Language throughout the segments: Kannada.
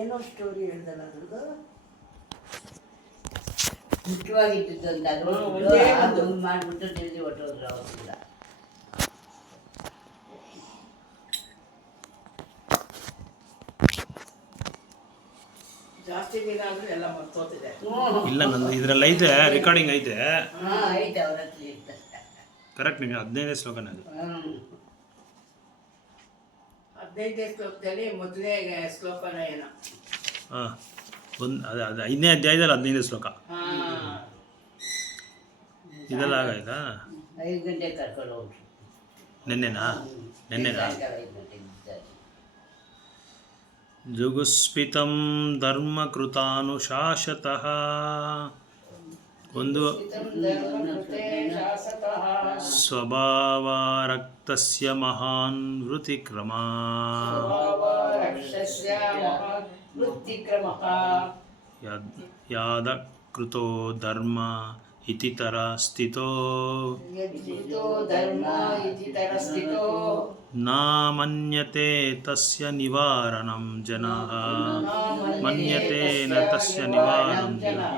ಏನೋ ಸ್ಟೋರಿ ಹೇಳ್ದಲ್ಲ ಅದ್ರದ್ದು ಮುಖ್ಯವಾಗಿದ್ದು ಅದೊಂದು ಮಾಡಿಬಿಟ್ಟು ಜಲ್ದಿ ಹೊಟ್ಟೋದ್ರು ಅವತ್ತಿಲ್ಲ. ಜಾಸ್ತಿ ದಿನ ಆದ್ರೂ ಎಲ್ಲ ಮರ್ತೋತಿದೆ. ಇಲ್ಲ ನಂದು ಇದರಲ್ಲಿ ಐತೆ, ರೆಕಾರ್ಡಿಂಗ್ ಐತೆ. ಐತೆ ಅವ್ರ ಹತ್ರ ಇರ್ತದೆ. ಕರೆಕ್ಟ್ ನಿಮಗೆ 15ನೇ ಶ್ಲೋಕನೇ ಅದು. 15ನೇ ಶ್ಲೋಕದಲ್ಲಿ ಮೊದಲನೇ ಶ್ಲೋಕನ ಏನೋ ಹಾಂ, ಅದು 5ನೇ ಅಧ್ಯಾಯದಲ್ಲಿ 15ನೇ ಶ್ಲೋಕ. ಇದೆಲ್ಲ ಆಗಾಯ್ತಾ? 5 ಗಂಟೆಗೆ ಕರ್ಕೊಂಡು ಹೋಗ್ರಿ. ನೆನ್ನೆನಾ? ಜುಗುಸ್ಪಿತಂ ಧರ್ಮಕೃತಾನುಶಾಸತಃ. ಒಂದು ಸ್ವಭಾವರಕ್ತಸ್ಯ ಮಹಾನ್ ವೃತ್ತಿಕ್ರಮ ಯಾದ ಕೃತೋ ಧರ್ಮ ಇತಿತರ ಸ್ಥಿತೋ ನ ಮನ್ಯತೆ ತಸ್ಯ ನಿವಾರಣಂ ಜನಃ ಮನ್ಯತೆ ನ ತಸ್ಯ ನಿವಾರಣಂ ಜನಃ.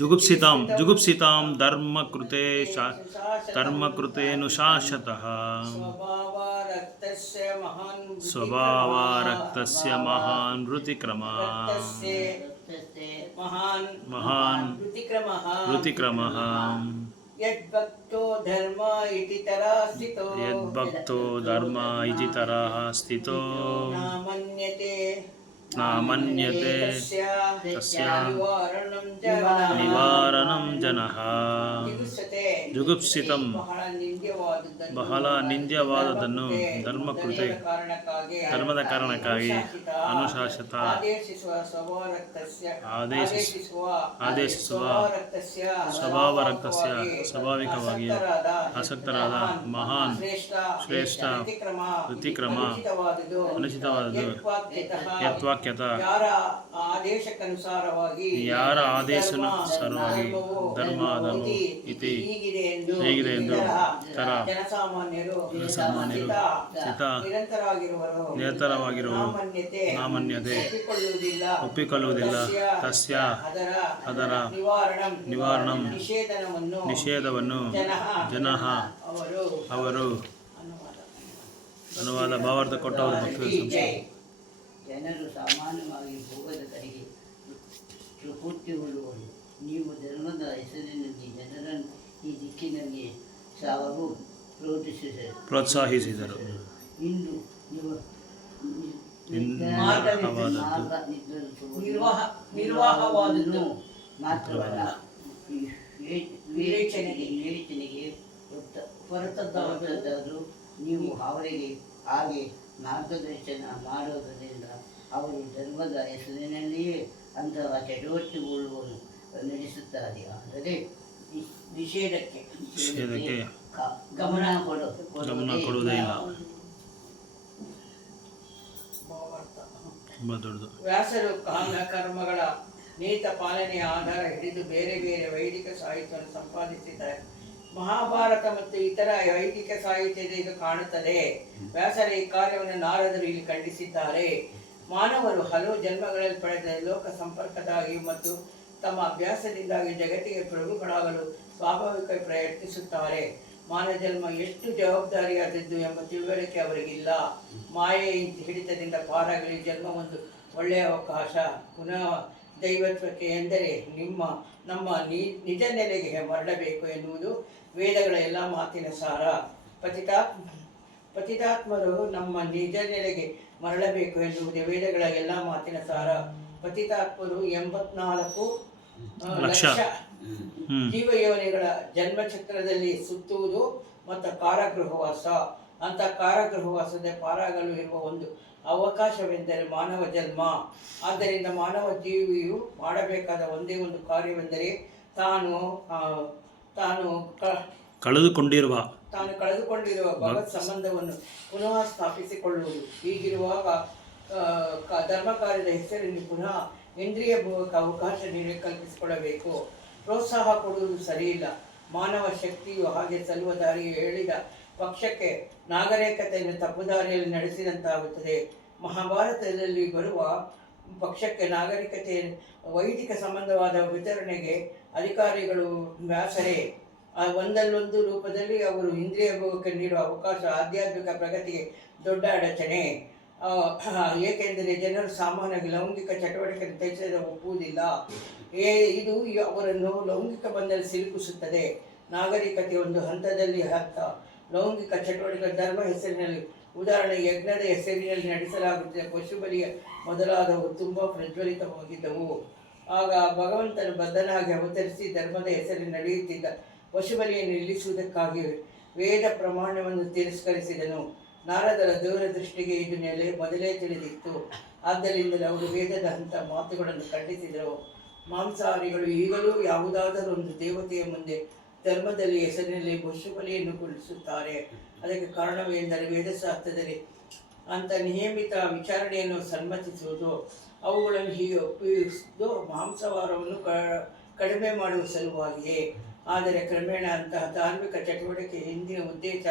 ಜುಗುಪ್ಸಿತಾಂ ಧರ್ಮಕೃತೇನುಶಾಸತಃ ಸ್ವಭಾವರಕ್ತಸ್ಯ ಮಹಾನ್ ವೃತ್ತಿಕ್ರಮಃ ಯದ್ಭಕ್ತೋ ಧರ್ಮ ಇತಿ ತರಃ ಸ್ಥಿತೋ ನ ಮನ್ಯತೆ ತಸ್ಯ ನಿವಾರಣಂ ಜನಃ. ಜುಗುಪ್ಸಿತಂ ಬಹಳ ನಿಂದ್ಯವಾದದ್ದನ್ನು ಧರ್ಮದ ಕಾರಣಕ್ಕಾಗಿ ಅನುಶಾಸತ ಆದೇಶಿಸುವ ಸ್ವಭಾವರಕ್ತಸ್ಯ ಸ್ವಾಭಾವಿಕವಾಗಿ ಆಸಕ್ತರಾದ ಮಹಾನ್ ಶ್ರೇಷ್ಠ ವೃತ್ತಿಕ್ರಮ ಅನುಚಿತವಾದದ್ದು ಯತ್ವಾಕ್ಯತ ಯಾರ ಆದೇಶಾನುಸಾರವಾಗಿ ಧರ್ಮ ಇತಿ ಹೇಗಿದೆ ಎಂದು ತರ ಜನಸಾಮಾನ್ಯರು ಸ್ಥಿತ ನಿರತರವಾಗಿರುವರು ನಾಮನ್ಯತೆ ಒಪ್ಪಿಕೊಳ್ಳುವುದಿಲ್ಲ ತಸ್ಯ ಅದರ ನಿವಾರಣಂ ನಿಷೇಧವನ್ನು ಜನಃ ಅವರು. ಅನುವಾದ ಭಾವಾರ್ಥ ಕೊಟ್ಟವರು ಭಕ್ತರು. ಜನರು ಸಾಮಾನ್ಯವಾಗಿ ಭೋಗದ ಕಡೆಗೆ ಪ್ರಪೂರ್ತಿ ಹೊಳ್ಳುವರು. ನೀವು ಧರ್ಮದ ಹೆಸರಿನಲ್ಲಿ ಜನರನ್ನು ಈ ದಿಕ್ಕಿನಲ್ಲಿ ಸಾವಲು ಪ್ರೋತ್ಸಾಹಿಸಿದರು. ಇಂದು ನಿರ್ವಾಹವಾದದ್ದು ಮಾತ್ರವಲ್ಲ, ವಿವೇಚನೆಗೆ ಹೊರತದ್ದಾದರೂ ನೀವು ಅವರಿಗೆ ಹಾಗೆ ಮಾರ್ಗದರ್ಶನ ಮಾಡೋದರಿಂದ ಅವರು ಧರ್ಮದ ಹೆಸರಿನಲ್ಲಿಯೇ ಅಂತಹ ಚಟುವಟಿಕೆಗಳನ್ನು ನಡೆಸುತ್ತಾರೆ. ಆದರೆ ನಿಷೇಧಕ್ಕೆ ಗಮನ ಕೊಡುವುದೇ ಇಲ್ಲ. ವ್ಯಾಸರು ಕಾಲ ಕರ್ಮಗಳ ನೇತ ಪಾಲನೆಯ ಆಧಾರ ಹಿಡಿದು ಬೇರೆ ಬೇರೆ ವೈದಿಕ ಸಾಹಿತ್ಯವನ್ನು ಸಂಪಾದಿಸಿದ್ದಾರೆ. ಮಹಾಭಾರತ ಮತ್ತು ಇತರ ವೈದಿಕ ಸಾಹಿತ್ಯದ ಇದು ಕಾಣುತ್ತದೆ. ವ್ಯಾಸರ ಈ ಕಾರ್ಯವನ್ನು ನಾರದರು ಇಲ್ಲಿ ಖಂಡಿಸಿದ್ದಾರೆ. ಮಾನವರು ಹಲವು ಜನ್ಮಗಳಲ್ಲಿ ಪಡೆದ ಲೋಕ ಸಂಪರ್ಕದಾಗಿ ಮತ್ತು ತಮ್ಮ ಅಭ್ಯಾಸದಿಂದಾಗಿ ಜಗತ್ತಿಗೆ ಪ್ರಭುಗಳಾಗಲು ಸ್ವಾಭಾವಿಕ ಪ್ರಯತ್ನಿಸುತ್ತಾರೆ. ಮಾನವ ಜನ್ಮ ಎಷ್ಟು ಜವಾಬ್ದಾರಿಯಾದದ್ದು ಎಂಬ ತಿಳುವಳಿಕೆ ಅವರಿಗಿಲ್ಲ. ಮಾಯೆ ಹಿಡಿತದಿಂದ ಪಾರಾಗಲಿ ಜನ್ಮ ಒಂದು ಒಳ್ಳೆಯ ಅವಕಾಶ. ಪುನಃ ದೈವತ್ವಕ್ಕೆ ಎಂದರೆ ನಮ್ಮ ನಿಜ ನೆಲೆಗೆ ಮರಳಬೇಕು ಎನ್ನುವುದು ವೇದಗಳ ಎಲ್ಲ ಮಾತಿನ ಸಾರ. ಪತಿತಾತ್ಮರು ನಮ್ಮ ನಿಜ ನೆಲೆಗೆ ಮರಳಬೇಕು ಎನ್ನುವುದು ವೇದಗಳ ಎಲ್ಲ ಮಾತಿನ ಸಾರ. ಪತಿತಾತ್ಮರು 84 ಲಕ್ಷ ಜೀವಯೋನಿಗಳ ಜನ್ಮಚಕ್ರದಲ್ಲಿ ಸುತ್ತುವುದು ಮತ್ತು ಕಾರಾಗೃಹವಾಸ. ಅಂತ ಕಾರಾಗೃಹವಾಸದ ಪಾರಾಗಲು ಇರುವ ಒಂದು ಅವಕಾಶವೆಂದರೆ ಮಾನವ ಜನ್ಮ. ಆದ್ದರಿಂದ ಮಾನವ ಜೀವಿಯು ಮಾಡಬೇಕಾದ ಒಂದೇ ಒಂದು ಕಾರ್ಯವೆಂದರೆ ತಾನು ಕಳೆದುಕೊಂಡಿರುವ ಭಗವತ್ ಸಂಬಂಧವನ್ನು ಪುನಃ ಸ್ಥಾಪಿಸಿಕೊಳ್ಳುವುದು. ಹೀಗಿರುವಾಗ ಧರ್ಮ ಕಾರ್ಯದ ಹೆಸರಿನಲ್ಲಿ ಪುನಃ ಇಂದ್ರಿಯ ಭೋಗಕ್ಕೆ ಅವಕಾಶ ಕಲ್ಪಿಸಿಕೊಳ್ಳಬೇಕು. ಪ್ರೋತ್ಸಾಹ ಕೊಡುವುದು ಸರಿಯಿಲ್ಲ. ಮಾನವ ಶಕ್ತಿಯು ಹಾಗೆ ಸಲ್ಲುವ ದಾರಿ ಹೇಳಿದ ಪಕ್ಷಕ್ಕೆ ನಾಗರಿಕತೆಯನ್ನು ತಪ್ಪುದಾರಿಯಲ್ಲಿ ನಡೆಸಿದಂತಾಗುತ್ತದೆ. ಮಹಾಭಾರತದಲ್ಲಿ ಬರುವ ಪಕ್ಷಕ್ಕೆ ನಾಗರಿಕತೆ ವೈದಿಕ ಸಂಬಂಧವಾದ ವಿತರಣೆಗೆ ಅಧಿಕಾರಿಗಳು ವ್ಯಾಸರೇ. ಒಂದಲ್ಲೊಂದು ರೂಪದಲ್ಲಿ ಅವರು ಇಂದ್ರಿಯ ಭೋಗಕ್ಕೆ ನೀಡುವ ಅವಕಾಶ ಆಧ್ಯಾತ್ಮಿಕ ಪ್ರಗತಿಗೆ ದೊಡ್ಡ ಅಡಚಣೆ. ಏಕೆಂದರೆ ಜನರು ಸಾಮಾನ್ಯವಾಗಿ ಲೈಂಗಿಕ ಚಟುವಟಿಕೆಯನ್ನು ತ್ಯಜಿಸದೆ ಒಪ್ಪುವುದಿಲ್ಲ. ಇದು ಅವರನ್ನು ಲೈಂಗಿಕ ಬಂಧದಲ್ಲಿ ಸಿಲುಕಿಸುತ್ತದೆ. ನಾಗರಿಕತೆ ಒಂದು ಹಂತದಲ್ಲಿ ಲೈಂಗಿಕ ಚಟುವಟಿಕೆ ಧರ್ಮ ಹೆಸರಿನಲ್ಲಿ, ಉದಾಹರಣೆ ಯಜ್ಞದ ಹೆಸರಿನಲ್ಲಿ ನಡೆಸಲಾಗುತ್ತದೆ. ಪಶುಬಲಿಯ ಮೊದಲಾದವು ತುಂಬ ಪ್ರಜ್ವಲಿತವಾಗಿದ್ದವು. ಆಗ ಭಗವಂತನು ಬದ್ಧನಾಗಿ ಅವತರಿಸಿ ಧರ್ಮದ ಹೆಸರಿನಲ್ಲಿ ನಡೆಯುತ್ತಿದ್ದ ಪಶುಬಲಿಯನ್ನು ನಿಲ್ಲಿಸುವುದಕ್ಕಾಗಿ ವೇದ ಪ್ರಮಾಣವನ್ನು ತಿರಸ್ಕರಿಸಿದನು. ನಾರದರ ದೂರದೃಷ್ಟಿಗೆ ಇದು ಮೊದಲೇ ತಿಳಿದಿತ್ತು. ಆದ್ದರಿಂದಲೇ ಅವರು ವೇದದ ಹಂತ ಮಾತುಗಳನ್ನು ಖಂಡಿಸಿದರು. ಮಾಂಸಾಹಾರಿಗಳು ಈಗಲೂ ಯಾವುದಾದರೂ ಒಂದು ದೇವತೆಯ ಮುಂದೆ ಧರ್ಮದಲ್ಲಿ ಹೆಸರಿನಲ್ಲಿ ಪಶುಬಲಿಯನ್ನು ಕೊಡಿಸುತ್ತಾರೆ. ಅದಕ್ಕೆ ಕಾರಣವೆಂದರೆ ವೇದಶಾಸ್ತ್ರದಲ್ಲಿ ಅಂತ ನಿಯಮಿತ ವಿಚಾರಣೆಯನ್ನು ಸಮ್ಮತಿಸುವುದು, ಅವುಗಳನ್ನು ಹೀಗೆ ಉಪಯೋಗಿಸುವುದು ಮಾಂಸಾಹಾರವನ್ನು ಕಡಿಮೆ ಮಾಡುವ ಸಲುವಾಗಿಯೇ. ಆದರೆ ಕ್ರಮೇಣ ಅಂತಹ ಧಾರ್ಮಿಕ ಚಟುವಟಿಕೆ ಹಿಂದಿನ ಉದ್ದೇಶ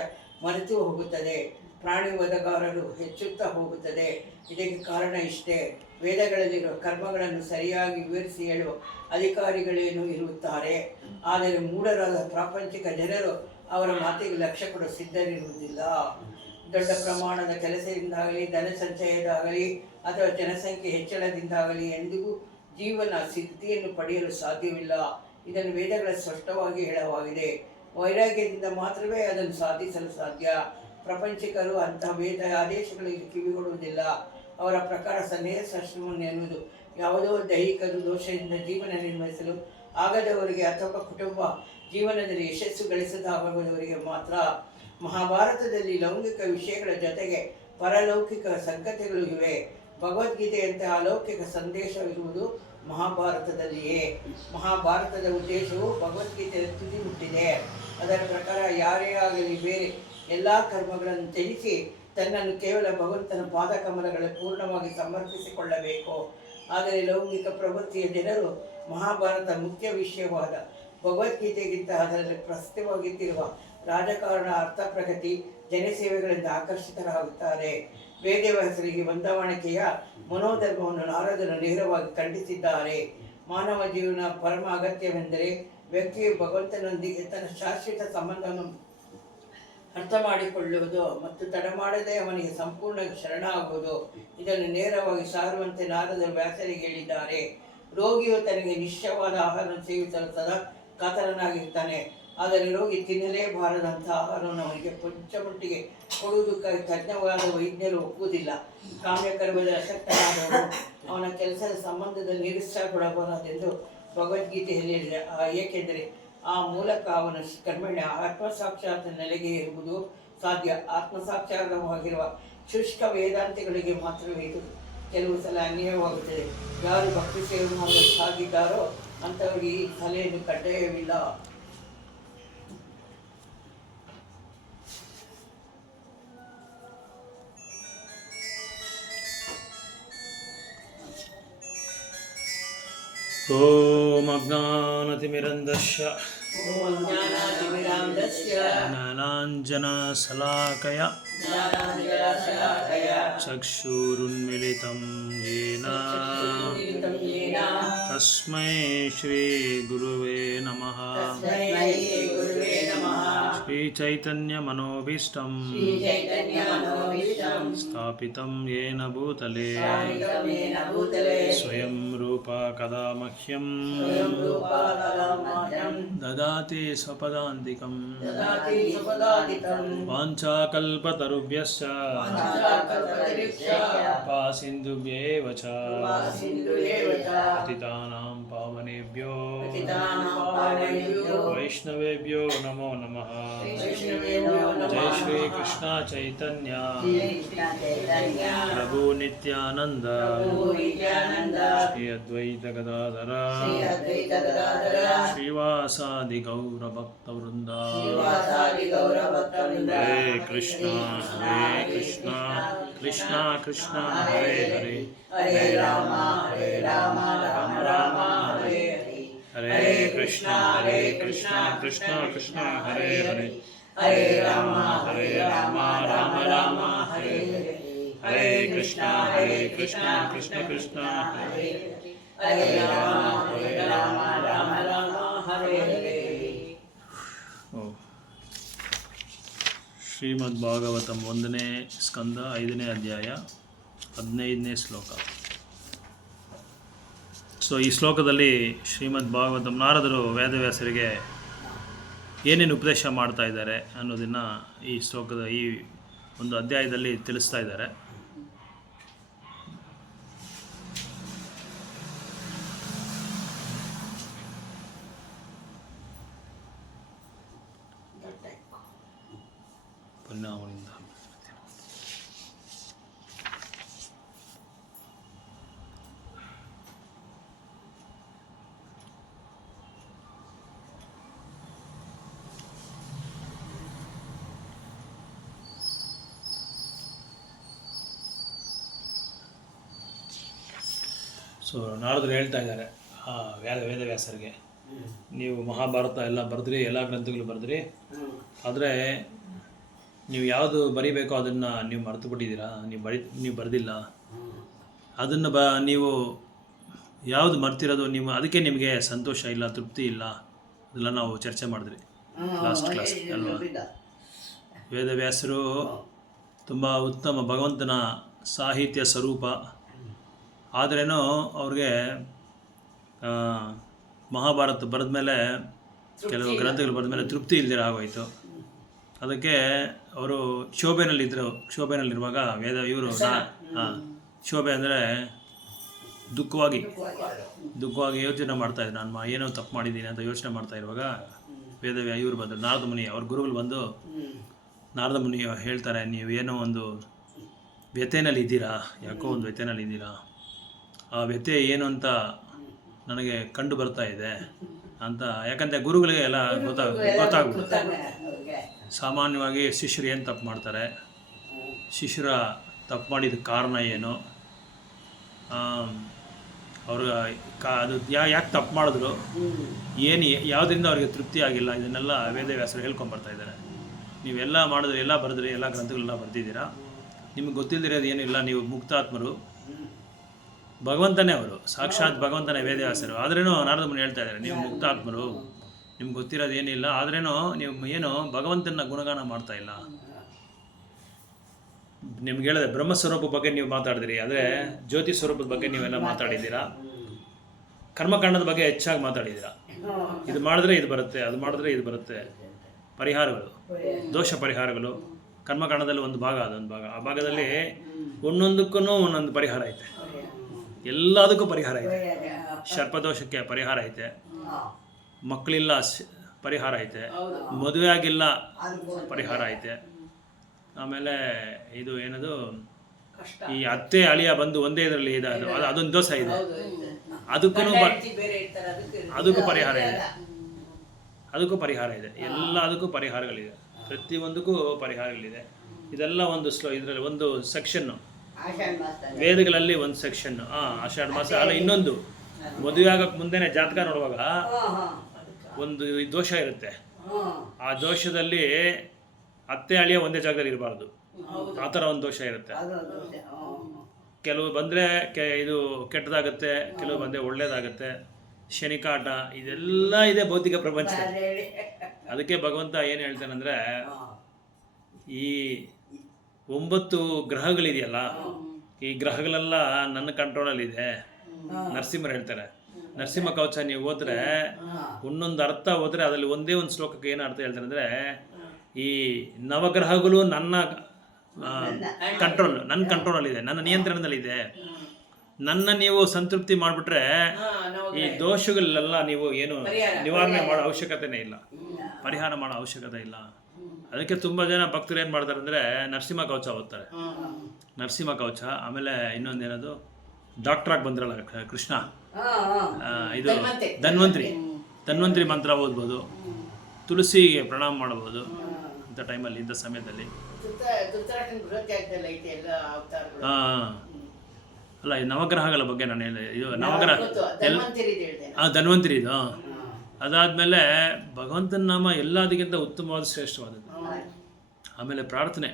ಮರೆತು ಹೋಗುತ್ತದೆ. ಪ್ರಾಣಿ ವಧಗಾರರು ಹೆಚ್ಚುತ್ತಾ ಹೋಗುತ್ತದೆ. ಇದಕ್ಕೆ ಕಾರಣ ಇಷ್ಟೇ: ವೇದಗಳಲ್ಲಿರುವ ಕರ್ಮಗಳನ್ನು ಸರಿಯಾಗಿ ವಿವರಿಸಿ ಹೇಳುವ ಅಧಿಕಾರಿಗಳೇನು ಇರುತ್ತಾರೆ. ಆದರೆ ಮೂಢರಾದ ಪ್ರಾಪಂಚಿಕ ಜನರು ಅವರ ಮಾತಿಗೆ ಲಕ್ಷ್ಯ ಕೊಡಲು ಸಿದ್ಧರಿರುವುದಿಲ್ಲ. ದೊಡ್ಡ ಪ್ರಮಾಣದ ಕೆಲಸದಿಂದಾಗಲಿ, ಧನ ಸಂಚಯದಾಗಲಿ ಅಥವಾ ಜನಸಂಖ್ಯೆ ಹೆಚ್ಚಳದಿಂದಾಗಲಿ ಎಂದಿಗೂ ಜೀವನ ಸ್ಥಿತಿಯನ್ನು ಪಡೆಯಲು ಸಾಧ್ಯವಿಲ್ಲ. ಇದನ್ನು ವೇದಗಳ ಸ್ಪಷ್ಟವಾಗಿ ಹೇಳಲಾಗಿದೆ. ವೈರಾಗ್ಯದಿಂದ ಮಾತ್ರವೇ ಅದನ್ನು ಸಾಧಿಸಲು ಸಾಧ್ಯ. ಪ್ರಪಂಚಿಕರು ಅಂತಹ ವೇದ ಆದೇಶಗಳಿಗೆ ಕಿವಿಗೊಡುವುದಿಲ್ಲ. ಅವರ ಪ್ರಕಾರ ಸನ್ಯಾಸಾಶ್ರಮವನ್ನು ಎನ್ನುವುದು ಯಾವುದೋ ದೈಹಿಕ ದೋಷದಿಂದ ಜೀವನ ನಿರ್ವಹಿಸಲು ಆಗದವರಿಗೆ ಅಥವಾ ಕುಟುಂಬ ಜೀವನದಲ್ಲಿ ಯಶಸ್ಸು ಗಳಿಸದಾಗುವವರಿಗೆ ಮಾತ್ರ. ಮಹಾಭಾರತದಲ್ಲಿ ಲೌಕಿಕ ವಿಷಯಗಳ ಜೊತೆಗೆ ಪರಲೌಕಿಕ ಸಂಗತಿಗಳು ಇವೆ. ಭಗವದ್ಗೀತೆಯಂತಹ ಅಲೌಕಿಕ ಸಂದೇಶವಿರುವುದು ಮಹಾಭಾರತದಲ್ಲಿಯೇ. ಮಹಾಭಾರತದ ಉದ್ದೇಶವು ಭಗವದ್ಗೀತೆಯಲ್ಲಿ ತುದಿ ಮುಟ್ಟಿದೆ. ಅದರ ಪ್ರಕಾರ ಯಾರೇ ಆಗಲಿ ಬೇರೆ ಎಲ್ಲ ಕರ್ಮಗಳನ್ನು ತ್ಯಜಿಸಿ ತನ್ನನ್ನು ಕೇವಲ ಭಗವಂತನ ಪಾದಕಮಲಗಳಲ್ಲಿ ಪೂರ್ಣವಾಗಿ ಸಮರ್ಪಿಸಿಕೊಳ್ಳಬೇಕು. ಆದರೆ ಲೌಕಿಕ ಪ್ರವೃತ್ತಿಯ ಜನರು ಮಹಾಭಾರತ ಮುಖ್ಯ ವಿಷಯವಾದ ಭಗವದ್ಗೀತೆಗಿಂತ ಅದರಲ್ಲಿ ಪ್ರಸ್ತುತವಾಗಿರುವ ರಾಜಕಾರಣ, ಅರ್ಥ, ಪ್ರಗತಿ, ಜನಸೇವೆಗಳಿಂದ ಆಕರ್ಷಿತರಾಗುತ್ತಾರೆ. ವೇದವ್ಯಾಸರಿಗೆ ಹೊಂದಾಣಿಕೆಯ ಮನೋಧರ್ಮವನ್ನು ನಾರದರು ನೇರವಾಗಿ ಖಂಡಿಸಿದ್ದಾರೆ. ಮಾನವ ಜೀವನ ಪರಮ ಅಗತ್ಯವೆಂದರೆ ವ್ಯಕ್ತಿಯು ಭಗವಂತನೊಂದಿಗೆ ತನ್ನ ಶಾಶ್ವತ ಸಂಬಂಧವನ್ನು ಅರ್ಥ ಮಾಡಿಕೊಳ್ಳುವುದು ಮತ್ತು ತಡ ಮಾಡದೆ ಅವನಿಗೆ ಸಂಪೂರ್ಣ ಶರಣಾಗುವುದು. ಇದನ್ನು ನೇರವಾಗಿ ಸಾರುವಂತೆ ನಾರದರು ವ್ಯಾಸರಿಗೆ ಹೇಳಿದ್ದಾರೆ. ರೋಗಿಯು ತನಗೆ ನಿಶ್ಚಯವಾದ ಆಹಾರವನ್ನು ಸೇವಿಸಲು ಸದಾ ಕಾತರನಾಗಿರ್ತಾನೆ. ಆದರೆ ರೋಗಿ ತಿನ್ನಲೇಬಾರದಂಥ ಆಹಾರವನ್ನು ಅವನಿಗೆ ಪಂಚಮಟ್ಟಿಗೆ ಕೊಡುವುದಕ್ಕಾಗಿ ತಜ್ಞವಾದ ವೈದ್ಯರು ಒಪ್ಪುವುದಿಲ್ಲ. ಕಾಮ್ಯಕರ್ಮದ ಅಸಕ್ತನಾದವರು ಅವನ ಕೆಲಸದ ಸಂಬಂಧದಲ್ಲಿ ನಿರುತ್ಸಾಹಗೊಳ್ಳಬಾರದೆಂದು ಭಗವದ್ಗೀತೆಯಲ್ಲಿ ಹೇಳಿದೆ. ಏಕೆಂದರೆ ಆ ಮೂಲಕ ಅವನ ಕ್ರಮೇಣ ಆತ್ಮಸಾಕ್ಷಾತ್ ನೆಲೆಗೆ ಇರುವುದು ಸಾಧ್ಯ. ಆತ್ಮಸಾಕ್ಷಾತ್ಕಾರವಾಗಿರುವ ಶುಷ್ಕ ವೇದಾಂತಿಗಳಿಗೆ ಮಾತ್ರವೇ ಇದು ಕೆಲವು ಸಲ ಅನ್ಯಾಯವಾಗುತ್ತದೆ. ಯಾರು ಭಕ್ತಿ ಸೇವೆ ಮಾಡಲು ಸಾಗಿದ್ದಾರೋ ಅಂಥವರಿಗೆ ಈ ಸಲಹೆಯನ್ನು ಕಡ್ಡಾಯವಿಲ್ಲ. ಓಂ ಅಜ್ಞಾನತಿಮಿರಂಧಸ್ಯ ಜ್ಞಾನಾಂಜನಶಲಾಕಯ ಚಕ್ಷುರುನ್ಮಿಲಿತಂ ಯೇನ ತಸ್ಮೈ ಶ್ರೀ ಗುರುವೇ ನಮಃ. ಶ್ರೀ ಚೈತನ್ಯ ಮನೋಭೀಷ್ಟಂ ಸ್ಥಾಪಿತಂ ಯೇನ ಭೂತಲೆ ಸ್ವಯಂ ರೂಪ ಕದಾ ಮಹ್ಯಂ ದದಾತಿ ಸ್ವಪದಾಂತಿಕಂ. ವಾಂಛಾಕಲ್ಪತರುಭ್ಯಶ್ಚ ಕೃಪಾಸಿಂಧುಭ್ಯೇವ ಚ ಪತಿತಾನಾಂ ಪಾವನೇಭ್ಯೋ ವೈಷ್ಣವೇಭ್ಯೋ ನಮೋ ನಮಃ. ಜೈ ಶ್ರೀ ಕೃಷ್ಣ ಚೈತನ್ಯ ಪ್ರಭು ನಿತ್ಯಾನಂದ ಶ್ರೀ ಅದ್ವೈತ ಗದಾಧರ ಶ್ರೀವಾಸಾದಿ ಗೌರ ಭಕ್ತ ವೃಂದ. ಹರೇ ಕೃಷ್ಣ ಕೃಷ್ಣ ಕೃಷ್ಣ ಹರೇ ಹರೇ, ಹರೇ ರಾಮ ರಾಮ ರಾಮ ಹರೇ ಹರೇ, ಹರೇ ಕೃಷ್ಣ ಕೃಷ್ಣ ಕೃಷ್ಣ ಹರೇ ಹರೇ ಹರೇ ರಾಮ ರಾಮ ರಾಮ ಹರೇ ಹರೇ ಹರೇ ಕೃಷ್ಣ ಕೃಷ್ಣ ಕೃಷ್ಣ ಹರೇ ಹರೇ ರಾಮ ರಾಮ ರಾಮ ಹರೇ ಹರೇ. ಶ್ರೀಮದ್ ಭಾಗವತಂ 1ನೇ ಸ್ಕಂದ 5ನೇ ಅಧ್ಯಾಯ 15ನೇ ಶ್ಲೋಕ. ಸೊ ಈ ಶ್ಲೋಕದಲ್ಲಿ ಶ್ರೀಮದ್ ಭಾಗವತಂ ನಾರದರು ವೇದವ್ಯಾಸರಿಗೆ ಏನೇನು ಉಪದೇಶ ಮಾಡ್ತಾ ಇದ್ದಾರೆ ಅನ್ನೋದನ್ನು ಈ ಶ್ಲೋಕದ ಈ ಒಂದು ಅಧ್ಯಾಯದಲ್ಲಿ ತಿಳಿಸ್ತಾ ಇದ್ದಾರೆ. ಪರಿಣಾಮದಿಂದ ಸೊ ನಾರದರು ಹೇಳ್ತಾ ಇದ್ದಾರೆ ವೇದವ್ಯಾಸರಿಗೆ, ನೀವು ಮಹಾಭಾರತ ಎಲ್ಲ ಬರೆದ್ರಿ, ಎಲ್ಲ ಗ್ರಂಥಗಳು ಬರೆದ್ರಿ, ಆದರೆ ನೀವು ಯಾವುದು ಬರಿಬೇಕೋ ಅದನ್ನು ನೀವು ಮರೆತು ಬಿಟ್ಟಿದ್ದೀರಾ, ನೀವು ಬರೆದಿಲ್ಲ. ಅದನ್ನು ನೀವು ಯಾವುದು ಮರ್ತಿರೋದು ನೀವು, ಅದಕ್ಕೆ ನಿಮಗೆ ಸಂತೋಷ ಇಲ್ಲ, ತೃಪ್ತಿ ಇಲ್ಲ. ಅದೆಲ್ಲ ನಾವು ಚರ್ಚೆ ಮಾಡಿದ್ರಿ ಲಾಸ್ಟ್ ಕ್ಲಾಸ್ ಅಲ್ವಾ. ವೇದವ್ಯಾಸರು ತುಂಬ ಉತ್ತಮ ಭಗವಂತನ ಸಾಹಿತ್ಯ ಸ್ವರೂಪ, ಆದ್ರೇನೋ ಅವ್ರಿಗೆ ಮಹಾಭಾರತ ಬರೆದ ಮೇಲೆ, ಕೆಲವು ಗ್ರಂಥಗಳು ಬರೆದ ಮೇಲೆ ತೃಪ್ತಿ ಇಲ್ದಿರ ಆಗೋಯ್ತು. ಅದಕ್ಕೆ ಅವರು ಕ್ಷೋಭೆನಲ್ಲಿರುವಾಗ ಇವರು ಕ್ಷೋಭೆ ಅಂದರೆ ದುಃಖವಾಗಿ ಯೋಚನೆ ಮಾಡ್ತಾಯಿದ್ರು, ನಾನು ಏನೋ ತಪ್ಪು ಮಾಡಿದ್ದೀನಿ ಅಂತ ಯೋಚನೆ ಮಾಡ್ತಾ ಇರುವಾಗ ಇವರು ಬಂದರು, ನಾರದ ಮುನಿ, ಅವ್ರ ಗುರುಗಳು ಬಂದು ನಾರದ ಮುನಿ ಹೇಳ್ತಾರೆ, ನೀವು ಏನೋ ಒಂದು ವ್ಯಥೆನಲ್ಲಿ ಇದ್ದೀರಾ, ಯಾಕೋ ಒಂದು ವ್ಯಥೆನಲ್ಲಿ ಇದ್ದೀರಾ, ಆ ವ್ಯಥೆ ಏನು ಅಂತ ನನಗೆ ಕಂಡು ಬರ್ತಾ ಇದೆ ಅಂತ. ಯಾಕಂದರೆ ಗುರುಗಳಿಗೆ ಎಲ್ಲ ಗೊತ್ತಾಗ್ಬಿಡುತ್ತೆ. ಸಾಮಾನ್ಯವಾಗಿ ಶಿಷ್ಯರು ಏನು ತಪ್ಪು ಮಾಡ್ತಾರೆ, ಶಿಷ್ಯರ ತಪ್ಪು ಮಾಡಿದ ಕಾರಣ ಏನು, ಅವ್ರ ಅದು ಯಾಕೆ ತಪ್ಪು ಮಾಡಿದ್ರು, ಯಾವುದರಿಂದ ಅವ್ರಿಗೆ ತೃಪ್ತಿ ಆಗಿಲ್ಲ, ಇದನ್ನೆಲ್ಲ ವೇದವ್ಯಾಸರು ಹೇಳ್ಕೊಂಬರ್ತಾ ಇದ್ದಾರೆ. ನೀವೆಲ್ಲ ಮಾಡಿದ್ರಿ, ಎಲ್ಲ ಬರೆದ್ರಿ, ಎಲ್ಲ ಗ್ರಂಥಗಳೆಲ್ಲ ಬರೆದಿದ್ದೀರಾ, ನಿಮಗೆ ಗೊತ್ತಿಲ್ಲದಿರೋದು ಏನಿಲ್ಲ, ನೀವು ಮುಕ್ತಾತ್ಮರು, ಭಗವಂತನೇ ಅವರು, ಸಾಕ್ಷಾತ್ ಭಗವಂತನೇ ವೇದವ್ಯಾಸರು. ಆದ್ರೇನೋ ನಾರದ ಮುನಿ ಹೇಳ್ತಾ ಇದ್ದಾರೆ, ನೀವು ಮುಕ್ತಾತ್ಮರು, ನಿಮ್ಗೆ ಗೊತ್ತಿರೋದು ಏನಿಲ್ಲ, ಆದ್ರೇನೋ ನೀವು ಏನು ಭಗವಂತನ ಗುಣಗಾನ ಮಾಡ್ತಾ ಇಲ್ಲ. ನಿಮ್ಗೆ ಹೇಳಿದೆ ಬ್ರಹ್ಮಸ್ವರೂಪ ಬಗ್ಗೆ ನೀವು ಮಾತಾಡಿದಿರಿ, ಆದರೆ ಜ್ಯೋತಿ ಸ್ವರೂಪದ ಬಗ್ಗೆ ನೀವೆಲ್ಲ ಮಾತಾಡಿದ್ದೀರಾ, ಕರ್ಮಕಾಂಡದ ಬಗ್ಗೆ ಹೆಚ್ಚಾಗಿ ಮಾತಾಡಿದ್ದೀರಾ. ಇದು ಮಾಡಿದ್ರೆ ಇದು ಬರುತ್ತೆ, ಅದು ಮಾಡಿದ್ರೆ ಇದು ಬರುತ್ತೆ. ಪರಿಹಾರಗಳು, ದೋಷ ಪರಿಹಾರಗಳು ಕರ್ಮಕಾಂಡದಲ್ಲಿ ಒಂದು ಭಾಗ, ಅದೊಂದು ಭಾಗ. ಆ ಭಾಗದಲ್ಲಿ ಒಂದೊಂದಕ್ಕೂ ಒಂದೊಂದು ಪರಿಹಾರ ಐತೆ, ಎಲ್ಲದಕ್ಕೂ ಪರಿಹಾರ ಐತೆ. ಸರ್ಪದೋಷಕ್ಕೆ ಪರಿಹಾರ ಐತೆ, ಮಕ್ಕಳಿಲ್ಲ ಪರಿಹಾರ ಐತೆ, ಮದುವೆ ಆಗಿಲ್ಲ ಪರಿಹಾರ ಐತೆ. ಆಮೇಲೆ ಇದು ಏನದು, ಈ ಅತ್ತೆ ಅಳಿಯ ಬಂದು ಒಂದೇ ಇದರಲ್ಲಿ ಇದೆ, ಅದೊಂದು ದೋಷ ಇದೆ, ಅದಕ್ಕೂ ಪರಿಹಾರ ಇದೆ, ಅದಕ್ಕೂ ಪರಿಹಾರ ಇದೆ. ಎಲ್ಲದಕ್ಕೂ ಪರಿಹಾರಗಳಿದೆ, ಪ್ರತಿಯೊಂದಕ್ಕೂ ಪರಿಹಾರಗಳಿದೆ. ಇದೆಲ್ಲ ಒಂದು ಇದರಲ್ಲಿ ಒಂದು ಸೆಕ್ಷನ್ನು, ವೇದಗಳಲ್ಲಿ ಒಂದು ಸೆಕ್ಷನ್ನು. ಆಷಾಢ ಮಾಸ ಅಲ್ಲ, ಇನ್ನೊಂದು ಮದುವೆ ಆಗಕ್ಕೆ ಮುಂದೆನೆ ಜಾತಕ ನೋಡುವಾಗ ಒಂದು ದೋಷ ಇರುತ್ತೆ. ಆ ದೋಷದಲ್ಲಿ ಅತ್ತೆ ಅಳಿಯ ಒಂದೇ ಜಾಗದಲ್ಲಿ ಇರಬಾರ್ದು, ಆ ಥರ ಒಂದು ದೋಷ ಇರುತ್ತೆ. ಕೆಲವು ಬಂದರೆ ಇದು ಕೆಟ್ಟದಾಗುತ್ತೆ, ಕೆಲವು ಬಂದರೆ ಒಳ್ಳೇದಾಗುತ್ತೆ. ಶನಿಕಾಟ ಇದೆಲ್ಲ ಇದೆ ಭೌತಿಕ ಪ್ರಪಂಚದಲ್ಲಿ. ಅದಕ್ಕೆ ಭಗವಂತ ಏನು ಹೇಳ್ತಾನಂದರೆ, ಈ 9 ಗ್ರಹಗಳಿದೆಯಲ್ಲ, ಈ ಗ್ರಹಗಳೆಲ್ಲ ನನ್ನ ಕಂಟ್ರೋಲಲ್ಲಿದೆ. ನರಸಿಂಹರು ಹೇಳ್ತಾರೆ, ನರಸಿಂಹ ಕವಚ ನೀವು ಓದಿದ್ರೆ ಒಂದೊಂದು ಅರ್ಥ ಓದಿದ್ರೆ ಅದರಲ್ಲಿ ಒಂದೇ ಒಂದು ಶ್ಲೋಕಕ್ಕೆ ಏನು ಅರ್ಥ ಹೇಳ್ತಾರೆ ಅಂದರೆ, ಈ ನವಗ್ರಹಗಳು ನನ್ನ ಕಂಟ್ರೋಲಲ್ಲಿದೆ, ನನ್ನ ನಿಯಂತ್ರಣದಲ್ಲಿದೆ. ನನ್ನ ನೀವು ಸಂತೃಪ್ತಿ ಮಾಡಿಬಿಟ್ರೆ ಈ ದೋಷಗಳೆಲ್ಲ ನೀವು ಏನು ನಿವಾರಣೆ ಮಾಡೋ ಅವಶ್ಯಕತೆನೇ ಇಲ್ಲ, ಪರಿಹಾರ ಮಾಡೋ ಅವಶ್ಯಕತೆ ಇಲ್ಲ. ಅದಕ್ಕೆ ತುಂಬ ಜನ ಭಕ್ತರು ಏನು ಮಾಡ್ತಾರೆ ಅಂದರೆ ನರಸಿಂಹ ಕವಚ ಓದ್ತಾರೆ, ನರಸಿಂಹ ಕವಚ. ಆಮೇಲೆ ಇನ್ನೊಂದೇನದು, ಡಾಕ್ಟ್ರಾಗಿ ಬಂದಿರಲ್ಲ ಕೃಷ್ಣ, ಇದು ಧನ್ವಂತ್ರಿ ಮಂತ್ರ ಓದ್ಬೋದು, ತುಳಸಿಗೆ ಪ್ರಣಾಮ ಮಾಡ್ಬೋದು ಇಂಥ ಟೈಮಲ್ಲಿ, ಇಂಥ ಸಮಯದಲ್ಲಿ. ಅಲ್ಲ, ಈ ನವಗ್ರಹಗಳ ಬಗ್ಗೆ ನಾನು ಹೇಳಿದೆ. ಇದು ನವಗ್ರಹ ಧನ್ವಂತರಿ ಇದು ಅದಾದಮೇಲೆ ಭಗವಂತನ ನಾಮ ಎಲ್ಲದಕ್ಕಿಂತ ಉತ್ತಮವಾದ ಶ್ರೇಷ್ಠವಾದದ್ದು. ಆಮೇಲೆ ಪ್ರಾರ್ಥನೆ.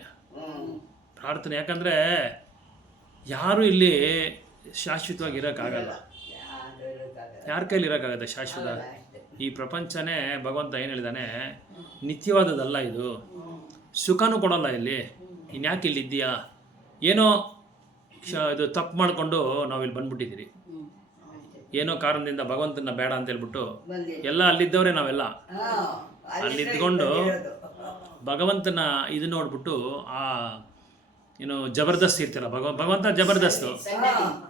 ಯಾಕಂದರೆ ಯಾರೂ ಇಲ್ಲಿ ಶಾಶ್ವತವಾಗಿ ಇರೋಕ್ಕಾಗಲ್ಲ. ಯಾರ ಕೈಲಿ ಇರೋಕ್ಕಾಗತ್ತೆ ಶಾಶ್ವತ? ಈ ಪ್ರಪಂಚನೇ ಭಗವಂತ ಏನು ಹೇಳಿದಾನೆ, ನಿತ್ಯವಾದದ್ದಲ್ಲ ಇದು, ಸುಖನೂ ಕೊಡೋಲ್ಲ ಇಲ್ಲಿ. ಇನ್ಯಾಕೆ ಇಲ್ಲಿ ಇದ್ದೀಯಾ? ಏನೋ ಇದು ತಪ್ಪು ಮಾಡಿಕೊಂಡು ನಾವು ಇಲ್ಲಿ ಬಂದ್ಬಿಟ್ಟಿದ್ದೀರಿ. ಏನೋ ಕಾರಣದಿಂದ ಭಗವಂತನ ಬೇಡ ಅಂತ ಹೇಳ್ಬಿಟ್ಟು ಎಲ್ಲ ಅಲ್ಲಿದ್ದವರೇ ನಾವೆಲ್ಲ ಅಲ್ಲಿದ್ಕೊಂಡು ಭಗವಂತನ ಇದು ನೋಡ್ಬಿಟ್ಟು ಆ ಏನು ಜಬರ್ದಸ್ತ್ ಇರ್ತೀರ, ಭಗವಂತ ಜಬರ್ದಸ್ತು.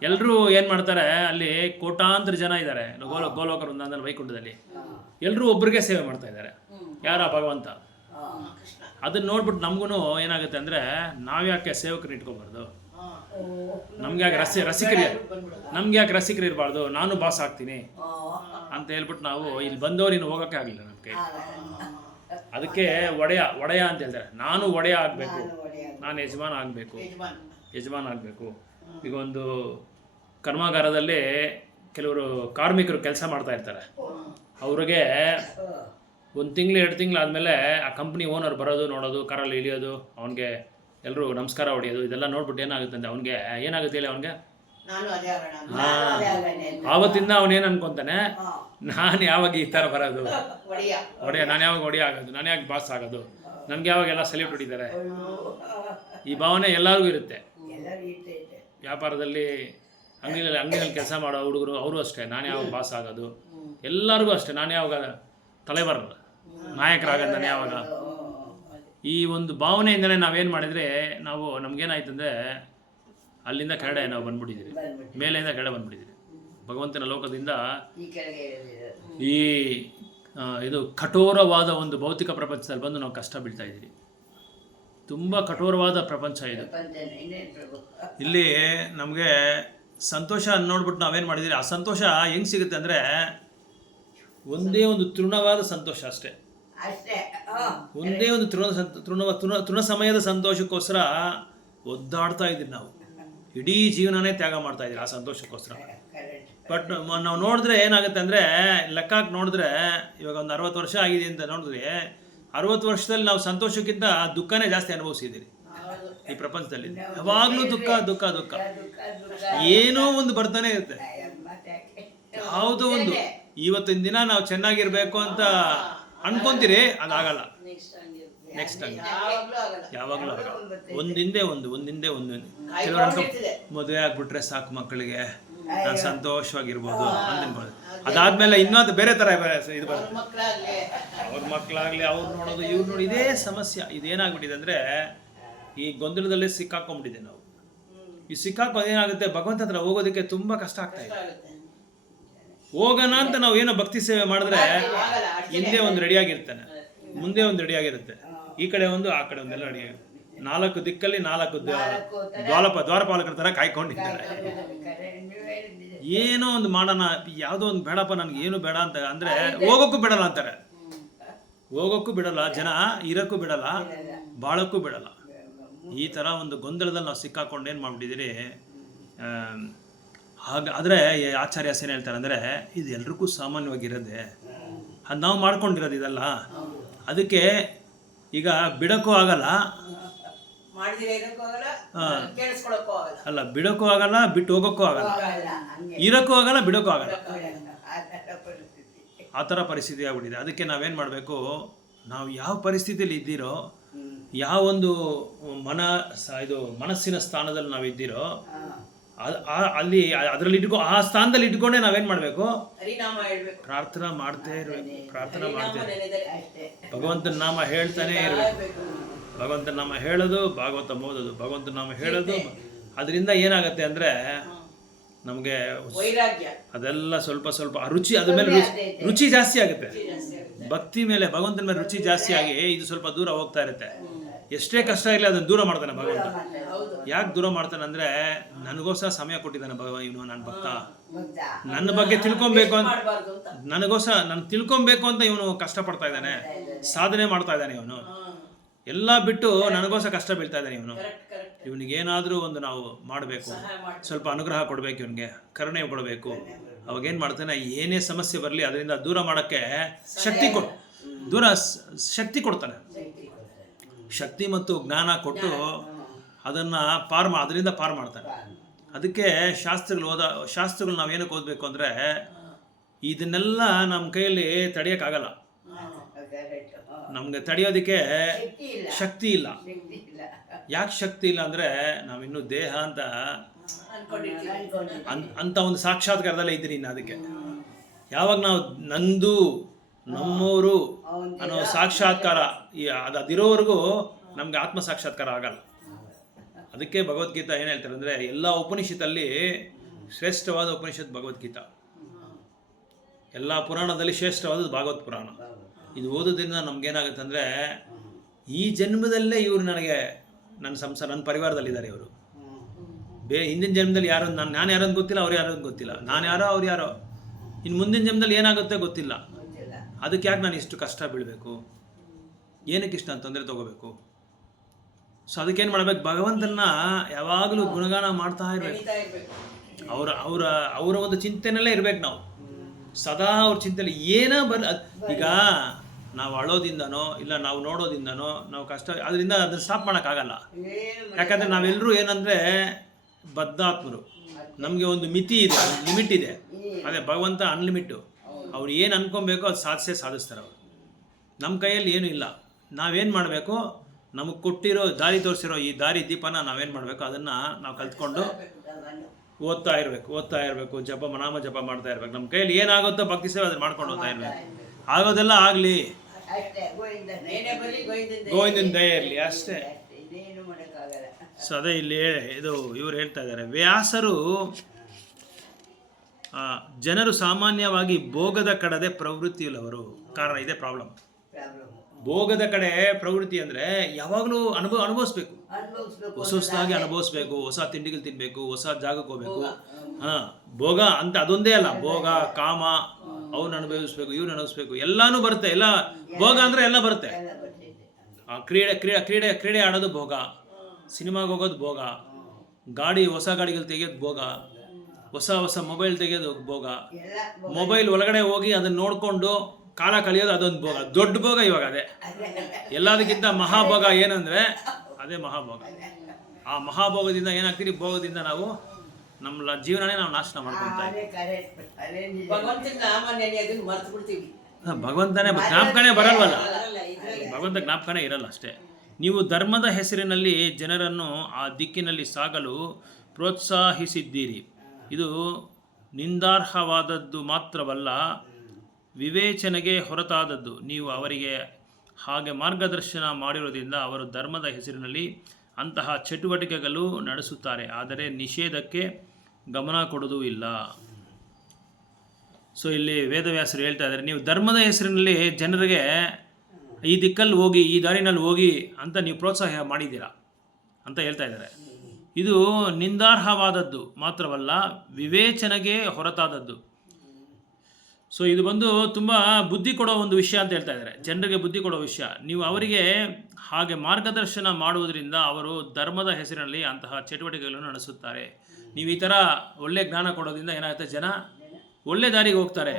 ಎಲ್ಲರೂ ಏನು ಮಾಡ್ತಾರೆ, ಅಲ್ಲಿ ಕೋಟಾಂತರ ಜನ ಇದ್ದಾರೆ ಗೋಲೋಕ ವೃಂದಾವನದಲ್ಲಿ ವೈಕುಂಠದಲ್ಲಿ, ಎಲ್ಲರೂ ಒಬ್ರಿಗೆ ಸೇವೆ ಮಾಡ್ತಾ ಇದ್ದಾರೆ. ಯಾರ? ಭಗವಂತ. ಅದನ್ನ ನೋಡ್ಬಿಟ್ಟು ನಮಗೂ ಏನಾಗುತ್ತೆ ಅಂದರೆ, ನಾವ್ಯಾಕೆ ಸೇವಕರನ್ನ ಇಟ್ಕೋಬಾರ್ದು? ನಮ್ಗೆ ಯಾಕೆ ರಸಿಕರು ಇರಬಾರ್ದು? ನಾನು ಬಾಸ್ ಆಗ್ತೀನಿ ಅಂತ ಹೇಳ್ಬಿಟ್ಟು ನಾವು ಇಲ್ಲಿ ಬಂದವ್ರು ಇನ್ನು ಹೋಗೋಕ್ಕೆ ಆಗಲಿಲ್ಲ ನಮ್ಮ ಕೈ. ಅದಕ್ಕೆ ಒಡೆಯ ಅಂತ ಹೇಳ್ತಾರೆ. ನಾನು ಒಡೆಯ ಆಗಬೇಕು, ನಾನು ಯಜಮಾನ ಆಗಬೇಕು. ಈಗ ಒಂದು ಕರ್ಮಾಗಾರದಲ್ಲಿ ಕೆಲವರು ಕಾರ್ಮಿಕರು ಕೆಲಸ ಮಾಡ್ತಾ ಇರ್ತಾರೆ. ಅವ್ರಿಗೆ 1 ತಿಂಗಳು 2 ತಿಂಗಳು ಆದಮೇಲೆ ಆ ಕಂಪ್ನಿ ಓನರ್ ಬರೋದು, ನೋಡೋದು, ಕಾರಲ್ಲಿ ಇಳಿಯೋದು, ಅವನಿಗೆ ಎಲ್ಲರೂ ನಮಸ್ಕಾರ ಹೊಡೆಯೋದು, ಇದೆಲ್ಲ ನೋಡ್ಬಿಟ್ಟು ಏನಾಗುತ್ತೆ ಅಂದರೆ ಅವನಿಗೆ ಏನಾಗುತ್ತೆ ಹೇಳಿ, ಅವನಿಗೆ ಆವತ್ತಿಂದ ಅವನೇನು ಅನ್ಕೊತಾನೆ, ನಾನು ಯಾವಾಗ ಈ ಥರ ಬರೋದು, ನಾನು ಯಾವಾಗ ಒಡೆಯ ಆಗೋದು, ನಾನು ಯಾಕೆ ಬಾಸ್ ಆಗೋದು, ನನಗೆ ಯಾವಾಗೆಲ್ಲ ಸೆಲ್ಯೂಟ್ ಹೊಡಿತಾರೆ, ಈ ಭಾವನೆ ಎಲ್ಲರಿಗೂ ಇರುತ್ತೆ. ವ್ಯಾಪಾರದಲ್ಲಿ ಅಂಗಡಿಯಲ್ಲಿ ಕೆಲಸ ಮಾಡೋ ಹುಡುಗರು ಅವರು ಅಷ್ಟೇ, ನಾನು ಯಾವಾಗ ಬಾಸ್ ಆಗೋದು, ಎಲ್ಲರಿಗೂ ಅಷ್ಟೇ, ನಾನು ಯಾವಾಗ ತಲೆಬರ್ ನಾಯಕರಾಗೋದು, ನಾನು ಯಾವಾಗ. ಈ ಒಂದು ಭಾವನೆಯಿಂದಲೇ ನಾವೇನು ಮಾಡಿದರೆ ನಮಗೇನಾಯ್ತಂದರೆ ಅಲ್ಲಿಂದ ಕೆಳಗಡೆ ನಾವು ಬಂದ್ಬಿಟ್ಟಿದ್ದೀವಿ, ಮೇಲೆಯಿಂದ ಕೆಳಗೆ ಬಂದ್ಬಿಟ್ಟಿದ್ದೀವಿ. ಭಗವಂತನ ಲೋಕದಿಂದ ಈ ಇದು ಕಠೋರವಾದ ಒಂದು ಭೌತಿಕ ಪ್ರಪಂಚದಲ್ಲಿ ಬಂದು ನಾವು ಕಷ್ಟ ಬೀಳ್ತಾ ಇದ್ದೀವಿ. ತುಂಬ ಕಠೋರವಾದ ಪ್ರಪಂಚ ಇದು. ಇಲ್ಲಿ ನಮಗೆ ಸಂತೋಷ ನೋಡ್ಬಿಟ್ಟು ನಾವೇನು ಮಾಡಿದ್ದೀರಿ, ಆ ಸಂತೋಷ ಹೆಂಗೆ ಸಿಗುತ್ತೆ ಅಂದರೆ ಒಂದೇ ಒಂದು ತೃಣವಾದ ಸಂತೋಷ ಅಷ್ಟೇ. ಒಂದೇ ಒಂದು ತೃಣ ಸಮಯದ ಸಂತೋಷಕ್ಕೋಸ್ಕರ ಒದ್ದಾಡ್ತಾ ಇದ್ದೀವಿ ನಾವು. ಇಡೀ ಜೀವನನೇ ತ್ಯಾಗ ಮಾಡ್ತಾ ಇದ್ದೀವಿ ಆ ಸಂತೋಷಕ್ಕೋಸ್ಕರ. ಬಟ್ ನಾವು ನೋಡಿದ್ರೆ ಏನಾಗುತ್ತೆ ಅಂದರೆ, ಲೆಕ್ಕಕ್ಕೆ ನೋಡಿದ್ರೆ ಇವಾಗ ಒಂದು 60 ವರ್ಷ ಆಗಿದೆ ಅಂತ ನೋಡಿದ್ರೆ, 60 ವರ್ಷದಲ್ಲಿ ನಾವು ಸಂತೋಷಕ್ಕಿಂತ ದುಃಖನೇ ಜಾಸ್ತಿ ಅನುಭವಿಸಿದ್ದೀರಿ ಈ ಪ್ರಪಂಚದಲ್ಲಿ. ಯಾವಾಗಲೂ ದುಃಖ ಏನೋ ಒಂದು ಬರ್ತಾನೆ ಇರುತ್ತೆ. ಯಾವುದೋ ಒಂದು ಇವತ್ತಿನ ದಿನ ನಾವು ಚೆನ್ನಾಗಿರ್ಬೇಕು ಅಂತ ಅನ್ಕೊಂತೀರಿ, ಅದಾಗಲ್ಲ. ನೆಕ್ಸ್ಟ್ ಟೈಮ್ ಯಾವಾಗಲೂ ಆಗಲ್ಲ. ಒಂದಿಂದೆ ಒಂದು ಕೆಲವರು ಮದುವೆ ಆಗ್ಬಿಟ್ರೆ ಸಾಕು ಮಕ್ಕಳಿಗೆ, ನಾನು ಸಂತೋಷವಾಗಿರ್ಬೋದು ಅಂತಿರ್ಬೋದು. ಅದಾದ್ಮೇಲೆ ಇನ್ನೊಂದು ಬೇರೆ ಥರ ಇದು ಬರುತ್ತೆ. ಅವ್ರ ಮಕ್ಕಳಾಗಲಿ, ಅವ್ರು ನೋಡೋದು, ಇವ್ರು ನೋಡಿ, ಇದೇ ಸಮಸ್ಯೆ. ಇದೇನಾಗ್ಬಿಟ್ಟಿದೆ ಅಂದರೆ ಈ ಗೊಂದಲದಲ್ಲೇ ಸಿಕ್ಕಾಕೊಂಡ್ಬಿಟ್ಟಿದೆ ನಾವು. ಈ ಏನಾಗುತ್ತೆ, ಭಗವಂತ ಹತ್ರ ಹೋಗೋದಕ್ಕೆ ತುಂಬ ಕಷ್ಟ ಆಗ್ತಾ ಇದೆ. ಹೋಗೋಣ ಅಂತ ನಾವು ಏನೋ ಭಕ್ತಿ ಸೇವೆ ಮಾಡಿದ್ರೆ ಹಿಂದೆ ಒಂದು ರೆಡಿಯಾಗಿರ್ತಾನೆ, ಮುಂದೆ ಒಂದು ರೆಡಿಯಾಗಿರುತ್ತೆ, ಈ ಕಡೆ ಒಂದು ಆ ಕಡೆ ಒಂದೆಲ್ಲ ರೆಡಿಯಾಗಿರುತ್ತೆ. 4 ದಿಕ್ಕಲ್ಲಿ 4 ದ್ವಾರಪಾಲಕರ ಥರ ಕಾಯ್ಕೊಂಡಿರ್ತಾರೆ. ಏನೋ ಒಂದು ಮಾಡೋಣ, ಯಾವುದೋ ಒಂದು ಬೇಡಪ್ಪ, ನನಗೆ ಏನು ಬೇಡ ಅಂತ ಅಂದರೆ ಹೋಗೋಕ್ಕೂ ಬಿಡಲ್ಲ ಅಂತಾರೆ. ಹೋಗೋಕ್ಕೂ ಬಿಡಲ್ಲ ಜನ, ಇರೋಕ್ಕೂ ಬಿಡಲ್ಲ, ಬಾಳೋಕ್ಕೂ ಬಿಡಲ್ಲ. ಈ ಥರ ಒಂದು ಗೊಂದಲದಲ್ಲಿ ನಾವು ಸಿಕ್ಕಾಕೊಂಡು ಏನು ಮಾಡಿಬಿಟ್ಟಿದ್ದೀರಿ. ಆದರೆ ಆಚಾರ್ಯ ಏನು ಹೇಳ್ತಾರೆ ಅಂದರೆ, ಇದು ಎಲ್ರಿಗೂ ಸಾಮಾನ್ಯವಾಗಿರೋದೆ, ಅದು ನಾವು ಮಾಡ್ಕೊಂಡಿರೋದು ಇದೆಲ್ಲ. ಅದಕ್ಕೆ ಈಗ ಬಿಡೋಕ್ಕೂ ಆಗಲ್ಲ, ಅಲ್ಲ ಬಿಡೋಕ್ಕೂ ಆಗಲ್ಲ, ಬಿಟ್ಟು ಹೋಗೋಕ್ಕೂ ಆಗಲ್ಲ, ಇರೋಕ್ಕೂ ಆಗಲ್ಲ, ಬಿಡೋಕ್ಕೂ ಆಗಲ್ಲ. ಆ ಥರ ಪರಿಸ್ಥಿತಿ ಆಗ್ಬಿಟ್ಟಿದೆ. ಅದಕ್ಕೆ ನಾವೇನು ಮಾಡಬೇಕು, ನಾವು ಯಾವ ಪರಿಸ್ಥಿತಿಯಲ್ಲಿ ಇದ್ದೀರೋ, ಯಾವ ಒಂದು ಮನಸ್ಸಿನ ಸ್ಥಾನದಲ್ಲಿ ನಾವು ಇದ್ದೀರೋ ಅಲ್ಲಿ ಅದರಲ್ಲಿ ಆ ಸ್ಥಾನದಲ್ಲಿ ಇಟ್ಕೊಂಡೇ ನಾವೇನು ಮಾಡಬೇಕು, ಪ್ರಾರ್ಥನಾ ಮಾಡ್ತೇ ಇರಬೇಕು. ಭಗವಂತನ ನಾಮ ಹೇಳ್ತಾನೆ ಇರಬೇಕು. ಭಗವಂತನ ನಾಮ ಹೇಳೋದು, ಭಾಗವತ ಓದೋದು, ಭಗವಂತನ ನಾಮ ಹೇಳೋದು. ಅದರಿಂದ ಏನಾಗುತ್ತೆ ಅಂದರೆ ನಮಗೆ ಅದೆಲ್ಲ ಸ್ವಲ್ಪ ರುಚಿ, ಅದ್ರ ಮೇಲೆ ರುಚಿ ಜಾಸ್ತಿ ಆಗುತ್ತೆ. ಭಕ್ತಿ ಮೇಲೆ, ಭಗವಂತನ ಮೇಲೆ ರುಚಿ ಜಾಸ್ತಿ ಆಗಿ ಇದು ಸ್ವಲ್ಪ ದೂರ ಹೋಗ್ತಾ ಇರುತ್ತೆ. ಎಷ್ಟೇ ಕಷ್ಟ ಇರಲಿ ಅದನ್ನು ದೂರ ಮಾಡ್ತಾನೆ ಭಗವಂತ. ಯಾಕೆ ದೂರ ಮಾಡ್ತಾನೆ ಅಂದರೆ, ನನಗೋಸ್ಕರ ಸಮಯ ಕೊಟ್ಟಿದ್ದಾನೆ ಇವನು, ನನ್ನ ಭಕ್ತ, ನನ್ನ ಬಗ್ಗೆ ತಿಳ್ಕೊಬೇಕು ಅಂತ, ನನಗೋಸ್ಕರ ನಾನು ತಿಳ್ಕೊಬೇಕು ಅಂತ ಇವನು ಕಷ್ಟಪಡ್ತಾ ಇದ್ದಾನೆ, ಸಾಧನೆ ಮಾಡ್ತಾ ಇದ್ದಾನೆ. ಇವನು ಎಲ್ಲ ಬಿಟ್ಟು ನನಗೋಸ್ಕರ ಕಷ್ಟ ಬೀಳ್ತಾ ಇದ್ದಾನೆ. ಇವನಿಗೇನಾದರೂ ಒಂದು ನಾವು ಮಾಡಬೇಕು, ಸ್ವಲ್ಪ ಅನುಗ್ರಹ ಕೊಡಬೇಕು, ಇವನಿಗೆ ಕರುಣೆ ಕೊಡಬೇಕು ಅವಾಗೇನು ಮಾಡ್ತಾನೆ, ಏನೇ ಸಮಸ್ಯೆ ಬರಲಿ ಅದರಿಂದ ದೂರ ಮಾಡೋಕ್ಕೆ ಶಕ್ತಿ ಕೊಡ್ತಾನೆ. ಶಕ್ತಿ ಮತ್ತು ಜ್ಞಾನ ಕೊಟ್ಟು ಅದನ್ನು ಅದರಿಂದ ಪಾರು ಮಾಡ್ತಾನೆ. ಅದಕ್ಕೆ ಶಾಸ್ತ್ರಗಳು ನಾವೇನಕ್ಕೆ ಓದಬೇಕು ಅಂದರೆ, ಇದನ್ನೆಲ್ಲ ನಮ್ಮ ಕೈಯಲ್ಲಿ ತಡೆಯೋಕ್ಕಾಗಲ್ಲ. ನಮಗೆ ತಡೆಯೋದಕ್ಕೆ ಶಕ್ತಿ ಇಲ್ಲ. ಯಾಕೆ ಶಕ್ತಿ ಇಲ್ಲ ಅಂದರೆ, ನಾವಿನ್ನೂ ದೇಹ ಅಂತ ಒಂದು ಸಾಕ್ಷಾತ್ಕಾರದಲ್ಲೇ ಇದ್ದೀರಿ. ಇನ್ನು ಅದಕ್ಕೆ ಯಾವಾಗ ನಾವು ನಂದು ನಮ್ಮವರು ಅನ್ನೋ ಸಾಕ್ಷಾತ್ಕಾರ ಅದಿರೋವರೆಗೂ ನಮಗೆ ಆತ್ಮ ಸಾಕ್ಷಾತ್ಕಾರ ಆಗಲ್ಲ. ಅದಕ್ಕೆ ಭಗವದ್ಗೀತಾ ಏನು ಹೇಳ್ತಾರೆ ಅಂದರೆ, ಎಲ್ಲ ಉಪನಿಷತ್ತಲ್ಲಿ ಶ್ರೇಷ್ಠವಾದ ಉಪನಿಷತ್ ಭಗವದ್ಗೀತಾ. ಎಲ್ಲ ಪುರಾಣದಲ್ಲಿ ಶ್ರೇಷ್ಠವಾದದ್ದು ಭಾಗವತ್ ಪುರಾಣ. ಇದು ಓದೋದ್ರಿಂದ ನಮಗೇನಾಗುತ್ತೆ ಅಂದರೆ, ಈ ಜನ್ಮದಲ್ಲೇ ಇವರು ನನಗೆ ನನ್ನ ಪರಿವಾರದಲ್ಲಿದ್ದಾರೆ. ಇವರು ಹಿಂದಿನ ಜನ್ಮದಲ್ಲಿ ಯಾರು ನಾನು ಯಾರು ಅಂತ ಗೊತ್ತಿಲ್ಲ, ಅವ್ರು ಯಾರು ಅಂತ ಗೊತ್ತಿಲ್ಲ, ನಾನು ಯಾರೋ ಅವ್ರು ಯಾರೋ, ಇನ್ನು ಮುಂದಿನ ಜನ್ಮದಲ್ಲಿ ಏನಾಗುತ್ತೆ ಗೊತ್ತಿಲ್ಲ. ಅದಕ್ಕೆ ಯಾಕೆ ನಾನು ಇಷ್ಟು ಕಷ್ಟ ಬೀಳಬೇಕು, ಏನಕ್ಕೆ ಇಷ್ಟು ನಾನು ತೊಂದರೆ ತೊಗೋಬೇಕು? ಸೊ ಅದಕ್ಕೇನು ಮಾಡಬೇಕು, ಭಗವಂತನ ಯಾವಾಗಲೂ ಗುಣಗಾನ ಮಾಡ್ತಾ ಇರಬೇಕು. ಅವರ ಒಂದು ಚಿಂತನೆಯಲ್ಲೇ ಇರಬೇಕು ನಾವು ಸದಾ. ಅವ್ರ ಚಿಂತೆಯಲ್ಲಿ ಏನೋ ಈಗ ನಾವು ಅಳೋದಿಂದನೋ ಇಲ್ಲ ನಾವು ನೋಡೋದಿಂದನೋ ನಾವು ಕಷ್ಟ, ಅದರಿಂದ ಅದನ್ನು ಸ್ಟಾಪ್ ಮಾಡೋಕ್ಕಾಗಲ್ಲ. ಯಾಕಂದರೆ ನಾವೆಲ್ಲರೂ ಏನಂದರೆ ಬದ್ಧಾತ್ಮರು. ನಮಗೆ ಒಂದು ಮಿತಿ ಇದೆ, ಲಿಮಿಟ್ ಇದೆ. ಅದೇ ಭಗವಂತ ಅನ್ಲಿಮಿಟ್ಟು. ಅವ್ರು ಏನು ಅನ್ಕೊಬೇಕೋ ಅದು ಸಾಧಿಸ್ತಾರೆ ಅವರು. ನಮ್ಮ ಕೈಯಲ್ಲಿ ಏನೂ ಇಲ್ಲ. ನಾವೇನು ಮಾಡಬೇಕು, ನಮಗೆ ಕೊಟ್ಟಿರೋ ದಾರಿ ತೋರಿಸಿರೋ ಈ ದಾರಿ ದೀಪನ ನಾವೇನು ಮಾಡಬೇಕು, ಅದನ್ನು ನಾವು ಕಲ್ತ್ಕೊಂಡು ಓದ್ತಾ ಇರಬೇಕು. ನಾಮ ಜಪ ಮಾಡ್ತಾ ಇರಬೇಕು. ನಮ್ಮ ಕೈಯಲ್ಲಿ ಏನಾಗುತ್ತೋ ಭಕ್ತಿ ಸೇವೆ ಅದನ್ನು ಮಾಡ್ಕೊಂಡು ಹೋಗ್ತಾ ಇರಬೇಕು. ಆಗೋದೆಲ್ಲ ಆಗಲಿ, ಗೋವಿಂದನ ದಯೆ ಇರಲಿ ಅಷ್ಟೇ. ಸೊ ಅದೇ ಇಲ್ಲಿ ಇವರು ಹೇಳ್ತಾ ಇದ್ದಾರೆ, ವ್ಯಾಸರು ಜನರು ಸಾಮಾನ್ಯವಾಗಿ ಭೋಗದ ಕಡೆದೆ ಪ್ರವೃತ್ತಿಯುಳ್ಳವರು. ಕಾರಣ ಇದೆ ಪ್ರಾಬ್ಲಮ್. ಭೋಗದ ಕಡೆ ಪ್ರವೃತ್ತಿ ಅಂದರೆ ಯಾವಾಗಲೂ ಅನುಭವಿಸ್ಬೇಕು, ಹೊಸದಾಗಿ ಅನುಭವಿಸ್ಬೇಕು, ಹೊಸ ತಿಂಡಿಗಳು ತಿನ್ನಬೇಕು, ಹೊಸ ಜಾಗಕ್ಕೆ ಹೋಗ್ಬೇಕು. ಭೋಗ ಅಂತ ಅದೊಂದೇ ಅಲ್ಲ, ಭೋಗ ಕಾಮ ಅವ್ನು ಅನುಭವಿಸ್ಬೇಕು, ಇವ್ನು ಅನುಭವಿಸ್ಬೇಕು, ಎಲ್ಲಾನು ಬರುತ್ತೆ. ಎಲ್ಲ ಭೋಗ ಅಂದರೆ ಎಲ್ಲ ಬರುತ್ತೆ. ಕ್ರೀಡೆ ಆಡೋದು ಭೋಗ, ಸಿನಿಮಾಗೆ ಹೋಗೋದು ಭೋಗ, ಹೊಸ ಗಾಡಿಗಳು ತೆಗೆಯೋದು ಭೋಗ, ಹೊಸ ಮೊಬೈಲ್ ತೆಗೆಯೋದು ಭೋಗ, ಮೊಬೈಲ್ ಒಳಗಡೆ ಹೋಗಿ ಅದನ್ನು ನೋಡಿಕೊಂಡು ಕಾಲ ಕಳೆಯೋದು ಅದೊಂದು ಭೋಗ, ದೊಡ್ಡ ಭೋಗ. ಇವಾಗ ಅದೇ ಎಲ್ಲದಕ್ಕಿಂತ ಮಹಾಭೋಗ ಏನಂದರೆ ಅದೇ ಮಹಾಭೋಗ. ಆ ಮಹಾಭೋಗದಿಂದ ಏನಾಗ್ತೀರಿ, ಭೋಗದಿಂದ ನಾವು ನಮ್ಮ ಜೀವನನೇ ನಾವು ನಾಶನ ಮಾಡ್ಕೊಳ್ತಾ ಇದ್ದೀವಿ. ಭಗವಂತನೇ ಜ್ಞಾಪಕನೇ ಬರಲ್ವಲ್ಲ, ಭಗವಂತ ಜ್ಞಾಪಕನೇ ಇರಲ್ಲ ಅಷ್ಟೇ. ನೀವು ಧರ್ಮದ ಹೆಸರಿನಲ್ಲಿ ಜನರನ್ನು ಆ ದಿಕ್ಕಿನಲ್ಲಿ ಸಾಗಲು ಪ್ರೋತ್ಸಾಹಿಸಿದ್ದೀರಿ. ಇದು ನಿಂದಾರ್ಹವಾದದ್ದು ಮಾತ್ರವಲ್ಲ, ವಿವೇಚನೆಗೆ ಹೊರತಾದದ್ದು. ನೀವು ಅವರಿಗೆ ಹಾಗೆ ಮಾರ್ಗದರ್ಶನ ಮಾಡಿರೋದ್ರಿಂದ ಅವರು ಧರ್ಮದ ಹೆಸರಿನಲ್ಲಿ ಅಂತಹ ಚಟುವಟಿಕೆಗಳು ನಡೆಸುತ್ತಾರೆ, ಆದರೆ ನಿಷೇಧಕ್ಕೆ ಗಮನ ಕೊಡೋದೂ ಇಲ್ಲ. ಸೊ ಇಲ್ಲಿ ವೇದವ್ಯಾಸರು ಹೇಳ್ತಾ ಇದ್ದಾರೆ, ನೀವು ಧರ್ಮದ ಹೆಸರಿನಲ್ಲಿ ಜನರಿಗೆ ಈ ದಿಕ್ಕಲ್ಲಿ ಹೋಗಿ, ಈ ದಾರಿನಲ್ಲಿ ಹೋಗಿ ಅಂತ ನೀವು ಪ್ರೋತ್ಸಾಹ ಮಾಡಿದ್ದೀರಾ ಅಂತ ಹೇಳ್ತಾ ಇದ್ದಾರೆ. ಇದು ನಿಂದಾರ್ಹವಾದದ್ದು ಮಾತ್ರವಲ್ಲ, ವಿವೇಚನೆಗೆ ಹೊರತಾದದ್ದು. ಸೊ ಇದು ಬಂದು ತುಂಬ ಬುದ್ಧಿ ಕೊಡೋ ಒಂದು ವಿಷಯ ಅಂತ ಹೇಳ್ತಾ ಇದ್ದಾರೆ, ಜನರಿಗೆ ಬುದ್ಧಿ ಕೊಡೋ ವಿಷಯ. ನೀವು ಅವರಿಗೆ ಹಾಗೆ ಮಾರ್ಗದರ್ಶನ ಮಾಡುವುದರಿಂದ ಅವರು ಧರ್ಮದ ಹೆಸರಿನಲ್ಲಿ ಅಂತಹ ಚಟುವಟಿಕೆಗಳನ್ನು ನಡೆಸುತ್ತಾರೆ. ನೀವು ಈ ಥರ ಒಳ್ಳೆ ಜ್ಞಾನ ಕೊಡೋದ್ರಿಂದ ಏನಾಗುತ್ತೆ, ಜನ ಒಳ್ಳೆ ದಾರಿಗೆ ಹೋಗ್ತಾರೆ,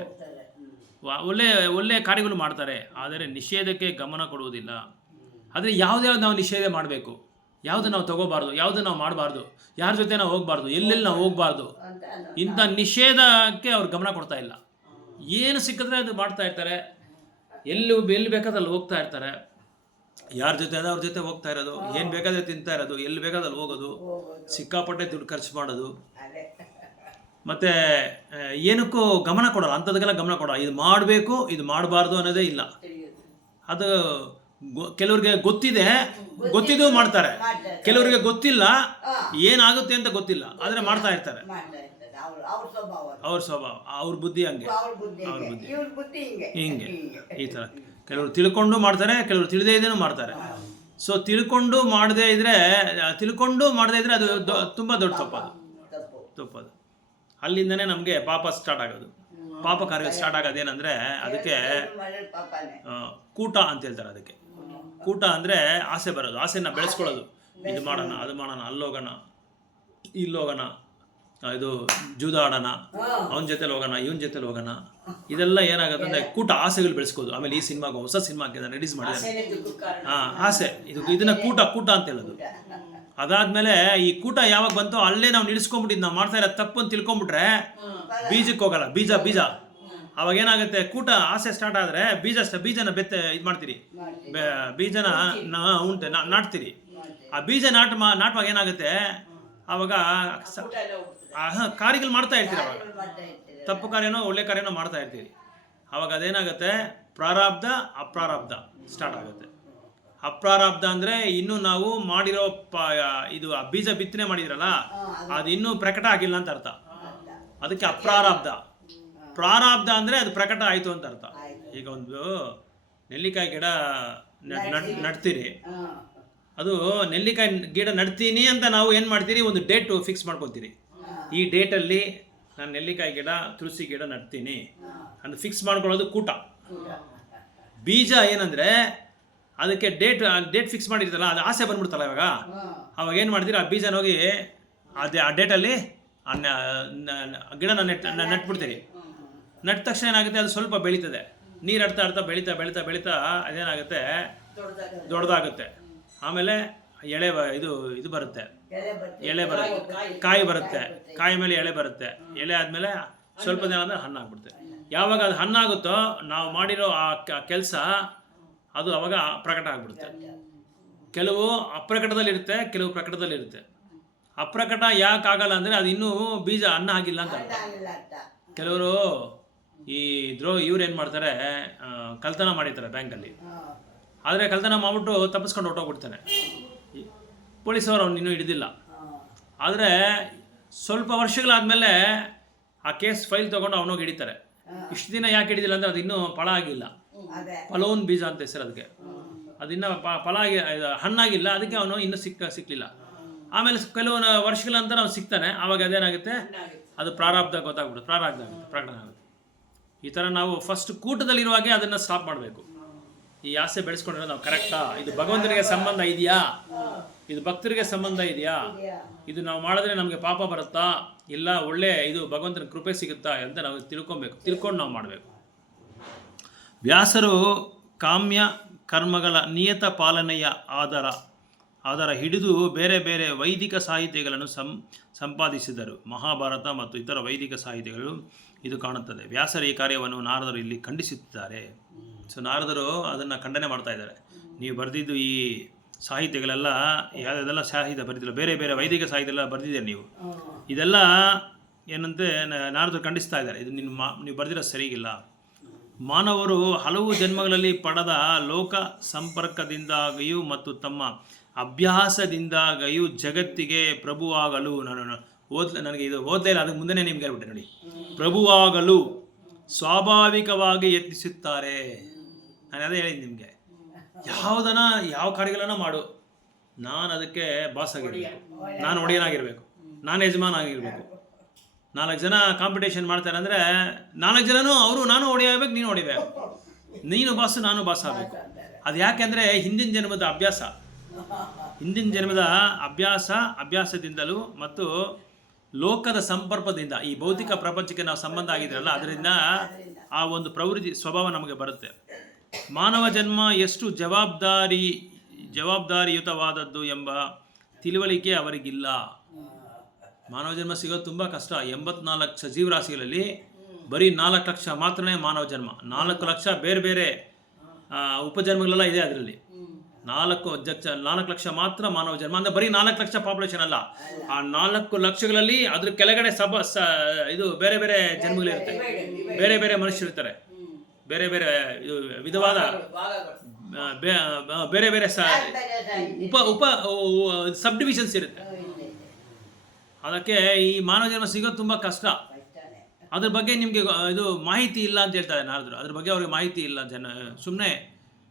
ಒಳ್ಳೆ ಕಾರ್ಯಗಳು ಮಾಡ್ತಾರೆ, ಆದರೆ ನಿಷೇಧಕ್ಕೆ ಗಮನ ಕೊಡುವುದಿಲ್ಲ. ಆದರೆ ಯಾವ್ದು ನಾವು ನಿಷೇಧ ಮಾಡಬೇಕು, ಯಾವುದು ನಾವು ತಗೋಬಾರ್ದು, ಯಾವುದು ನಾವು ಮಾಡಬಾರ್ದು, ಯಾರ ಜೊತೆ ನಾವು ಹೋಗಬಾರ್ದು, ಎಲ್ಲೆಲ್ಲಿ ನಾವು ಹೋಗಬಾರ್ದು, ಇಂಥ ನಿಷೇಧಕ್ಕೆ ಅವ್ರು ಗಮನ ಕೊಡ್ತಾ ಇಲ್ಲ. ಏನು ಸಿಕ್ಕಿದ್ರೆ ಅದು ಮಾಡ್ತಾ ಇರ್ತಾರೆ, ಎಲ್ಲಿ ಬೇಕಾದ್ರೆ ಅಲ್ಲಿ ಹೋಗ್ತಾ ಇರ್ತಾರೆ, ಯಾರ ಜೊತೆ ಅದ ಅವ್ರ ಜೊತೆ ಹೋಗ್ತಾ ಇರೋದು, ಏನು ಬೇಕಾದ್ರೆ ತಿಂತಾ ಇರೋದು, ಎಲ್ಲಿ ಬೇಕಾದಲ್ಲಿ ಹೋಗೋದು, ಸಿಕ್ಕಾಪಟ್ಟೆ ದುಡ್ಡು ಖರ್ಚು ಮಾಡೋದು, ಮತ್ತು ಏನಕ್ಕೂ ಗಮನ ಕೊಡೋಲ್ಲ, ಅಂಥದಕ್ಕೆಲ್ಲ ಗಮನ ಕೊಡೋಲ್ಲ. ಇದು ಮಾಡಬೇಕು, ಇದು ಮಾಡಬಾರ್ದು ಅನ್ನೋದೇ ಇಲ್ಲ. ಅದು ಕೆಲವ್ರಿಗೆ ಗೊತ್ತಿದ್ದು ಮಾಡ್ತಾರೆ, ಕೆಲವರಿಗೆ ಗೊತ್ತಿಲ್ಲ, ಏನಾಗುತ್ತೆ ಅಂತ ಗೊತ್ತಿಲ್ಲ, ಆದರೆ ಮಾಡ್ತಾ ಇರ್ತಾರೆ. ಅವ್ರ ಸ್ವಭಾವ, ಅವ್ರ ಬುದ್ಧಿ ಹಂಗೆ, ಅವ್ರ ಬುದ್ಧಿ ಹಿಂಗೆ ಈ ಥರ. ಕೆಲವರು ತಿಳ್ಕೊಂಡು ಮಾಡ್ತಾರೆ, ಕೆಲವರು ತಿಳಿದೇ ಇದ್ದೇನೂ ಮಾಡ್ತಾರೆ. ಸೊ ತಿಳ್ಕೊಂಡು ಮಾಡದೇ ಇದ್ರೆ ಅದು ತುಂಬ ದೊಡ್ಡ ತಪ್ಪದು. ಅಲ್ಲಿಂದನೇ ನಮಗೆ ಪಾಪ ಸ್ಟಾರ್ಟ್ ಆಗೋದು. ಪಾಪ ಕಾರ್ಯ ಸ್ಟಾರ್ಟ್ ಆಗೋದೇನೆಂದರೆ, ಅದಕ್ಕೆ ಕೂಟ ಅಂತ ಹೇಳ್ತಾರೆ. ಅದಕ್ಕೆ ಕೂಟ ಅಂದರೆ ಆಸೆ ಬರೋದು, ಆಸೆನ ಬೆಳೆಸ್ಕೊಳ್ಳೋದು. ಇದು ಮಾಡೋಣ, ಅದು ಮಾಡೋಣ, ಅಲ್ಲೋಗೋಣ, ಇಲ್ಲೋಗೋಣ, ಇದು ಜೂದ ಆಡೋಣ, ಅವನ ಜೊತೆಲಿ ಹೋಗೋಣ, ಇವನ ಜೊತೆಲಿ ಹೋಗೋಣ, ಇದೆಲ್ಲ ಏನಾಗುತ್ತೆ ಅಂದರೆ ಕೂಟ ಆಸೆಗಳು ಬೆಳೆಸ್ಕೋದು. ಆಮೇಲೆ ಈ ಸಿನಿಮಾಗೆ ಹೊಸ ಸಿನಿಮಾಗೆ ರಿಲೀಸ್ ಮಾಡಿದ್ದಾರೆ. ಆಸೆನೇ ದುಃಖಕ್ಕೆ ಕಾರಣ. ಆಸೆ, ಇದನ್ನ ಕೂಟ ಅಂತ ಹೇಳೋದು. ಅದಾದ್ಮೇಲೆ ಈ ಕೂಟ ಯಾವಾಗ ಬಂತೋ ಅಲ್ಲೇ ನಾವು ನಿಲ್ಲಿಸ್ಕೊಂಡ್ಬಿಟ್ಟಿದ್ದು, ನಾವು ಮಾಡ್ತಾ ಇರೋ ತಪ್ಪು ಅಂತ ತಿಳ್ಕೊಂಬಿಟ್ರೆ ಬೀಜಕ್ಕೆ ಹೋಗಲ್ಲ. ಬೀಜ ಅವಾಗ ಏನಾಗುತ್ತೆ, ಕೂಟ ಆಸೆ ಸ್ಟಾರ್ಟ್ ಆದರೆ ಬೀಜನ ಇದು ಮಾಡ್ತೀರಿ, ಬೀಜನ ನಾಟ್ತೀರಿ. ಆ ಬೀಜ ನಾಟುವಾಗ ಏನಾಗುತ್ತೆ, ಅವಾಗ ಊಟ ಎಲ್ಲ ಹೋಗ್ತದೆ. ಕಾರ್ಯಗಳು ಮಾಡ್ತಾ ಇರ್ತೀರಿ. ಅವಾಗ ತಪ್ಪು ಕಾರ್ಯನೋ ಒಳ್ಳೆ ಕಾರ್ಯನೋ ಮಾಡ್ತಾ ಇರ್ತೀರಿ. ಅವಾಗ ಅದೇನಾಗುತ್ತೆ, ಪ್ರಾರಬ್ಧ ಅಪ್ರಾರಬ್ಧ ಸ್ಟಾರ್ಟ್ ಆಗುತ್ತೆ. ಅಪ್ರಾರಬ್ಧ ಅಂದರೆ ಇನ್ನೂ ನಾವು ಮಾಡಿರೋ ಇದು ಬೀಜ ಬಿತ್ತನೆ ಮಾಡಿದ್ರಲ್ಲ ಅದು ಇನ್ನೂ ಪ್ರಕಟ ಆಗಿಲ್ಲ ಅಂತ ಅರ್ಥ. ಅದಕ್ಕೆ ಅಪ್ರಾರಬ್ಧ. ಪ್ರಾರಬ್ಧ ಅಂದರೆ ಅದು ಪ್ರಕಟ ಆಯಿತು ಅಂತ ಅರ್ಥ. ಈಗ ಒಂದು ನೆಲ್ಲಿಕಾಯಿ ಗಿಡ ನಡ್ತೀರಿ, ಅದು ನೆಲ್ಲಿಕಾಯಿ ಗಿಡ ನಡ್ತೀನಿ ಅಂತ ನಾವು ಏನು ಮಾಡ್ತೀರಿ, ಒಂದು ಡೇಟ್ ಫಿಕ್ಸ್ ಮಾಡ್ಕೊತೀರಿ. ಈ ಡೇಟಲ್ಲಿ ನಾನು ನೆಲ್ಲಿಕಾಯಿ ಗಿಡ, ತುಳಸಿ ಗಿಡ ನಡ್ತೀನಿ ಅಂತ ಫಿಕ್ಸ್ ಮಾಡ್ಕೊಳ್ಳೋದು ಕೂಟ. ಬೀಜ ಏನಂದರೆ ಅದಕ್ಕೆ ಡೇಟ್ ಫಿಕ್ಸ್ ಮಾಡಿರ್ತಲ್ಲ, ಅದು ಆಸೆ ಬಂದ್ಬಿಡ್ತಲ್ಲ. ಅವಾಗ ಏನು ಮಾಡ್ತೀರಿ, ಆ ಬೀಜನ ಹೋಗಿ ಆ ಡೇಟಲ್ಲಿ ಗಿಡನ ನಟ್ಬಿಡ್ತೀರಿ. ನಟ್ಟ ತಕ್ಷಣ ಏನಾಗುತ್ತೆ, ಅದು ಸ್ವಲ್ಪ ಬೆಳೀತದೆ. ನೀರು ಆಡ್ತಾ ಬೆಳೀತಾ ಅದೇನಾಗುತ್ತೆ, ದೊಡ್ಡದಾಗುತ್ತೆ. ಆಮೇಲೆ ಇದು ಬರುತ್ತೆ, ಎಲೆ ಬರುತ್ತೆ, ಕಾಯಿ ಬರುತ್ತೆ, ಕಾಯಿ ಮೇಲೆ ಎಲೆ ಬರುತ್ತೆ, ಎಲೆ ಆದಮೇಲೆ ಸ್ವಲ್ಪ ದಿನ ಆದಮೇಲೆ ಹಣ್ಣಾಗ್ಬಿಡುತ್ತೆ. ಯಾವಾಗ ಅದು ಹಣ್ಣಾಗುತ್ತೋ ನಾವು ಮಾಡಿರೋ ಆ ಕೆಲಸ ಅದು ಅವಾಗ ಪ್ರಕಟ ಆಗಿಬಿಡುತ್ತೆ. ಕೆಲವು ಅಪ್ರಕಟದಲ್ಲಿರುತ್ತೆ, ಕೆಲವು ಪ್ರಕಟದಲ್ಲಿರುತ್ತೆ. ಅಪ್ರಕಟ ಯಾಕೆ ಆಗಲ್ಲ ಅಂದರೆ ಅದು ಇನ್ನೂ ಬೀಜ ಅನ್ನ ಆಗಿಲ್ಲ ಅಂತ ಅರ್ಥ. ಕೆಲವರು ಇವ್ರು ಏನು ಮಾಡ್ತಾರೆ, ಕಳ್ತನ ಮಾಡಿರ್ತಾರೆ ಬ್ಯಾಂಕಲ್ಲಿ. ಆದರೆ ಕಳ್ತನ ಮಾಡಿಬಿಟ್ಟು ತಪ್ಪಿಸ್ಕೊಂಡು ಹೊಟ್ಟೋಗ್ಬಿಡ್ತಾನೆ. ಪೊಲೀಸವರು ಅವ್ನು ಇನ್ನೂ ಹಿಡಿದಿಲ್ಲ. ಆದರೆ ಸ್ವಲ್ಪ ವರ್ಷಗಳಾದಮೇಲೆ ಆ ಕೇಸ್ ಫೈಲ್ ತೊಗೊಂಡು ಅವನೋಗಿ ಹಿಡಿತಾರೆ. ಇಷ್ಟು ದಿನ ಯಾಕೆ ಹಿಡಿದಿಲ್ಲ ಅಂದರೆ ಅದು ಇನ್ನೂ ಫಲ ಆಗಿಲ್ಲ. ಫಲೋನ್ ಬೀಜ ಅಂತ ಹೆಸರು ಅದಕ್ಕೆ. ಅದಿನ್ನೂ ಫಲ ಆಗಿ ಹಣ್ಣಾಗಿಲ್ಲ, ಅದಕ್ಕೆ ಅವನು ಇನ್ನೂ ಸಿಕ್ಕಲಿಲ್ಲ. ಆಮೇಲೆ ಕೆಲವು ವರ್ಷಗಳ ನಂತರ ಅವ್ನು ಸಿಗ್ತಾನೆ. ಆವಾಗ ಅದೇನಾಗುತ್ತೆ, ಅದು ಪ್ರಾರಬ್ಧ ಗೊತ್ತಾಗ್ಬಿಡುತ್ತೆ, ಪ್ರಕಟಣೆ ಆಗುತ್ತೆ. ಈ ಥರ ನಾವು ಫಸ್ಟ್ ಕೂಟದಲ್ಲಿರುವಾಗೆ ಅದನ್ನು ಸ್ಟಾಪ್ ಮಾಡಬೇಕು. ಈ ಆಸೆ ಬೆಳೆಸ್ಕೊಂಡ್ರೆ ನಾವು ಕರೆಕ್ಟಾ, ಇದು ಭಗವಂತನಿಗೆ ಸಂಬಂಧ ಇದೆಯಾ, ಇದು ಭಕ್ತರಿಗೆ ಸಂಬಂಧ ಇದೆಯಾ, ಇದು ನಾವು ಮಾಡಿದ್ರೆ ನಮಗೆ ಪಾಪ ಬರುತ್ತಾ, ಇಲ್ಲ ಒಳ್ಳೆ ಇದು ಭಗವಂತನ ಕೃಪೆ ಸಿಗುತ್ತಾ ಅಂತ ನಾವು ತಿಳ್ಕೊಂಡು ನಾವು ಮಾಡಬೇಕು. ವ್ಯಾಸರು ಕಾಮ್ಯ ಕರ್ಮಗಳ ನಿಯತ ಪಾಲನೆಯ ಆಧಾರ ಹಿಡಿದು ಬೇರೆ ಬೇರೆ ವೈದಿಕ ಸಾಹಿತ್ಯಗಳನ್ನು ಸಂಪಾದಿಸಿದರು. ಮಹಾಭಾರತ ಮತ್ತು ಇತರ ವೈದಿಕ ಸಾಹಿತ್ಯಗಳು ಇದು ಕಾಣುತ್ತದೆ. ವ್ಯಾಸರ ಈ ಕಾರ್ಯವನ್ನು ನಾರದರು ಇಲ್ಲಿ ಖಂಡಿಸುತ್ತಿದ್ದಾರೆ. ಸೊ ನಾರದರು ಅದನ್ನು ಖಂಡನೆ ಮಾಡ್ತಾ ಇದ್ದಾರೆ. ನೀವು ಬರೆದಿದ್ದು ಈ ಸಾಹಿತ್ಯಗಳೆಲ್ಲ ಯಾವುದೆಲ್ಲ ಸಾಹಿತ್ಯ ಬರೆದಿಲ್ಲ, ಬೇರೆ ಬೇರೆ ವೈದಿಕ ಸಾಹಿತ್ಯ ಎಲ್ಲ ಬರೆದಿದ್ದೀರಿ ನೀವು, ಇದೆಲ್ಲ ಏನಂತೆ ನಾರದರು ಖಂಡಿಸ್ತಾ ಇದ್ದಾರೆ. ಇದು ನೀವು ಬರೆದಿರೋ ಸರಿಗಿಲ್ಲ. ಮಾನವರು ಹಲವು ಜನ್ಮಗಳಲ್ಲಿ ಪಡೆದ ಲೋಕ ಸಂಪರ್ಕದಿಂದಾಗಿಯೂ ಮತ್ತು ತಮ್ಮ ಅಭ್ಯಾಸದಿಂದಾಗಿಯೂ ಜಗತ್ತಿಗೆ ಪ್ರಭುವಾಗಲು ನನಗೆ ಇದು ಓದಲೇ ಇಲ್ಲ, ಅದಕ್ಕೆ ಮುಂದೆ ನಿಮ್ಗೆ ಹೇಳ್ಬಿಟ್ಟೆ ನೋಡಿ. ಪ್ರಭುವಾಗಲು ಸ್ವಾಭಾವಿಕವಾಗಿ ಯತ್ನಿಸುತ್ತಾರೆ. ನಾನು ಅದೇ ಹೇಳಿದ್ದು ನಿಮಗೆ, ಯಾವ ಕಾರ್ಯಗಳನ್ನ ಮಾಡು, ನಾನು ಅದಕ್ಕೆ ಬಾಸ್ ಆಗಿರಬೇಕು, ನಾನು ಒಡೆಯನಾಗಿರ್ಬೇಕು, ನಾನು ಯಜಮಾನ ಆಗಿರಬೇಕು. 4 ಜನ ಕಾಂಪಿಟೇಷನ್ ಮಾಡ್ತಾರೆ ಅಂದರೆ 4 ಜನನೂ ನಾನು ಹೊಡೆಯಬೇಕು, ನೀನು ಹೊಡಿಬೇಕು, ನೀನು ಬಾಸು ನಾನು ಬಾಸ್ ಆಗಬೇಕು. ಅದು ಯಾಕೆ ಅಂದರೆ ಹಿಂದಿನ ಜನ್ಮದ ಅಭ್ಯಾಸದಿಂದಲೂ ಮತ್ತು ಲೋಕದ ಸಂಪರ್ಕದಿಂದ ಈ ಭೌತಿಕ ಪ್ರಪಂಚಕ್ಕೆ ನಾವು ಸಂಬಂಧ ಆಗಿದ್ರಲ್ಲ, ಅದರಿಂದ ಆ ಒಂದು ಪ್ರವೃತ್ತಿ ಸ್ವಭಾವ ನಮಗೆ ಬರುತ್ತೆ. ಮಾನವ ಜನ್ಮ ಎಷ್ಟು ಜವಾಬ್ದಾರಿಯುತವಾದದ್ದು ಎಂಬ ತಿಳುವಳಿಕೆ ಅವರಿಗಿಲ್ಲ. ಮಾನವ ಜನ್ಮ ಸಿಗೋದು ತುಂಬ ಕಷ್ಟ. 84 ಲಕ್ಷ ಜೀವರಾಶಿಗಳಲ್ಲಿ ಬರೀ 4 ಲಕ್ಷ ಮಾತ್ರನೇ ಮಾನವ ಜನ್ಮ. 4 ಲಕ್ಷ ಬೇರೆ ಬೇರೆ ಉಪಜನ್ಮಗಳೆಲ್ಲ ಇದೆ. ಅದರಲ್ಲಿ 4 ಲಕ್ಷ ಮಾತ್ರ ಮಾನವ ಜನ್ಮ. ಅಂದರೆ ಬರೀ 4 ಲಕ್ಷ ಪಾಪ್ಯುಲೇಷನ್ ಅಲ್ಲ, ಆ 4 ಲಕ್ಷಗಳಲ್ಲಿ ಅದ್ರ ಕೆಳಗಡೆ ಇದು ಬೇರೆ ಬೇರೆ ಜನ್ಮಗಳಿರುತ್ತೆ, ಬೇರೆ ಬೇರೆ ಮನುಷ್ಯರಿರ್ತಾರೆ, ಬೇರೆ ಬೇರೆ ವಿಧವಾದ ಬೇರೆ ಬೇರೆ ಸಬ್ ಡಿವಿಷನ್ಸ್ ಇರುತ್ತೆ. ಅದಕ್ಕೆ ಈ ಮಾನವ ಜನ್ಮ ಸಿಗೋದು ತುಂಬ ಕಷ್ಟ. ಅದ್ರ ಬಗ್ಗೆ ನಿಮಗೆ ಇದು ಮಾಹಿತಿ ಇಲ್ಲ ಅಂತ ಹೇಳ್ತಾರೆ ನಾರದರು. ಅದ್ರ ಬಗ್ಗೆ ಅವ್ರಿಗೆ ಮಾಹಿತಿ ಇಲ್ಲ. ಸುಮ್ಮನೆ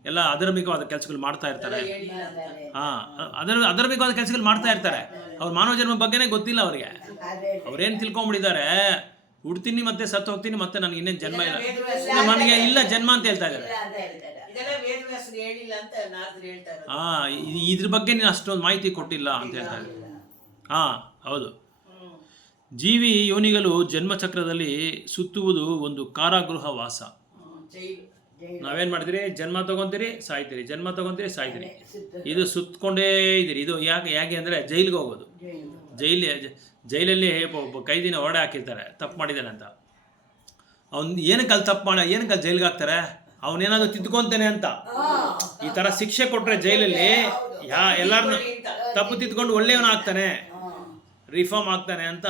ಎಲ್ಲ ಅಧರ್ಮಿಕವಾದ ಕೆಲಸಗಳು ಮಾಡ್ತಾ ಇರ್ತಾರೆ. ಅಧರ್ಮಿಕವಾದ ಕೆಲಸಗಳು ಮಾಡ್ತಾ ಇರ್ತಾರೆ. ಅವ್ರ ಮಾನವ ಜನ್ಮ ಬಗ್ಗೆನೇ ಗೊತ್ತಿಲ್ಲ ಅವರಿಗೆ. ಅವ್ರೇನು ತಿಳ್ಕೊಂಡ್ಬಿಟ್ಟಿದ್ದಾರೆ, ಹುಡ್ತೀನಿ ಮತ್ತೆ ಸತ್ತು ಹೋಗ್ತೀನಿ, ಮತ್ತೆ ನನಗೆ ಇನ್ನೇನು ಜನ್ಮ ಇಲ್ಲ, ನನಗೆ ಇಲ್ಲ ಜನ್ಮ ಅಂತ ಹೇಳ್ತಾ ಇದ್ದಾರೆ. ಇದ್ರ ಬಗ್ಗೆ ನೀನು ಅಷ್ಟೊಂದು ಮಾಹಿತಿ ಕೊಟ್ಟಿಲ್ಲ ಅಂತ ಹೇಳ್ತಾ ಇದ್ದಾರೆ. ಹೌದು. ಜೀವಿ ಯೋನಿಗಳು ಜನ್ಮಚಕ್ರದಲ್ಲಿ ಸುತ್ತುವುದು ಒಂದು ಕಾರಾಗೃಹ ವಾಸ. ಜೈಲು. ನಾವೇನು ಮಾಡಿದಿರಿ, ಜನ್ಮ ತಗೊಂತೀರಿ ಸಾಯ್ತೀರಿ, ಜನ್ಮ ತಗೊಂತೀರಿ ಸಾಯ್ತೀರಿ, ಇದು ಸುತ್ತಕೊಂಡೇ ಇದ್ದೀರಿ. ಇದು ಯಾಕೆ ಅಂದರೆ ಜೈಲಿಗೆ ಹೋಗೋದು. ಜೈಲಲ್ಲಿ ಒಬ್ಬ ಕೈದಿನ ಹೊಡೆ ಹಾಕಿರ್ತಾರೆ ತಪ್ಪು ಮಾಡಿದ್ದಾನೆ ಅಂತ. ಅವ್ನು ಏನಕ್ಕೆ ಏನಕ್ಕೆ ಜೈಲಿಗೆ ಹಾಕ್ತಾರೆ, ಅವನೇನಾದ್ರು ತಿದ್ದುಕೊಂತಾನೆ ಅಂತ. ಈ ಥರ ಶಿಕ್ಷೆ ಕೊಟ್ಟರೆ ಜೈಲಲ್ಲಿ ಎಲ್ಲರನ್ನೂ ತಪ್ಪು ತಿದ್ದುಕೊಂಡು ಒಳ್ಳೆಯವನು ಆಗ್ತಾನೆ, ರಿಫಾರ್ಮ್ ಆಗ್ತಾನೆ ಅಂತ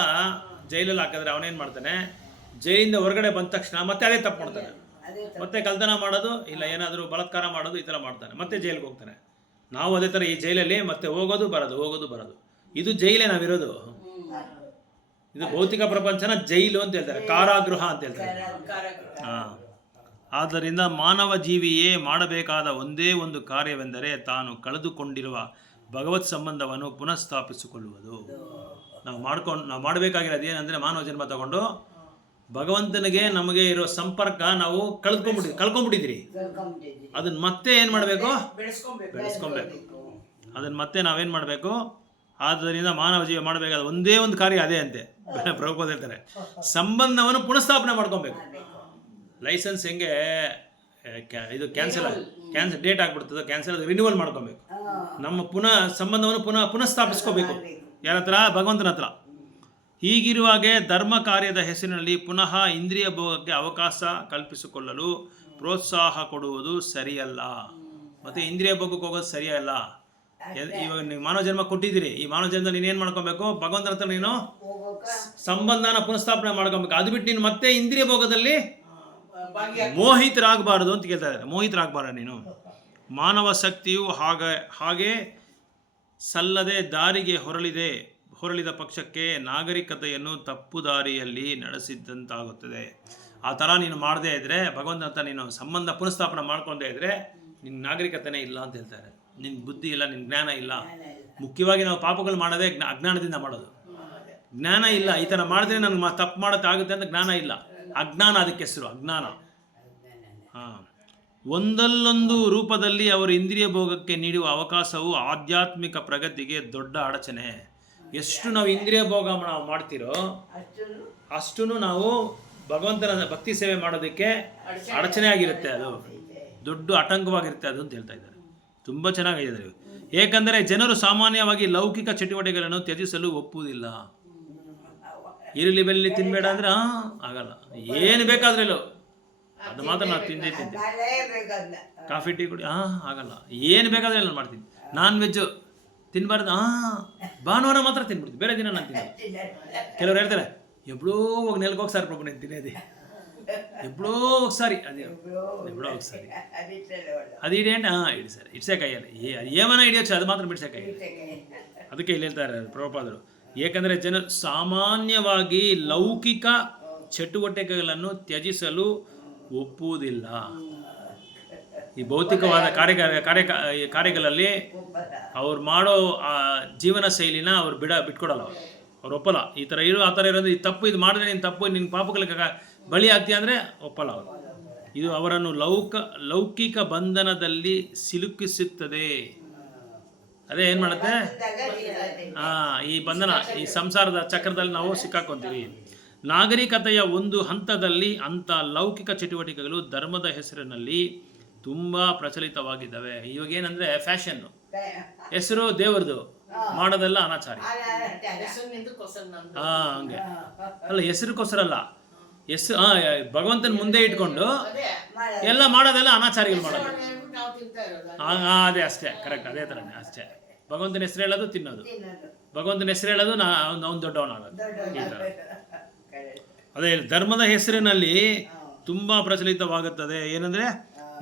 ಜೈಲಲ್ಲಿ ಹಾಕಿದ್ರೆ ಅವನೇನು ಮಾಡ್ತಾನೆ, ಜೈಲಿಂದ ಹೊರಗಡೆ ಬಂದ ತಕ್ಷಣ ಮತ್ತೆ ಅದೇ ತಪ್ಪು ಮಾಡ್ತಾನೆ, ಮತ್ತೆ ಕಳ್ತನ ಮಾಡೋದು ಇಲ್ಲ ಏನಾದರೂ ಬಲಾತ್ಕಾರ ಮಾಡೋದು ಈ ಥರ ಮಾಡ್ತಾನೆ, ಮತ್ತೆ ಜೈಲಿಗೆ ಹೋಗ್ತಾನೆ. ನಾವು ಅದೇ ಥರ ಈ ಜೈಲಲ್ಲಿ ಮತ್ತೆ ಹೋಗೋದು ಬರೋದು. ಇದು ಜೈಲೇ ನಾವಿರೋದು. ಇದು ಭೌತಿಕ ಪ್ರಪಂಚನ ಜೈಲು ಅಂತ ಹೇಳ್ತಾರೆ, ಕಾರಾಗೃಹ ಅಂತ ಹೇಳ್ತಾರೆ. ಆದ್ದರಿಂದ ಮಾನವ ಜೀವಿಯೇ ಮಾಡಬೇಕಾದ ಒಂದೇ ಒಂದು ಕಾರ್ಯವೆಂದರೆ ತಾನು ಕಳೆದುಕೊಂಡಿರುವ ಭಗವತ್ ಸಂಬಂಧವನ್ನು ಪುನಃ ಸ್ಥಾಪಿಸಿಕೊಳ್ಳುವುದು. ನಾವು ಮಾಡಬೇಕಾಗಿರೋದು ಏನಂದರೆ, ಮಾನವ ಜನ್ಮ ತಗೊಂಡು ಭಗವಂತನಿಗೆ ನಮಗೆ ಇರೋ ಸಂಪರ್ಕ ನಾವು ಕಳ್ಕೊಂಡ್ಬಿಟ್ಟಿದ್ರಿ. ಅದನ್ನ ಮತ್ತೆ ಏನು ಮಾಡಬೇಕು, ಬೆಳೆಸ್ಕೊಬೇಕು. ಅದನ್ನ ಮತ್ತೆ ನಾವೇನು ಮಾಡಬೇಕು. ಆದ್ದರಿಂದ ಮಾನವ ಜೀವ ಮಾಡಬೇಕಾದ ಒಂದೇ ಒಂದು ಕಾರ್ಯ ಅದೇ ಅಂತೆ. ಪ್ರಭುಪಾದ ಹೇಳ್ತಾರೆ, ಸಂಬಂಧವನ್ನು ಪುನಃಸ್ಥಾಪನೆ ಮಾಡ್ಕೊಬೇಕು. ಲೈಸೆನ್ಸ್ ಹೆಂಗೆ ಇದು ಕ್ಯಾನ್ಸಲ್ ಡೇಟ್ ಆಗ್ಬಿಡ್ತದೆ, ಕ್ಯಾನ್ಸಲ್ ರಿನ್ಯೂವಲ್ ಮಾಡ್ಕೊಬೇಕು. ನಮ್ಮ ಸಂಬಂಧವನ್ನು ಪುನಃ ಸ್ಥಾಪಿಸ್ಕೋಬೇಕು. ಯಾರ ಹತ್ರ, ಭಗವಂತನ ಹತ್ರ. ಹೀಗಿರುವಾಗೆ ಧರ್ಮ ಕಾರ್ಯದ ಹೆಸರಿನಲ್ಲಿ ಪುನಃ ಇಂದ್ರಿಯ ಭೋಗಕ್ಕೆ ಅವಕಾಶ ಕಲ್ಪಿಸಿಕೊಳ್ಳಲು ಪ್ರೋತ್ಸಾಹ ಕೊಡುವುದು ಸರಿಯಲ್ಲ. ಮತ್ತು ಇಂದ್ರಿಯ ಭೋಗಕ್ಕೆ ಹೋಗೋದು ಸರಿಯಲ್ಲ. ಇವಾಗ ನೀವು ಮಾನವ ಜನ್ಮ ಕೊಟ್ಟಿದ್ದೀರಿ, ಈ ಮಾನವ ಜನ್ಮದಲ್ಲಿ ನೀನೇನು ಮಾಡ್ಕೊಬೇಕು, ಭಗವಂತನ ಹತ್ರ ನೀನು ಸಂಬಂಧನ ಪುನಃಸ್ಥಾಪನೆ ಮಾಡ್ಕೊಬೇಕು. ಅದು ಬಿಟ್ಟು ನೀನು ಮತ್ತೆ ಇಂದ್ರಿಯ ಭೋಗದಲ್ಲಿ ಮೋಹಿತರಾಗಬಾರದು ಅಂತ ಕೇಳ್ತಾ ಇದ್ದಾರೆ. ಮೋಹಿತರಾಗಬಾರದು ನೀನು. ಮಾನವ ಶಕ್ತಿಯು ಹಾಗೆ ಸಲ್ಲದೆ ದಾರಿಗೆ ಹೊರಳಿದ ಪಕ್ಷಕ್ಕೆ ನಾಗರಿಕತೆಯನ್ನು ತಪ್ಪು ದಾರಿಯಲ್ಲಿ ನಡೆಸಿದ್ದಂತಾಗುತ್ತದೆ. ಆ ಥರ ನೀನು ಮಾಡದೇ ಇದ್ದರೆ, ಭಗವಂತನ ಹತ್ರ ನೀನು ಸಂಬಂಧ ಪುನಃಸ್ಥಾಪನೆ ಮಾಡ್ಕೊಂಡೇ ಇದ್ದರೆ ನಿನ್ನ ನಾಗರಿಕತೆನೇ ಇಲ್ಲ ಅಂತ ಹೇಳ್ತಾರೆ. ನಿನ್ನ ಬುದ್ಧಿ ಇಲ್ಲ, ನಿನ್ನ ಜ್ಞಾನ ಇಲ್ಲ. ಮುಖ್ಯವಾಗಿ ನಾವು ಪಾಪಗಳು ಮಾಡೋದೇ ಅಜ್ಞಾನದಿಂದ ಮಾಡೋದು. ಜ್ಞಾನ ಇಲ್ಲ. ಈ ಥರ ಮಾಡಿದ್ರೆ ನನಗೆ ತಪ್ಪು ಮಾಡೋಕ್ಕಾಗುತ್ತೆ ಅಂತ ಜ್ಞಾನ ಇಲ್ಲ. ಅಜ್ಞಾನ, ಅದಕ್ಕೆ ಹೆಸರು ಅಜ್ಞಾನ. ಒಂದಲ್ಲೊಂದು ರೂಪದಲ್ಲಿ ಅವರು ಇಂದ್ರಿಯ ಭೋಗಕ್ಕೆ ನೀಡುವ ಅವಕಾಶವು ಆಧ್ಯಾತ್ಮಿಕ ಪ್ರಗತಿಗೆ ದೊಡ್ಡ ಅಡಚಣೆ. ಎಷ್ಟು ನಾವು ಇಂದ್ರಿಯ ಭೋಗ ನಾವು ಮಾಡ್ತಿರೋ ಅಷ್ಟು ನಾವು ಭಗವಂತನ ಭಕ್ತಿ ಸೇವೆ ಮಾಡೋದಕ್ಕೆ ಅಡಚಣೆ ಆಗಿರುತ್ತೆ. ಅದು ದೊಡ್ಡ ಆಟಂಕವಾಗಿರುತ್ತೆ ಅದು ಅಂತ ಹೇಳ್ತಾ ಇದ್ದಾರೆ. ತುಂಬ ಚೆನ್ನಾಗಿದೆ. ಏಕೆಂದರೆ ಜನರು ಸಾಮಾನ್ಯವಾಗಿ ಲೌಕಿಕ ಚಟುವಟಿಕೆಗಳನ್ನು ತ್ಯಜಿಸಲು ಒಪ್ಪುವುದಿಲ್ಲ. ಈರುಳ್ಳಿ ಬೆಳ್ಳಿ ತಿನ್ಬೇಡ ಅಂದ್ರೆ ಆಗಲ್ಲ. ಏನು ಬೇಕಾದ್ರೂ ಅದು ಮಾತ್ರ ನಾವು ತಿಂದೆ. ಕಾಫಿ ಟೀ ಕುಡಿ ಆಗಲ್ಲ. ಏನು ಬೇಕಾದ್ರೆ ನಾನು ಮಾಡ್ತೀನಿ. ನಾನ್ ವೆಜ್ಜು ತಿನ್ನಬಾರ್ದು, ಭಾನುವಾರ ಮಾತ್ರ ತಿನ್ಬಿಡ್ತೀನಿ, ಬೇರೆ ದಿನ ನಾನು ತಿನ್ನೋದು. ಕೆಲವ್ರು ಹೇಳ್ತಾರೆ, ಎಬ್ಳೋ ಹೋಗಿ ನೆಲಕ್ಕೆ ಹೋಗಿ ಸಾರಿ ಪ್ರಭು ನಾನು ತಿನ್ನೋದೇ, ಎಬ್ಳೋ ಹೋಗಿ ಸಾರಿ, ಅದೇ ಎಬ್ಳೋ ಹೋಗಿ ಸಾರಿ ಅದು ಇಡೇಂಟ ಇಡಿ ಸರ್ ಇಡ್ಸೆ ಕೈಯಲ್ಲಿ ಏಮನ ಹಿಡಿಯೋచ్చు, ಅದು ಮಾತ್ರ ಬಿಡ್ಸೆ ಕೈ. ಅದಕ್ಕೆ ಇಲ್ಲಿ ಹೇಳ್ತಾರೆ ಪ್ರಭುಪಾದರು, ಏಕೆಂದರೆ ಸಾಮಾನ್ಯವಾಗಿ ಲೌಕಿಕ ಚಟುವಟಿಕೆಗಳನ್ನು ತ್ಯಜಿಸಲು ಒಪ್ಪುವುದಿಲ್ಲ. ಈ ಭೌತಿಕವಾದ ಕಾರ್ಯಗಳಲ್ಲಿ ಅವ್ರು ಮಾಡೋ ಜೀವನ ಶೈಲಿನ ಅವ್ರು ಬಿಟ್ಕೊಡಲ್ಲ. ಅವ್ರು ಒಪ್ಪಲ್ಲ. ಈ ಥರ ಆ ಥರ ಇರೋದು, ಈ ತಪ್ಪು, ಇದು ಮಾಡಿದ್ರೆ ನೀನು ತಪ್ಪು, ನಿನ್ನ ಪಾಪಗಳಿಗೆ ಬಲಿ ಆಗ್ತೀಯ ಅಂದರೆ ಒಪ್ಪಲ್ಲ ಅವರು. ಇದು ಅವರನ್ನು ಲೌಕಿಕ ಬಂಧನದಲ್ಲಿ ಸಿಲುಕಿಸುತ್ತದೆ. ಅದೇ ಏನು ಮಾಡುತ್ತೆ, ಈ ಬಂಧನ, ಈ ಸಂಸಾರದ ಚಕ್ರದಲ್ಲಿ ನಾವು ಸಿಕ್ಕಾಕೊಂತೀವಿ. ನಾಗರಿಕತೆಯ ಒಂದು ಹಂತದಲ್ಲಿ ಅಂಥ ಲೌಕಿಕ ಚಟುವಟಿಕೆಗಳು ಧರ್ಮದ ಹೆಸರಿನಲ್ಲಿ ತುಂಬ ಪ್ರಚಲಿತವಾಗಿದ್ದಾವೆ. ಇವಾಗ ಏನಂದರೆ ಫ್ಯಾಷನ್ನು, ಹೆಸರು ದೇವರದು, ಮಾಡೋದೆಲ್ಲ ಅನಾಚಾರಿ. ಹಂಗೆ ಅಲ್ಲ, ಹೆಸರುಕೋಸ್ಕರಲ್ಲ, ಭಗವಂತನ ಮುಂದೆ ಇಟ್ಕೊಂಡು ಎಲ್ಲ ಮಾಡೋದೆಲ್ಲ ಅನಾಚಾರಿಗಳು ಮಾಡೋದು. ಅದೇ ಅಷ್ಟೇ, ಕರೆಕ್ಟ್, ಅದೇ ಥರನೇ ಅಷ್ಟೇ. ಭಗವಂತನ ಹೆಸರು ಹೇಳೋದು, ತಿನ್ನೋದು. ಭಗವಂತನ ಹೆಸರು ಹೇಳೋದು, ಅವ್ನು ದೊಡ್ಡವನಾಗೋದು. ಈ ಥರ ಅದೇ ಧರ್ಮದ ಹೆಸರಿನಲ್ಲಿ ತುಂಬ ಪ್ರಚಲಿತವಾಗುತ್ತದೆ. ಏನಂದರೆ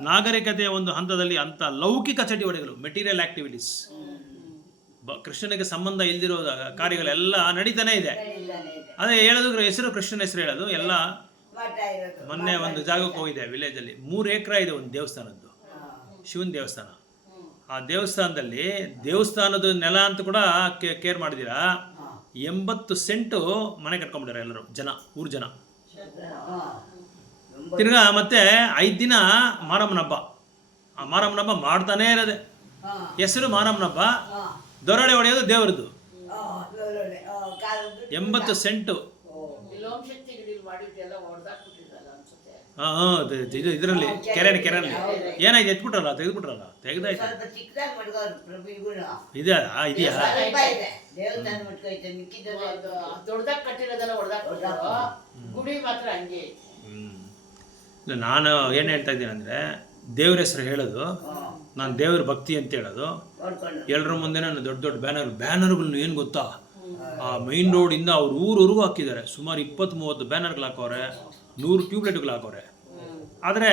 ನಾಗರಿಕತೆಯ ಒಂದು ಹಂತದಲ್ಲಿ ಅಂಥ ಲೌಕಿಕ ಚಟುವಟಿಕೆಗಳು, ಮೆಟೀರಿಯಲ್ ಆಕ್ಟಿವಿಟೀಸ್, ಕೃಷ್ಣನಿಗೆ ಸಂಬಂಧ ಇಲ್ದಿರೋ ಕಾರ್ಯಗಳೆಲ್ಲ ನಡೀತಾನೆ ಇದೆ. ಅದೇ ಹೇಳೋದು ಹೆಸರು, ಕೃಷ್ಣನ ಹೆಸರು ಹೇಳೋದು ಎಲ್ಲ. ಮೊನ್ನೆ ಒಂದು ಜಾಗಕ್ಕೆ ಹೋಗಿದೆ, ವಿಲೇಜಲ್ಲಿ 3 ಎಕರೆ ಇದೆ ಒಂದು ದೇವಸ್ಥಾನದ್ದು, ಶಿವನ ದೇವಸ್ಥಾನ. ಆ ದೇವಸ್ಥಾನದಲ್ಲಿ ದೇವಸ್ಥಾನದ ನೆಲ ಅಂತ ಕೂಡ ಕೇರ್ ಮಾಡಿದ್ದೀರಾ, 80 ಸೆಂಟು ಮನೆ ಕಟ್ಕೊಂಡ್ಬಿಟ್ಟಾರೆ ಎಲ್ಲರೂ ಊರು ಜನ. ತಿರ್ಗಾ ಮತ್ತೆ 5 ದಿನ ಮಾರಮ್ಮನ ಹಬ್ಬ. ಆ ಮಾರಮ್ಮನ ಹಬ್ಬ ಮಾಡ್ತಾನೇ ಇರೋದೆ. ಹೆಸರು ಮಾರಮ್ಮನ ಹಬ್ಬ, ದೊರಡೆ ಹೊಡೆಯೋದು ದೇವರದ್ದು. 80 ಸೆಂಟು ಮಾಡಿದ್ದೆಲ್ಲ ಹೊಡೆದಾಕ್ಬಿಟ್ಟಿದ್ದಲ್ಲ ಅನ್ಸುತ್ತೆ. ಇದು ಇದರಲ್ಲಿ ಕೆರೆಯಲ್ಲಿ ಏನಾಯ್ತು ಎತ್ಬಿಟ್ರಲ್ಲ ತೆಗ್ದಾಯ್ತು ಸ್ವಲ್ಪ ಚಿಕ್ಕದಾಗಿ ಮಡ್ಗೋರು ಪ್ರಭುಗೂ ಇದೆಯಾ ತುಂಬ ಇದೆ. ದೇವಸ್ಥಾನ ಮಟ್ಕೈತೆ ಮಿಕ್ಕಿದ್ದೆಲ್ಲ ಅದು ದೊಡ್ಡದಾಗಿ ಕಟ್ಟಿರೋದೆಲ್ಲ ಹೊಡೆದಾಕ್ಬಿಟ್ಟು ಗುಡಿ ಮಾತ್ರ ಹಂಗೆ ಐತೆ. ಇಲ್ಲ, ನಾನು ಏನು ಹೇಳ್ತಾ ಇದ್ದೀನಿ ಅಂದರೆ ದೇವ್ರ ಹೆಸರು ಹೇಳೋದು, ನಾನು ದೇವ್ರ ಭಕ್ತಿ ಅಂತ ಹೇಳೋದು, ನೋಡ್ಕೊಂಡು ಎಲ್ಲರ ಮುಂದೆ ನಾನು ದೊಡ್ಡ ದೊಡ್ಡ ಬ್ಯಾನರ್ಗಳನ್ನ ಏನು ಗೊತ್ತಾ, ಆ ಮೈನ್ ರೋಡಿಂದ ಅವ್ರ ಊರವರೆಗೂ ಹಾಕಿದ್ದಾರೆ. ಸುಮಾರು 20-30 ಬ್ಯಾನರ್ಗಳು ಹಾಕವ್ರೆ, 100 ಟ್ಯೂಬ್ಲೈಟ್ಗಳು ಹಾಕವ್ರೆ. ಆದರೆ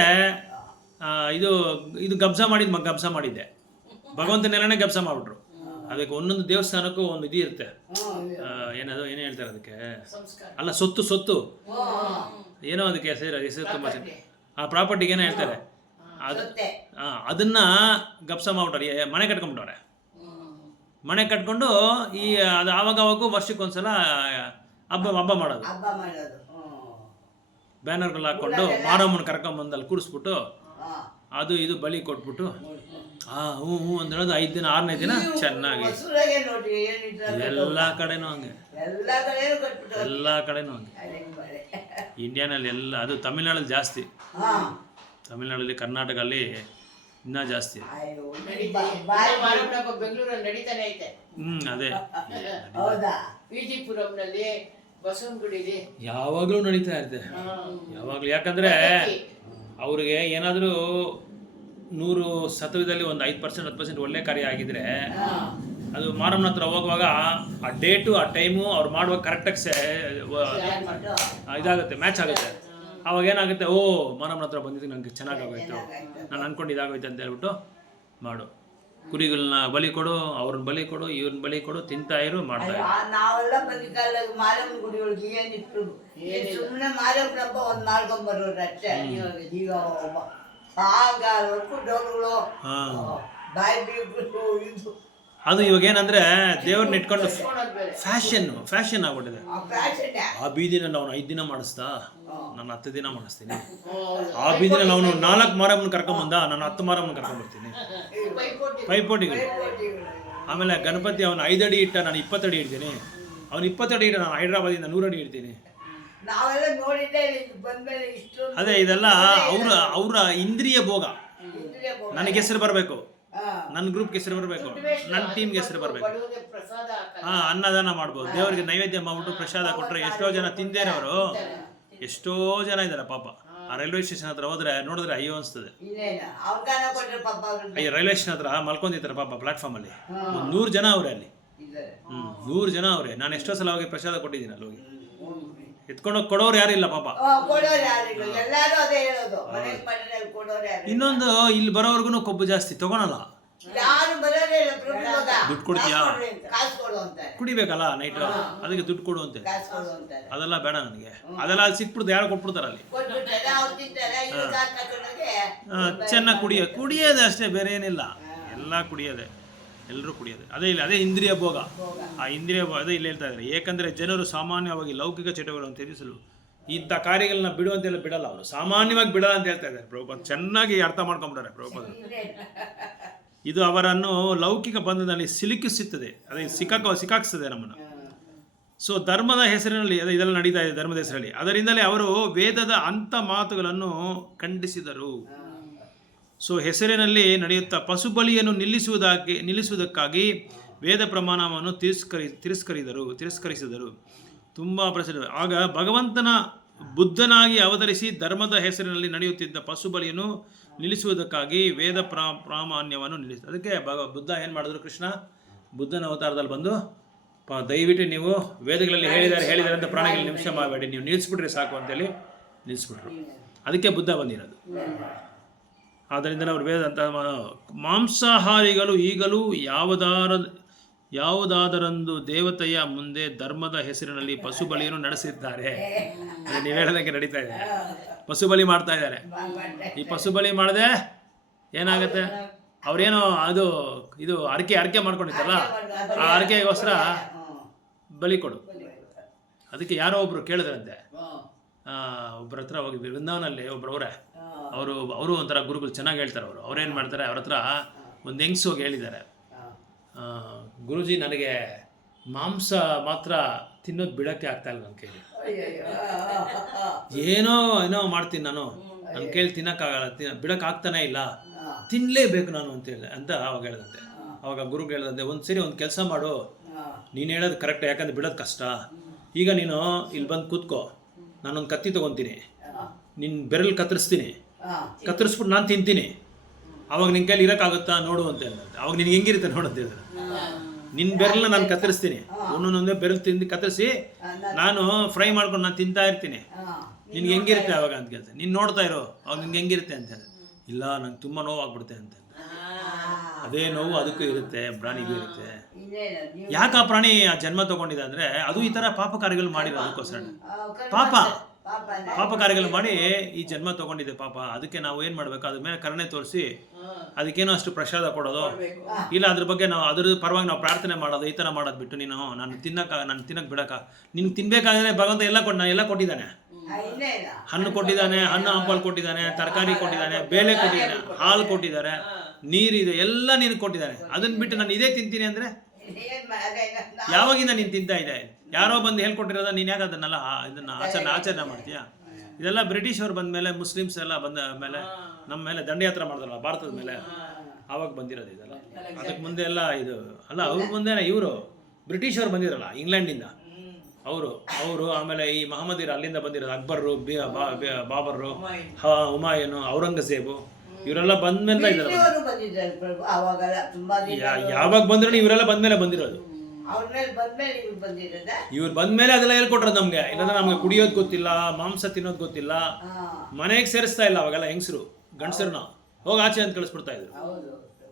ಇದು ಗಬ್ಸ ಮಾಡಿದ್ದೆ, ಭಗವಂತನೆಲ್ಲನೇ ಗಬ್ಸ ಮಾಡಿಬಿಟ್ರು. ಅದಕ್ಕೆ ಒಂದೊಂದು ದೇವಸ್ಥಾನಕ್ಕೂ ಒಂದು ಇದು ಇರುತ್ತೆ, ಏನದು ಏನು ಹೇಳ್ತಾರೆ ಅದಕ್ಕೆ, ಅಲ್ಲ ಸೊತ್ತು ಏನೋ ಅದಕ್ಕೆ ಹೆಸರು ತುಂಬ ಚೆನ್ನಾಗಿ, ಆ ಪ್ರಾಪರ್ಟಿಗೆ ಏನೋ ಹೇಳ್ತಾರೆ, ಅದನ್ನ ಗಬ್ಸ ಮಾಡ್ಬಿಟ್ರೆ, ಮನೆ ಕಟ್ಕೊಂಡ್ಬಿಟ್ಟವ್ರೆ. ಮನೆ ಕಟ್ಕೊಂಡು ಅದು ಆವಾಗವಾಗೂ ವರ್ಷಕ್ಕೊಂದ್ಸಲ ಹಬ್ಬ ಮಾಡೋದು, ಬ್ಯಾನರ್ಗಳು ಹಾಕ್ಕೊಂಡು ಮಾರಮ್ಮನ ಕರ್ಕೊಂಬಂದು ಅಲ್ಲಿ ಕೂಡಿಸ್ಬಿಟ್ಟು ಅದು ಇದು ಬಲಿ ಕೊಟ್ಬಿಟ್ಟು ಹ್ಞೂ ಅಂತ ಹೇಳೋದು. 5 ದಿನ 6ನೇ ದಿನ ಚೆನ್ನಾಗಿ ಎಲ್ಲ ಕಡೆನೂ ಹಂಗೆ, ಎಲ್ಲ ಕಡೆನೂ ಹಂಗೆ. ಇಂಡಿಯಾನಲ್ಲಿ ಎಲ್ಲ, ಅದು ತಮಿಳ್ನಾಡಲ್ಲಿ ಜಾಸ್ತಿ, ತಮಿಳ್ನಾಡಲ್ಲಿ ಕರ್ನಾಟಕದಲ್ಲಿ ಇನ್ನೂ ಜಾಸ್ತಿ. ಬೆಂಗಳೂರಲ್ಲಿ ನಡೀತಾನೆ ಐತೆ. ಅದೇ ವಿಜಿಪುರಂನಲ್ಲಿ ಬಸವನಗುಡಿಲಿ ಯಾವಾಗಲೂ ನಡೀತಾ ಇರುತ್ತೆ, ಯಾವಾಗಲೂ. ಯಾಕಂದರೆ ಅವ್ರಿಗೆ ಏನಾದರೂ 100 ಸತವಿದಲ್ಲಿ ಒಂದು 5% 10% ಒಳ್ಳೆ ಕಾರ್ಯ ಆಗಿದ್ರೆ ಅದು ಮಾರಮ್ಮನ ಹತ್ರ ಹೋಗುವಾಗ ಆ ಡೇಟು ಆ ಟೈಮು ಅವ್ರು ಮಾಡುವಾಗ ಕರೆಕ್ಟಾಗಿ ಇದಾಗುತ್ತೆ, ಮ್ಯಾಚ್ ಆಗುತ್ತೆ. ಅವಾಗ ಏನಾಗುತ್ತೆ, ಮಾರಮ್ಮನ ಹತ್ರ ಬಂದಿದ್ದು ನನಗೆ ಚೆನ್ನಾಗಾಗೋಯ್ತು, ನಾನು ಅಂದ್ಕೊಂಡು ಇದಾಗೋಯ್ತು ಅಂತ ಹೇಳ್ಬಿಟ್ಟು ಮಾಡು. ಕುರಿಗಳನ್ನ ಬಲಿ ಕೊಡು, ಅವ್ರನ್ನ ಬಲಿ ಕೊಡು, ಇವ್ರನ್ನ ಬಲಿ ಕೊಡು, ತಿಂತಾ ಇರು, ಮಾಡ್ತಾ ಇರು. ನಾವೆಲ್ಲ ಬಂದಿದ್ದಲ್ಲ ಮಾರಮ್ಮನ ಗುಡಿ ಒಳಗೆ ಏನಿತ್ತು, ಸುಮ್ಮನೆ ಮಾರಮ್ಮನ ಹಬ್ಬ ಒಂದು ಮಾಡ್ಕೊಂಬರೋರು ಅಷ್ಟೇ. ಈಗ ಸಾಯಂಕಾಲವರೆಗೂ ಡೋರುಗಳು, ಬಾಯಿ ಬೀಗ್ರು, ಇದು ಅದು ಇವಾಗ ಏನಂದ್ರೆ ದೇವ್ರನ್ನ ಇಟ್ಕೊಂಡು ಫ್ಯಾಷನ್ ಆಗ್ಬಿಟ್ಟಿದೆ. ಆ ಬೀದಿನಲ್ಲಿ ಅವ್ನು 5 ದಿನ ಮಾಡಿಸ್ತಾ, ನಾನು 10 ದಿನ ಮಾಡಿಸ್ತೀನಿ. ಆ ಬೀದಿನಲ್ಲಿ ಅವನು 4 ಮಾರಮ್ಮನ ಕರ್ಕೊಂಬಂದ, ನಾನು 10 ಮಾರಮ್ಮನ ಕರ್ಕೊಂಡ್ಬರ್ತೀನಿ. ಪೈಪೋಟಿಗಳು. ಆಮೇಲೆ ಗಣಪತಿ ಅವನು 5 ಅಡಿ ಇಟ್ಟ, ನಾನು 20 ಅಡಿ ಇಡ್ತೀನಿ. ಅವ್ನು 20 ಅಡಿ ಇಟ್ಟ, ನಾನು ಹೈದ್ರಾಬಾದಿಂದ 100 ಅಡಿ ಇಡ್ತೀನಿ. ಅದೇ ಇದೆಲ್ಲ ಅವರ ಇಂದ್ರಿಯ ಭೋಗ. ನನಗೆ ಹೆಸರು ಬರಬೇಕು, ನನ್ನ ಗ್ರೂಪ್ಗೆ ಹೆಸರು ಬರಬೇಕು, ನನ್ನ ಟೀಮ್ಗೆ ಹೆಸರು ಬರಬೇಕು. ಅನ್ನದಾನ ಮಾಡ್ಬೋದು, ದೇವರಿಗೆ ನೈವೇದ್ಯ ಮಾಡ್ಬಿಟ್ಟು ಪ್ರಸಾದ ಕೊಟ್ಟರೆ ಎಷ್ಟೋ ಜನ ತಿಂದೇರವರು, ಎಷ್ಟೋ ಜನ ಇದ್ದಾರೆ ಪಾಪ. ಆ ರೈಲ್ವೆ ಸ್ಟೇಷನ್ ಹತ್ರ ಹೋದ್ರೆ ನೋಡಿದ್ರೆ ಅಯ್ಯೋ ಅನಿಸ್ತದೆ. ಅಯ್ಯೋ ರೈಲ್ವೆ ಸ್ಟೇಷನ್ ಹತ್ರ ಮಲ್ಕೊಂಡಿರ್ತಾರೆ ಪಾಪ ಪ್ಲಾಟ್ಫಾರ್ಮಲ್ಲಿ. 100 ಜನ ಅವ್ರೆ ಅಲ್ಲಿ, 100 ಜನ ಅವ್ರೆ. ನಾನು ಎಷ್ಟೋ ಸಲ ಹೋಗಿ ಪ್ರಸಾದ ಕೊಟ್ಟಿದ್ದೀನಿ ಅಲ್ಲಿ ಹೋಗಿ. ಎತ್ಕೊಂಡೋಗಿ ಕೊಡೋರು ಯಾರು ಇಲ್ಲ ಪಾಪ. ಇನ್ನೊಂದು, ಇಲ್ಲಿ ಬರೋವರ್ಗು ಕೊಬ್ಬು ಜಾಸ್ತಿ ತಗೊಳಲ್ಲ. ದುಡ್ಡು ಕೊಡ್ತೀಯಾ, ಕುಡಿಬೇಕಲ್ಲ ನೈಟ್, ಅದಕ್ಕೆ ದುಡ್ಡು ಕೊಡು ಅಂತೆ. ಅದೆಲ್ಲ ಬೇಡ ನನಗೆ, ಅದೆಲ್ಲ ಅಲ್ಲಿ ಸಿಕ್ಬಿಡ್ದು, ಯಾರು ಕೊಟ್ಬಿಡ್ತಾರ ಅಲ್ಲಿ. ಚೆನ್ನಾಗಿ ಕುಡಿಯೋದೆ ಅಷ್ಟೇ, ಬೇರೆ ಏನಿಲ್ಲ. ಎಲ್ಲ ಕುಡಿಯೋದೆ, ಎಲ್ಲರೂ ಕುಡಿಯೋದೆ. ಅದೇ ಇಂದ್ರಿಯ ಭೋಗ. ಆ ಇಂದ್ರಿಯ ಭೋಗ ಅದೇ ಇಲ್ಲಿ ಹೇಳ್ತಾ ಇದ್ದಾರೆ. ಏಕೆಂದರೆ ಜನರು ಸಾಮಾನ್ಯವಾಗಿ ಲೌಕಿಕ ಚಟುವಟಿಕೆಗಳನ್ನು ತ್ಯಜಿಸಲು ಇಂಥ ಕಾರ್ಯಗಳನ್ನ ಬಿಡುವಂತೆಲ್ಲ ಬಿಡಲ್ಲ. ಅವರು ಸಾಮಾನ್ಯವಾಗಿ ಬಿಡಲ್ಲ ಅಂತ ಹೇಳ್ತಾ ಇದ್ದಾರೆ ಪ್ರಭುಪಾದ. ಚೆನ್ನಾಗಿ ಅರ್ಥ ಮಾಡ್ಕೊಂಡ್ಬಿಟ್ಟಾರೆ ಪ್ರಭುಪಾದ. ಇದು ಅವರನ್ನು ಲೌಕಿಕ ಬಂಧದಲ್ಲಿ ಸಿಲುಕಿಸುತ್ತದೆ, ಅದೇ ಸಿಕ್ಕಾಕ್ಸ್ತದೆ ನಮ್ಮನ್ನು. ಸೊ ಧರ್ಮದ ಹೆಸರಿನಲ್ಲಿ ಇದೆಲ್ಲ ನಡೀತಾ ಇದೆ, ಧರ್ಮದ ಹೆಸರಲ್ಲಿ. ಅದರಿಂದಲೇ ಅವರು ವೇದದ ಅಂಥ ಮಾತುಗಳನ್ನು ಖಂಡಿಸಿದರು. ಸೊ ಹೆಸರಿನಲ್ಲಿ ನಡೆಯುತ್ತಾ ಪಶುಬಲಿಯನ್ನು ನಿಲ್ಲಿಸುವುದಕ್ಕಾಗಿ ವೇದ ಪ್ರಮಾಣವನ್ನು ತಿರಸ್ಕರಿಸಿದರು. ತುಂಬ ಪ್ರಸಿದ್ಧ. ಆಗ ಭಗವಂತನ ಬುದ್ಧನಾಗಿ ಅವತರಿಸಿ ಧರ್ಮದ ಹೆಸರಿನಲ್ಲಿ ನಡೆಯುತ್ತಿದ್ದ ಪಶುಬಲಿಯನ್ನು ನಿಲ್ಲಿಸುವುದಕ್ಕಾಗಿ ವೇದ ಪ್ರಾಮಾಣ್ಯವನ್ನು ನಿಲ್ಲಿಸಿದ. ಅದಕ್ಕೆ ಬುದ್ಧ ಏನು ಮಾಡಿದ್ರು, ಕೃಷ್ಣ ಬುದ್ಧನ ಅವತಾರದಲ್ಲಿ ಬಂದು, ದಯವಿಟ್ಟು ನೀವು ವೇದಗಳಲ್ಲಿ ಹೇಳಿದ್ದಾರೆ ಅಂತ ಪ್ರಾಣಿಗಳು ನಿಮಿಷ ಮಾಡಬೇಡಿ, ನೀವು ನಿಲ್ಲಿಸ್ಬಿಟ್ರೆ ಸಾಕು ಅಂತೇಳಿ ನಿಲ್ಲಿಸ್ಬಿಟ್ರು. ಅದಕ್ಕೆ ಬುದ್ಧ ಬಂದಿರೋದು. ಆದ್ದರಿಂದ ಅವರು ವೇದಂತ ಮಾಂಸಾಹಾರಿಗಳು ಈಗಲೂ ಯಾವುದಾದರೊಂದು ದೇವತೆಯ ಮುಂದೆ ಧರ್ಮದ ಹೆಸರಿನಲ್ಲಿ ಪಶುಬಲಿಯನ್ನು ನಡೆಸಿದ್ದಾರೆ. ನೀವು ಹೇಳೋದಕ್ಕೆ ನಡೀತಾ ಇದೆ, ಪಶುಬಲಿ ಮಾಡ್ತಾ ಇದ್ದಾರೆ. ಈ ಪಶುಬಲಿ ಮಾಡದೆ ಏನಾಗುತ್ತೆ, ಅವ್ರೇನೋ ಇದು ಅರ್ಕೆ ಮಾಡ್ಕೊಂಡಿತ್ತಲ್ಲ, ಆ ಅರ್ಕೆಗೋಸ್ಕರ ಬಲಿ ಕೊಡು. ಅದಕ್ಕೆ ಯಾರೋ ಒಬ್ರು ಕೇಳಿದ್ರಂತೆ, ಒಬ್ಬರ ಹತ್ರ ಹೋಗಿ ವೃಂದಾವನಲ್ಲಿ ಒಬ್ಬರವ್ರೆ, ಅವರು ಒಂಥರ ಗುರುಗಳು ಚೆನ್ನಾಗಿ ಹೇಳ್ತಾರೆ. ಅವ್ರೇನು ಮಾಡ್ತಾರೆ, ಅವ್ರ ಹತ್ರ ಒಂದು ಹೆಂಗ್ಸ್ ಹೋಗಿ ಹೇಳಿದ್ದಾರೆ, ಗುರುಜಿ ನನಗೆ ಮಾಂಸ ಮಾತ್ರ ತಿನ್ನೋದು ಬಿಡೋಕ್ಕೆ ಆಗ್ತಾ ಇಲ್ಲ ನನ್ನ ಕೈಲಿ. ಏನೋ ಏನೋ ಮಾಡ್ತೀನಿ ನಾನು, ನನ್ನ ಕೈಲಿ ತಿನ್ನಕ್ಕಾಗಲ್ಲ, ಬಿಡಕ್ಕಾಗ್ತಾನೆ ಇಲ್ಲ, ತಿನ್ನಲೇಬೇಕು ನಾನು ಅಂತ ಹೇಳಿದೆ ಅಂತ ಅವಾಗ ಹೇಳ್ದಂತೆ. ಅವಾಗ ಗುರುಗಳು ಹೇಳ್ದಂತೆ, ಒಂದು ಸರಿ ಒಂದು ಕೆಲಸ ಮಾಡು, ನೀನು ಹೇಳೋದು ಕರೆಕ್ಟ್, ಯಾಕಂದ್ರೆ ಬಿಡೋದು ಕಷ್ಟ. ಈಗ ನೀನು ಇಲ್ಲಿ ಬಂದು ಕೂತ್ಕೋ, ನಾನೊಂದು ಕತ್ತಿ ತೊಗೊತೀನಿ, ನಿನ್ನ ಬೆರಳು ಕತ್ತರಿಸ್ತೀನಿ, ಕತ್ತರಿಸ್ಬಿಟ್ಟು ನಾನು ತಿಂತೀನಿ, ಅವಾಗ ನಿನ್ನ ಕೈಲಿ ಇರೋಕ್ಕಾಗುತ್ತಾ ನೋಡು ಅಂತ ಹೇಳಿದಂತೆ. ಅವಾಗ ನಿನ್ಗೆ ಹೆಂಗಿರುತ್ತೆ ನೋಡು ಅಂತ ಹೇಳಿದ್ರೆ, ನಿನ್ನ ಬೆರಳನ್ನ ನಾನು ಕತ್ತರಿಸ್ತೀನಿ, ಒಂದೊಂದೇ ಬೆರಳು ತಿಂದು ಕತ್ತರಿಸಿ ನಾನು ಫ್ರೈ ಮಾಡ್ಕೊಂಡು ನಾನು ತಿಂತಾ ಇರ್ತೀನಿ, ನಿನ್ಗೆ ಹೆಂಗಿರುತ್ತೆ ಅವಾಗ ಅಂತ ಕೇಳ್ತೆ. ನೀನು ನೋಡ್ತಾ ಇರೋ, ಅವಾಗ ನಿನ್ಗೆ ಹೆಂಗಿರುತ್ತೆ ಅಂತ ಹೇಳಿದೆ. ಇಲ್ಲ, ನಂಗೆ ತುಂಬ ನೋವು ಆಗ್ಬಿಡುತ್ತೆ ಅಂತ. ಅದೇ ನೋವು ಅದಕ್ಕೂ ಇರುತ್ತೆ, ಪ್ರಾಣಿಗೂ ಇರುತ್ತೆ. ಯಾಕೆ ಆ ಪ್ರಾಣಿ ಆ ಜನ್ಮ ತಗೊಂಡಿದೆ ಅಂದರೆ ಅದು ಈ ಥರ ಪಾಪ ಕಾರ್ಯಗಳು ಮಾಡಿರೋ, ಅದಕ್ಕೋಸ್ಕರ ಪಾಪ ಕಾರ್ಯಗಳು ಮಾಡಿ ಈ ಜನ್ಮ ತಗೊಂಡಿದೆ ಪಾಪ. ಅದಕ್ಕೆ ನಾವು ಏನು ಮಾಡಬೇಕು, ಅದ್ರ ಮೇಲೆ ಕರುಣೆ ತೋರಿಸಿ ಅದಕ್ಕೇನೋ ಅಷ್ಟು ಪ್ರಸಾದ ಕೊಡೋದು, ಇಲ್ಲ ಅದ್ರ ಬಗ್ಗೆ ನಾವು ಅದ್ರ ಪರವಾಗಿ ನಾವು ಪ್ರಾರ್ಥನೆ ಮಾಡೋದು, ಈ ಥರ ಮಾಡೋದು ಬಿಟ್ಟು ನೀನು ನಾನು ತಿನ್ನಕ್ಕೆ ಬಿಡೋಕ್ಕ, ನಿನ್ಗೆ ತಿನ್ಬೇಕಾದ್ರೆ ಭಗವಂತ ಎಲ್ಲ ಕೊಟ್ಟಿದ್ದಾನೆ. ಹಣ್ಣು ಕೊಟ್ಟಿದ್ದಾನೆ, ಹಣ್ಣು ಹಂಪಲು ಕೊಟ್ಟಿದ್ದಾನೆ, ತರಕಾರಿ ಕೊಟ್ಟಿದ್ದಾನೆ, ಬೇಳೆ ಕೊಟ್ಟಿದ್ದಾನೆ, ಹಾಲು ಕೊಟ್ಟಿದ್ದಾರೆ, ನೀರಿದೆ, ಎಲ್ಲ ನೀನು ಕೊಟ್ಟಿದ್ದಾನೆ. ಅದನ್ನ ಬಿಟ್ಟು ನಾನು ಇದೇ ತಿಂತೀನಿ ಅಂದರೆ ಯಾವಾಗಿಂದ ನೀನು ತಿಂತಾ ಇದೆ? ಯಾರೋ ಬಂದು ಹೇಳ್ಕೊಟ್ಟಿರೋದ, ನೀನು ಯಾಕೆ ಅದನ್ನೆಲ್ಲ ಇದನ್ನು ಆಚರಣೆ ಮಾಡ್ತೀಯಾ? ಇದೆಲ್ಲ ಬ್ರಿಟಿಷವ್ರು ಬಂದ ಮೇಲೆ, ಮುಸ್ಲಿಮ್ಸ್ ಎಲ್ಲ ಬಂದ ಮೇಲೆ ನಮ್ಮ ಮೇಲೆ ದಂಡಯಾತ್ರೆ ಮಾಡಿದ್ರಲ್ಲ ಭಾರತದ ಮೇಲೆ, ಆವಾಗ ಬಂದಿರೋದು ಇದೆಲ್ಲ. ಅದಕ್ಕೆ ಮುಂದೆ ಎಲ್ಲ ಇದು ಅಲ್ಲ, ಅವ್ರ ಮುಂದೆ ಇವರು ಬ್ರಿಟಿಷವ್ರು ಬಂದಿರಲ್ಲ ಇಂಗ್ಲೆಂಡಿಂದ, ಅವರು ಆಮೇಲೆ ಈ ಮಹಮ್ಮದಿರು ಅಲ್ಲಿಂದ ಬಂದಿರೋದು, ಅಕ್ಬರ್ರು, ಬಾಬರ್ರು, ಹುಮಾಯೂನು, ಔರಂಗಜೇಬು, ಇವರೆಲ್ಲ ಬಂದ್ಮೇಲೆ ಇದ್ದಾರೆ. ಯಾವಾಗ ಬಂದ್ರು ಇವರೆಲ್ಲ ಬಂದ್ಮೇಲೆ ಬಂದಿರೋದು. ಇವ್ರು ಬಂದ್ಮೇಲೆ ಅದೆಲ್ಲ ಹೇಳ್ಕೊಟ್ರು ನಮ್ಗೆ. ಇಲ್ಲಾಂದ್ರೆ ನಮ್ಗೆ ಕುಡಿಯೋದು ಗೊತ್ತಿಲ್ಲ, ಮಾಂಸ ತಿನ್ನೋದು ಗೊತ್ತಿಲ್ಲ, ಮನೆಗೆ ಸೇರಿಸ್ತಾ ಇಲ್ಲ ಅವಾಗೆಲ್ಲ ಹೆಂಗಸರು ಗಂಡಸರನ್ನ ಹೋಗಿ ಆಚೆ ಅಂತ ಕಳಿಸ್ಬಿಡ್ತಾ ಇದ್ರು,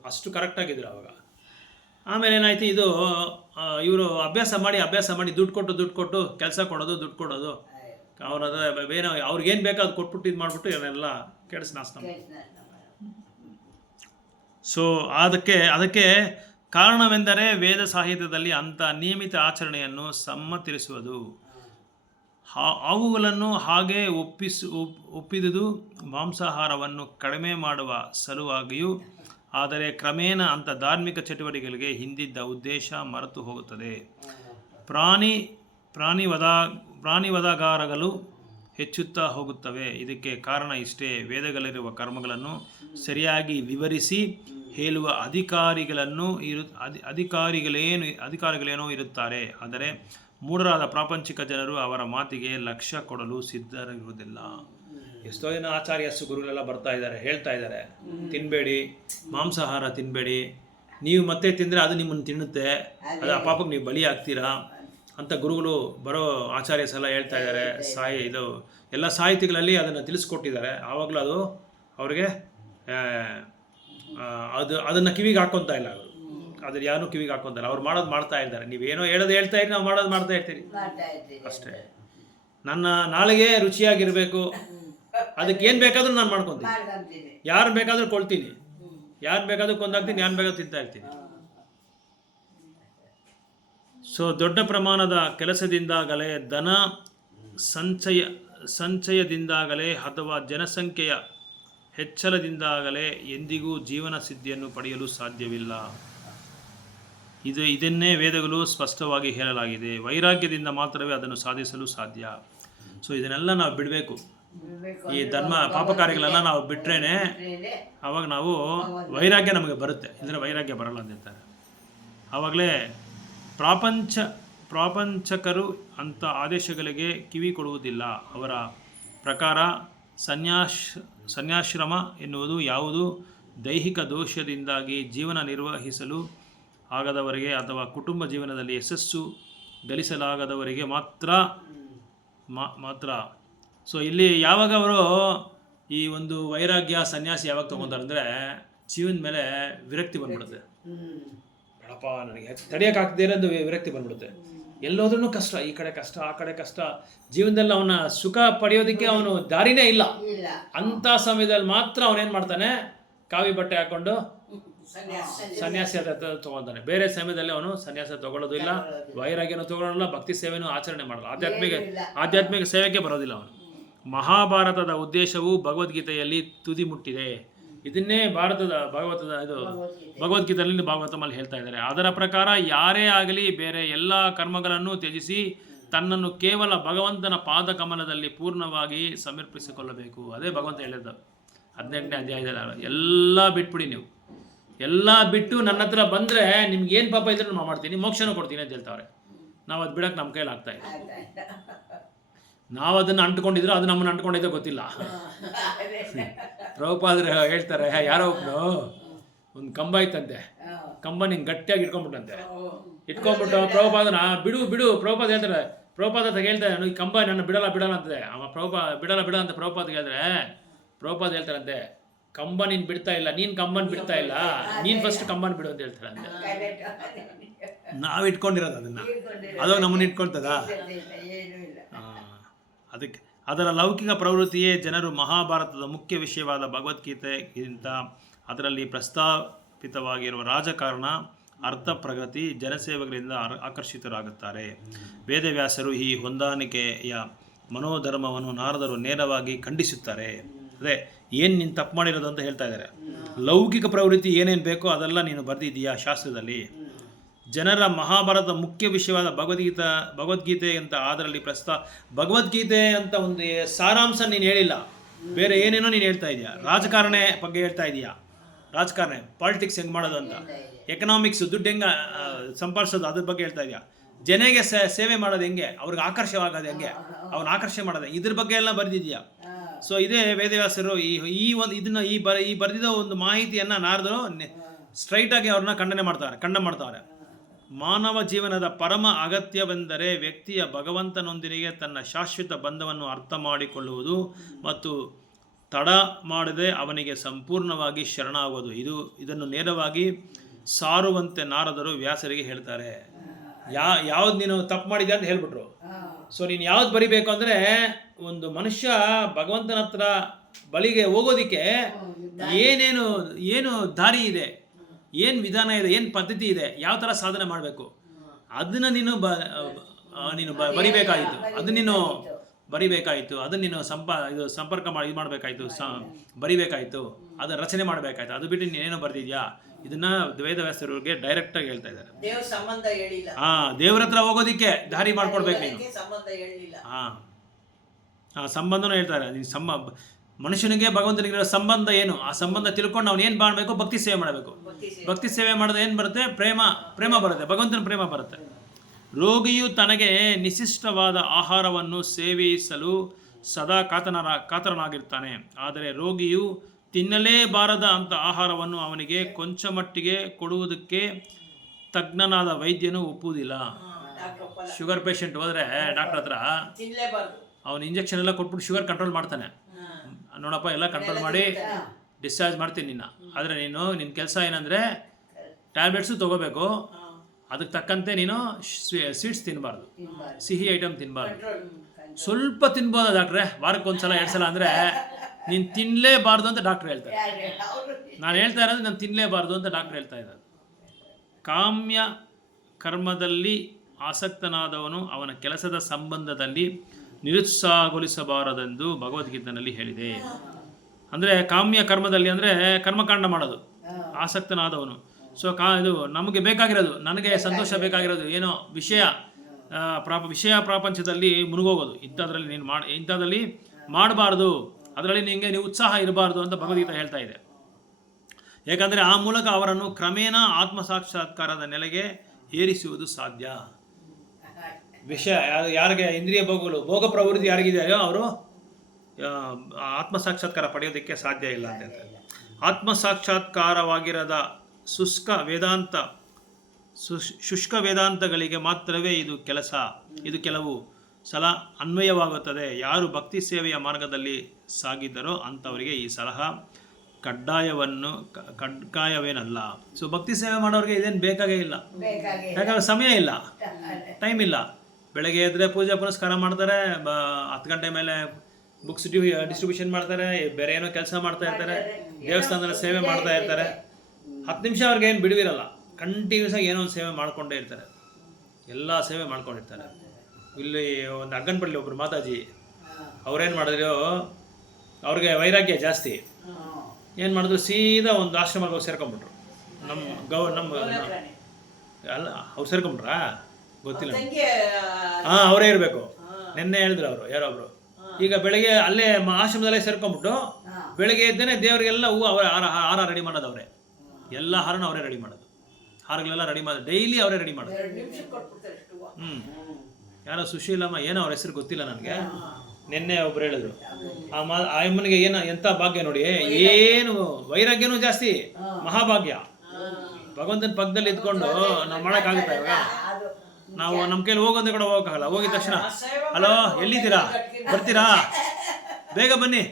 ಅಷ್ಟು ಕರೆಕ್ಟ್ ಆಗಿದ್ರು ಅವಾಗ. ಆಮೇಲೆ ಏನಾಯ್ತು, ಇದು ಇವರು ಅಭ್ಯಾಸ ಮಾಡಿ ದುಡ್ಡು ಕೊಟ್ಟು ಕೆಲಸ ಕೊಡೋದು, ದುಡ್ಡು ಕೊಡೋದು, ಬೇರೆ ಅವ್ರಿಗೇನು ಬೇಕೋ ಅದು ಕೊಟ್ಬಿಟ್ಟು ಇದು ಮಾಡಿಬಿಟ್ಟು ಇವನ್ನೆಲ್ಲ ಕೆಡಿಸ್ ನಾಶ. ಸೊ ಅದಕ್ಕೆ ಕಾರಣವೆಂದರೆ ವೇದ ಸಾಹಿತ್ಯದಲ್ಲಿ ಅಂಥ ನಿಯಮಿತ ಆಚರಣೆಯನ್ನು ಸಮ್ಮತಿಸುವುದು, ಅವುಗಳನ್ನು ಹಾಗೆ ಒಪ್ಪಿದುದು ಮಾಂಸಾಹಾರವನ್ನು ಕಡಿಮೆ ಮಾಡುವ ಸಲುವಾಗಿಯೂ. ಆದರೆ ಕ್ರಮೇಣ ಅಂಥ ಧಾರ್ಮಿಕ ಚಟುವಟಿಕೆಗಳಿಗೆ ಹಿಂದಿದ್ದ ಉದ್ದೇಶ ಮರೆತು ಹೋಗುತ್ತದೆ. ಪ್ರಾಣಿವಧಾಗಾರಗಳು ಹೆಚ್ಚುತ್ತಾ ಹೋಗುತ್ತವೆ. ಇದಕ್ಕೆ ಕಾರಣ ಇಷ್ಟೇ, ವೇದಗಳಲ್ಲಿರುವ ಕರ್ಮಗಳನ್ನು ಸರಿಯಾಗಿ ವಿವರಿಸಿ ಹೇಳುವ ಅಧಿಕಾರಿಗಳೇನೋ ಇರುತ್ತಾರೆ. ಆದರೆ ಮೂಢರಾದ ಪ್ರಾಪಂಚಿಕ ಜನರು ಅವರ ಮಾತಿಗೆ ಲಕ್ಷ್ಯ ಕೊಡಲು ಸಿದ್ಧರಿರುವುದಿಲ್ಲ. ಎಷ್ಟೋ ಜನ ಆಚಾರ್ಯಸ್ಸು ಗುರುಗಳೆಲ್ಲ ಬರ್ತಾ ಇದ್ದಾರೆ, ಹೇಳ್ತಾ ಇದ್ದಾರೆ, ತಿನ್ನಬೇಡಿ, ಮಾಂಸಾಹಾರ ತಿನ್ನಬೇಡಿ, ನೀವು ಮತ್ತೆ ತಿಂದರೆ ಅದು ನಿಮ್ಮನ್ನು ತಿನ್ನುತ್ತೆ, ಅದು ಆ ಪಾಪಕ್ಕೆ ನೀವು ಬಲಿ ಆಗ್ತೀರಾ ಅಂತ ಗುರುಗಳು ಬರೋ ಆಚಾರ್ಯಸ್ ಎಲ್ಲ ಹೇಳ್ತಾ ಇದ್ದಾರೆ. ಇದು ಎಲ್ಲ ಸಾಹಿತಿಗಳಲ್ಲಿ ಅದನ್ನು ತಿಳಿಸ್ಕೊಟ್ಟಿದ್ದಾರೆ. ಆವಾಗಲೂ ಅದು ಅವ್ರಿಗೆ ಅದನ್ನು ಕಿವಿಗೆ ಹಾಕ್ಕೊತಾ ಇಲ್ಲ, ಅವರು ಅದ್ರ ಯಾರು ಕಿವಿಗೆ ಹಾಕ್ಕೊತಾ ಇಲ್ಲ. ಅವ್ರು ಮಾಡೋದು ಮಾಡ್ತಾ ಇದ್ದಾರೆ. ನೀವೇನೋ ಹೇಳೋದು ಹೇಳ್ತಾ ಇರಿ, ನಾವು ಮಾಡೋದು ಮಾಡ್ತಾ ಇರ್ತೀರಿ ಅಷ್ಟೇ. ನನ್ನ ನಾಳೆಗೆ ರುಚಿಯಾಗಿರಬೇಕು, ಅದಕ್ಕೆ ಏನು ಬೇಕಾದರೂ ನಾನು ಮಾಡ್ಕೊತೀನಿ, ಯಾರು ಬೇಕಾದರೂ ಕೊಳ್ತೀನಿ, ಯಾರು ಬೇಕಾದರೂ ಕೊಂದಾಗ್ತೀನಿ, ಯಾರು ಬೇಕಾದ್ರೂ ತಿಂತಾ ಇರ್ತೀನಿ. ಸೊ ದೊಡ್ಡ ಪ್ರಮಾಣದ ಕೆಲಸದಿಂದಾಗಲೇ, ಧನ ಸಂಚಯದಿಂದಾಗಲೇ ಅಥವಾ ಜನಸಂಖ್ಯೆಯ ಹೆಚ್ಚಳದಿಂದಾಗಲೇ ಎಂದಿಗೂ ಜೀವನ ಸಿದ್ಧಿಯನ್ನು ಪಡೆಯಲು ಸಾಧ್ಯವಿಲ್ಲ. ಇದನ್ನೇ ವೇದಗಳು ಸ್ಪಷ್ಟವಾಗಿ ಹೇಳಲಾಗಿದೆ. ವೈರಾಗ್ಯದಿಂದ ಮಾತ್ರವೇ ಅದನ್ನು ಸಾಧಿಸಲು ಸಾಧ್ಯ. ಸೊ ಇದನ್ನೆಲ್ಲ ನಾವು ಬಿಡಬೇಕು. ಈ ಧರ್ಮ ಪಾಪ ಕಾರ್ಯಗಳೆಲ್ಲ ನಾವು ಬಿಟ್ರೇನೆ ಆವಾಗ ನಾವು ವೈರಾಗ್ಯ ನಮಗೆ ಬರುತ್ತೆ, ಇಲ್ಲದ್ರೆ ವೈರಾಗ್ಯ ಬರಲ್ಲ ಅಂತ ಹೇಳ್ತಾರೆ. ಆವಾಗಲೇ ಪ್ರಾಪಂಚಕರು ಅಂಥ ಆದೇಶಗಳಿಗೆ ಕಿವಿ ಕೊಡುವುದಿಲ್ಲ. ಅವರ ಪ್ರಕಾರ ಸನ್ಯಾಶ್ರಮ ಎನ್ನುವುದು ಯಾವುದು ದೈಹಿಕ ದೋಷದಿಂದಾಗಿ ಜೀವನ ನಿರ್ವಹಿಸಲು ಆಗದವರಿಗೆ ಅಥವಾ ಕುಟುಂಬ ಜೀವನದಲ್ಲಿ ಯಶಸ್ಸು ಗಳಿಸಲಾಗದವರಿಗೆ ಮಾತ್ರ. ಸೊ ಇಲ್ಲಿ ಯಾವಾಗ ಅವರು ಈ ಒಂದು ವೈರಾಗ್ಯ ಸನ್ಯಾಸಿ ಯಾವಾಗ ತೊಗೊತಾರೆ ಅಂದರೆ ಜೀವನ ಮೇಲೆ ವಿರಕ್ತಿ ಬಂದ್ಬಿಡುತ್ತೆ. ಬೇಡಪ್ಪ ನನಗೆ ತಡೆಯೋಕ್ಕಾಗದೇ ಇರೋದು ವಿರಕ್ತಿ ಬಂದ್ಬಿಡುತ್ತೆ. ಎಲ್ಲೋದ್ರೂ ಕಷ್ಟ, ಈ ಕಡೆ ಕಷ್ಟ ಆ ಕಡೆ ಕಷ್ಟ, ಜೀವನದಲ್ಲಿ ಅವನ ಸುಖ ಪಡೆಯೋದಕ್ಕೆ ಅವನು ದಾರಿನೇ ಇಲ್ಲ. ಅಂಥ ಸಮಯದಲ್ಲಿ ಮಾತ್ರ ಅವನೇನು ಮಾಡ್ತಾನೆ, ಕಾವಿ ಬಟ್ಟೆ ಹಾಕ್ಕೊಂಡು ಸನ್ಯಾಸಿ ತಗೊಳ್ತಾನೆ. ಬೇರೆ ಸಮಯದಲ್ಲಿ ಅವನು ಸನ್ಯಾಸ ತಗೊಳ್ಳೋದು ಇಲ್ಲ, ವೈರಾಗ್ಯನೂ ತಗೊಳ್ಳೋಲ್ಲ, ಭಕ್ತಿ ಸೇವೆನೂ ಆಚರಣೆ ಮಾಡಲ್ಲ, ಆಧ್ಯಾತ್ಮಿಕ ಸೇವೆಗೆ ಬರೋದಿಲ್ಲ ಅವನು. ಮಹಾಭಾರತದ ಉದ್ದೇಶವು ಭಗವದ್ಗೀತೆಯಲ್ಲಿ ತುದಿ ಮುಟ್ಟಿದೆ. ಇದನ್ನೇ ಭಗವದ್ಗೀತೆಯಲ್ಲಿ ಭಾಗವತಮಲ್ಲಿ ಹೇಳ್ತಾ ಇದ್ದಾರೆ. ಅದರ ಪ್ರಕಾರ ಯಾರೇ ಆಗಲಿ ಬೇರೆ ಎಲ್ಲ ಕರ್ಮಗಳನ್ನು ತ್ಯಜಿಸಿ ತನ್ನನ್ನು ಕೇವಲ ಭಗವಂತನ ಪಾದಕಮಲದಲ್ಲಿ ಪೂರ್ಣವಾಗಿ ಸಮರ್ಪಿಸಿಕೊಳ್ಳಬೇಕು. ಅದೇ ಭಗವಂತ ಹೇಳಿದ್ದು 18ನೇ ಅಧ್ಯಾಯದಲ್ಲಿ, ಎಲ್ಲ ಬಿಟ್ಬಿಡಿ, ನೀವು ಎಲ್ಲ ಬಿಟ್ಟು ನನ್ನ ಹತ್ರ ಬಂದರೆ ನಿಮ್ಗೇನು ಪಾಪ ಇದ್ರೂ ನಾನು ಮಾಡ್ತೀನಿ, ಮೋಕ್ಷನೂ ಕೊಡ್ತೀನಿ ಅಂತ ಹೇಳ್ತಾವ್ರೆ. ನಾವು ಅದು ಬಿಡೋಕ್ಕೆ ನಮ್ಮ ಕೈಲಿ ಆಗ್ತಾ ಇಲ್ಲ. ನಾವು ಅದನ್ನು ಅಂಟ್ಕೊಂಡಿದ್ರೆ ಅದು ನಮ್ಮನ್ನು ಅಂಟ್ಕೊಂಡಿದ್ದೆ ಗೊತ್ತಿಲ್ಲ. ಪ್ರಭುಪಾದರು ಹೇಳ್ತಾರೆ, ಯಾರೋ ಒಬ್ಬನು ಒಂದು ಕಂಬ ಇತ್ತಂತೆ, ಕಂಬ ನಿಂಗೆ ಗಟ್ಟಿಯಾಗಿ ಇಟ್ಕೊಂಡ್ಬಿಟ್ಟಂತೆ. ಇಟ್ಕೊಂಡ್ಬಿಟ್ಟು ಪ್ರಭುಪಾದನ ಬಿಡು ಪ್ರಭುಪಾದ ಹೇಳ್ತಾರೆ, ಪ್ರಭುಪಾದ ಅಂತ ಹೇಳ್ತಾರೆ, ಈ ಕಂಬ ನನ್ನ ಬಿಡಲ್ಲ ಅಂತದೆ. ಅವ ಬಿಡಲ್ಲ ಅಂತ ಪ್ರಭುಪಾದ ಹೇಳಿದ್ರೆ, ಪ್ರಭುಪಾದ ಹೇಳ್ತಾರಂತೆ, ಕಂಬ ನೀನು ಬಿಡ್ತಾ ಇಲ್ಲ, ನೀನು ಕಂಬನ ಬಿಡ್ತಾ ಇಲ್ಲ, ನೀನು ಫಸ್ಟ್ ಕಂಬನ ಬಿಡು ಅಂತ ಹೇಳ್ತಾರಂತೆ. ನಾವು ಇಟ್ಕೊಂಡಿರೋದು ಅದನ್ನು, ಅದಾಗ ನಮ್ಮನ್ನು ಇಟ್ಕೊಳ್ತದ. ಅದಕ್ಕೆ ಅದರ ಲೌಕಿಕ ಪ್ರವೃತ್ತಿಯೇ ಜನರು ಮಹಾಭಾರತದ ಮುಖ್ಯ ವಿಷಯವಾದ ಭಗವದ್ಗೀತೆಗಿಂತ ಅದರಲ್ಲಿ ಪ್ರಸ್ತಾಪಿತವಾಗಿರುವ ರಾಜಕಾರಣ, ಅರ್ಥ, ಪ್ರಗತಿ, ಜನಸೇವೆಗಳಿಂದ ಆಕರ್ಷಿತರಾಗುತ್ತಾರೆ. ವೇದವ್ಯಾಸರು ಈ ಹೊಂದಾಣಿಕೆಯ ಮನೋಧರ್ಮವನ್ನು ನಾರದರು ನೇರವಾಗಿ ಖಂಡಿಸುತ್ತಾರೆ. ಅದೇ ಏನು ನೀನು ತಪ್ಪು ಮಾಡಿರೋದು ಅಂತ ಹೇಳ್ತಾ ಇದ್ದಾರೆ. ಲೌಕಿಕ ಪ್ರವೃತ್ತಿ ಏನೇನು ಬೇಕೋ ಅದೆಲ್ಲ ನೀನು ಬರೆದಿದ್ದೀಯಾ ಶಾಸ್ತ್ರದಲ್ಲಿ. ಜನರ ಮಹಾಭಾರತ ಮುಖ್ಯ ವಿಷಯವಾದ ಭಗವದ್ಗೀತೆ ಅಂತ ಅದರಲ್ಲಿ ಭಗವದ್ಗೀತೆ ಅಂತ ಒಂದು ಸಾರಾಂಶ ನೀನು ಹೇಳಿಲ್ಲ, ಬೇರೆ ಏನೇನೋ ನೀನು ಹೇಳ್ತಾ ಇದೆಯಾ. ರಾಜಕಾರಣ ಬಗ್ಗೆ ಹೇಳ್ತಾ ಇದೆಯಾ, ರಾಜಕಾರಣ ಪಾಲಿಟಿಕ್ಸ್ ಹೆಂಗೆ ಮಾಡೋದು ಅಂತ, ಎಕನಾಮಿಕ್ಸ್ ದುಡ್ಡು ಹೆಂಗೆ ಸಂಪಾದಿಸೋದು ಅದ್ರ ಬಗ್ಗೆ ಹೇಳ್ತಾ ಇದೆಯಾ. ಜನಗೆ ಸೇವೆ ಮಾಡೋದು ಹೆಂಗೆ, ಅವ್ರಿಗೆ ಆಕರ್ಷವಾಗೋದು ಹೆಂಗೆ, ಅವ್ನ ಆಕರ್ಷಣೆ ಮಾಡೋದು, ಇದ್ರ ಬಗ್ಗೆ ಎಲ್ಲ ಬರೆದಿದ್ಯಾ. ಸೊ ಇದೇ ವೇದವ್ಯಾಸರು ಈ ಒಂದು ಇದನ್ನು ಈ ಬರೆದಿದ್ದ ಒಂದು ಮಾಹಿತಿಯನ್ನು ನಾರದರು ಸ್ಟ್ರೈಟಾಗಿ ಅವ್ರನ್ನ ಖಂಡನೆ ಮಾಡ್ತಾರೆ. ಮಾನವ ಜೀವನದ ಪರಮ ಅಗತ್ಯವೆಂದರೆ ವ್ಯಕ್ತಿಯ ಭಗವಂತನೊಂದಿಗೆ ತನ್ನ ಶಾಶ್ವತ ಬಂಧವನ್ನು ಅರ್ಥ ಮಾಡಿಕೊಳ್ಳುವುದು ಮತ್ತು ತಡ ಮಾಡದೆ ಅವನಿಗೆ ಸಂಪೂರ್ಣವಾಗಿ ಶರಣಾಗುವುದು. ಇದನ್ನು ನೇರವಾಗಿ ಸಾರುವಂತೆ ನಾರದರು ವ್ಯಾಸರಿಗೆ ಹೇಳ್ತಾರೆ. ಯಾವ್ದು ನೀನು ತಪ್ಪು ಮಾಡಿದ್ಯಾ ಅಂತ ಹೇಳ್ಬಿಟ್ರು. ಸೊ ನೀನು ಯಾವ್ದು ಬರಿಬೇಕು ಅಂದರೆ, ಒಂದು ಮನುಷ್ಯ ಭಗವಂತನ ಹತ್ರ ಬಳಿಗೆ ಹೋಗೋದಿಕ್ಕೆ ಏನು ದಾರಿ ಇದೆ, ಏನು ವಿಧಾನ ಇದೆ, ಏನು ಪದ್ಧತಿ ಇದೆ, ಯಾವ ಥರ ಸಾಧನೆ ಮಾಡಬೇಕು, ಅದನ್ನು ನೀನು ಬರಿಬೇಕಾಯಿತು. ಅದನ್ನು ನೀನು ಬರಿಬೇಕಾಯಿತು, ಅದನ್ನು ನೀನು ಸಂಪರ್ಕ ಮಾಡಿ ಮಾಡಬೇಕಾಯಿತು, ಬರಿಬೇಕಾಯಿತು, ಅದನ್ನು ರಚನೆ ಮಾಡಬೇಕಾಯ್ತು. ಅದು ಬಿಟ್ಟು ನೀನೇನೋ ಬರೆದಿದ್ಯಾ. ಇದನ್ನ ವೇದವ್ಯಾಸರಿಗೆ ಡೈರೆಕ್ಟಾಗಿ ಹೇಳ್ತಾ ಇದ್ದಾರೆ. ದೇವ್ರ ಹತ್ರ ಹೋಗೋದಿಕ್ಕೆ ದಾರಿ ಮಾಡ್ಕೊಡ್ಬೇಕು ನೀನು. ಸಂಬಂಧನೂ ಹೇಳ್ತಾರೆ. ನೀನು ಮನುಷ್ಯನಿಗೆ ಭಗವಂತನಿಗಿರೋ ಸಂಬಂಧ ಏನು, ಆ ಸಂಬಂಧ ತಿಳ್ಕೊಂಡು ಅವನು ಏನು ಮಾಡಬೇಕು, ಭಕ್ತಿ ಸೇವೆ ಮಾಡಬೇಕು. ಭಕ್ತಿ ಸೇವೆ ಮಾಡಿದ್ರೆ ಏನು ಬರುತ್ತೆ, ಪ್ರೇಮ ಬರುತ್ತೆ, ಭಗವಂತನ ಪ್ರೇಮ ಬರುತ್ತೆ. ರೋಗಿಯು ತನಗೆ ನಿಶಿಷ್ಟವಾದ ಆಹಾರವನ್ನು ಸೇವಿಸಲು ಸದಾ ಕಾತರನಾಗಿರ್ತಾನೆ. ಆದರೆ ರೋಗಿಯು ತಿನ್ನಲೇಬಾರದ ಅಂತ ಆಹಾರವನ್ನು ಅವನಿಗೆ ಕೊಂಚ ಮಟ್ಟಿಗೆ ಕೊಡುವುದಕ್ಕೆ ತಜ್ಞನಾದ ವೈದ್ಯನು ಒಪ್ಪುವುದಿಲ್ಲ. ಶುಗರ್ ಪೇಷಂಟ್ ಹೋದರೆ ಡಾಕ್ಟರ್ ಹತ್ರ ಅವನು ಇಂಜೆಕ್ಷನ್ ಎಲ್ಲ ಕೊಟ್ಬಿಟ್ಟು ಶುಗರ್ ಕಂಟ್ರೋಲ್ ಮಾಡ್ತಾನೆ. ನೋಡಪ್ಪ ಎಲ್ಲ ಕಂಟ್ರೋಲ್ ಮಾಡಿ ಡಿಸ್ಚಾರ್ಜ್ ಮಾಡ್ತೀನಿ ನಿನ್ನ, ಆದರೆ ನಿನ್ನ ಕೆಲಸ ಏನಂದರೆ ಟ್ಯಾಬ್ಲೆಟ್ಸು ತೊಗೋಬೇಕು, ಅದಕ್ಕೆ ತಕ್ಕಂತೆ ನೀನು ಸ್ವೀಟ್ಸ್ ತಿನ್ನಬಾರ್ದು, ಸಿಹಿ ಐಟಮ್ ತಿನ್ನಬಾರ್ದು. ಸ್ವಲ್ಪ ತಿನ್ಬೋದಾ ಡಾಕ್ಟ್ರೆ, ವಾರಕ್ಕೆ ಒಂದು ಸಲ 2 ಸಲ ಅಂದರೆ ನೀನು ತಿನ್ನಲೇಬಾರ್ದು ಅಂತ ಡಾಕ್ಟ್ರ್ ಹೇಳ್ತಾರೆ. ನಾನು ಹೇಳ್ತಾ ಇರೋದು ನಾನು ತಿನ್ನಲೇಬಾರ್ದು ಅಂತ ಡಾಕ್ಟ್ರ್ ಹೇಳ್ತಾ ಇದ್ದಾರೆ. ಕಾಮ್ಯ ಕರ್ಮದಲ್ಲಿ ಆಸಕ್ತನಾದವನು ಅವನ ಕೆಲಸದ ಸಂಬಂಧದಲ್ಲಿ ನಿರುತ್ಸಾಹಗೊಳಿಸಬಾರದೆಂದು ಭಗವದ್ಗೀತೆಯಲ್ಲಿ ಹೇಳಿದೆ. ಅಂದರೆ ಕಾಮ್ಯ ಕರ್ಮದಲ್ಲಿ ಅಂದರೆ ಕರ್ಮಕಾಂಡ ಮಾಡೋದು ಆಸಕ್ತನಾದವನು. ಸೊ ಇದು ನಮಗೆ ಬೇಕಾಗಿರೋದು, ನನಗೆ ಸಂತೋಷ ಬೇಕಾಗಿರೋದು ಏನೋ ವಿಷಯ ಪ್ರಾಪಂಚದಲ್ಲಿ ಮುಳುಗೋಗೋದು, ಇಂಥದ್ರಲ್ಲಿ ಮಾಡಬಾರ್ದು, ಅದರಲ್ಲಿ ನೀವು ಉತ್ಸಾಹ ಇರಬಾರ್ದು ಅಂತ ಭಗವದ್ಗೀತೆ ಹೇಳ್ತಾ ಇದೆ. ಯಾಕಂದರೆ ಆ ಮೂಲಕ ಅವರನ್ನು ಕ್ರಮೇಣ ಆತ್ಮಸಾಕ್ಷಾತ್ಕಾರದ ನೆಲೆಗೆ ಏರಿಸುವುದು ಸಾಧ್ಯ. ವಿಷಯ ಯಾರಿಗೆ ಇಂದ್ರಿಯ ಭೋಗ ಪ್ರವೃತ್ತಿ ಯಾರಿಗಿದೆಯೋ ಅವರು ಆತ್ಮಸಾಕ್ಷಾತ್ಕಾರ ಪಡೆಯೋದಕ್ಕೆ ಸಾಧ್ಯ ಇಲ್ಲ ಅಂತ ಹೇಳ್ತಾರೆ. ಆತ್ಮಸಾಕ್ಷಾತ್ಕಾರವಾಗಿರದ ಶುಷ್ಕ ವೇದಾಂತಗಳಿಗೆ ಮಾತ್ರವೇ ಇದು ಕೆಲವು ಸಲ ಅನ್ವಯವಾಗುತ್ತದೆ. ಯಾರು ಭಕ್ತಿ ಸೇವೆಯ ಮಾರ್ಗದಲ್ಲಿ ಸಾಗಿದ್ದರೋ ಅಂಥವರಿಗೆ ಈ ಸಲಹಾ ಕಡ್ಡಾಯವೇನಲ್ಲ. ಸೊ ಭಕ್ತಿ ಸೇವೆ ಮಾಡೋರಿಗೆ ಇದೇನು ಬೇಕಾಗೇ ಇಲ್ಲ, ಯಾಕಂದ್ರೆ ಸಮಯ ಇಲ್ಲ, ಟೈಮ್ ಇಲ್ಲ. ಬೆಳಗ್ಗೆ ಎದ್ದರೆ ಪೂಜೆ ಪುನಸ್ಕಾರ ಮಾಡ್ತಾರೆ, 10 ಗಂಟೆ ಮೇಲೆ ಬುಕ್ಸ್ ಡಿಸ್ಟ್ರಿಬ್ಯೂಷನ್ ಮಾಡ್ತಾರೆ, ಬೇರೆ ಏನೋ ಕೆಲಸ ಮಾಡ್ತಾ ಇರ್ತಾರೆ, ದೇವಸ್ಥಾನದಲ್ಲಿ ಸೇವೆ ಮಾಡ್ತಾ ಇರ್ತಾರೆ. 10 ನಿಮಿಷ ಅವ್ರಿಗೆ ಏನು ಬಿಡುವಿರಲ್ಲ, ಕಂಟಿನ್ಯೂಸ್ ಆಗಿ ಏನೋ ಒಂದು ಸೇವೆ ಮಾಡ್ಕೊಂಡೇ ಇರ್ತಾರೆ, ಎಲ್ಲ ಸೇವೆ ಮಾಡ್ಕೊಂಡಿರ್ತಾರೆ. ಇಲ್ಲಿ ಒಂದು ಅಗ್ಗನಪಳ್ಳಿ ಒಬ್ಬರು ಮಾತಾಜಿ ಅವ್ರೇನು ಮಾಡಿದ್ರು, ಅವ್ರಿಗೆ ವೈರಾಗ್ಯ ಜಾಸ್ತಿ. ಏನು ಮಾಡಿದ್ರು, ಸೀದಾ ಒಂದು ಆಶ್ರಮಕ್ಕೆ ಹೋಗಿ ಸೇರ್ಕೊಂಡ್ಬಿಟ್ರು. ನಮ್ಮ ಅಲ್ಲ ಅವ್ರು ಸೇರ್ಕೊಂಡ್ಬಿಟ್ರಾ, ಗೊತ್ತಿಲ್ಲ. ತಂಗಿ ಹಾ, ಅವರೇ ಇರಬೇಕು. ನಿನ್ನೆ ಹೇಳಿದ್ರು ಅವರು ಯಾರೊಬ್ರು. ಈಗ ಬೆಳಗ್ಗೆ ಅಲ್ಲೇ ಆಶ್ರಮದಲ್ಲೇ ಸೇರ್ಕೊಂಡ್ಬಿಟ್ಟು ಬೆಳಗ್ಗೆ ಎದ್ದೇನೆ ದೇವರಿಗೆಲ್ಲ ಹೂವು ಅವರೇ ಹಾರ ರೆಡಿ ಮಾಡೋದು ಅವರೇ. ಎಲ್ಲ ಹಾರನ ಅವರೇ ರೆಡಿ ಮಾಡೋದು. ಹಾರಗಳೆಲ್ಲ ರೆಡಿ ಮಾಡೋದು ಡೈಲಿ ಅವರೇ ರೆಡಿ ಮಾಡೋದು. 2 ನಿಮಿಷಕ್ಕೆ ಕೊಟ್ಬಿಡ್ತಾರೆ ಅಷ್ಟು ಹೂವು. ಯಾರೋ ಸುಶೀಲಮ್ಮ ಏನೋ ಅವ್ರ ಹೆಸರು ಗೊತ್ತಿಲ್ಲ ನನಗೆ. ನಿನ್ನೆ ಒಬ್ರು ಹೇಳಿದ್ರು ಆ ಅಮ್ಮನಿಗೆ ಏನು ಎಂಥ ಭಾಗ್ಯ ನೋಡಿ, ಏನು ವೈರಾಗ್ಯನೂ ಜಾಸ್ತಿ, ಮಹಾಭಾಗ್ಯ. ಭಗವಂತನ ಪಕ್ಕದಲ್ಲಿ ಇದ್ಕೊಂಡು ನಾವು ಮಾಡೋಕ್ಕಾಗುತ್ತೆ ಇವಾಗ? ನಾವು ನಮ್ಮ ಕೈಲಿ ಹೋಗೋದೇ ಕೂಡ ಹೋಗೋಕ್ಕಾಗಲ್ಲ. ಹೋಗಿದ ತಕ್ಷಣ ಹಲೋ ಎಲ್ಲಿದ್ದೀರಾ, ಬರ್ತೀರಾ, ಬೇಗ ಬನ್ನಿ,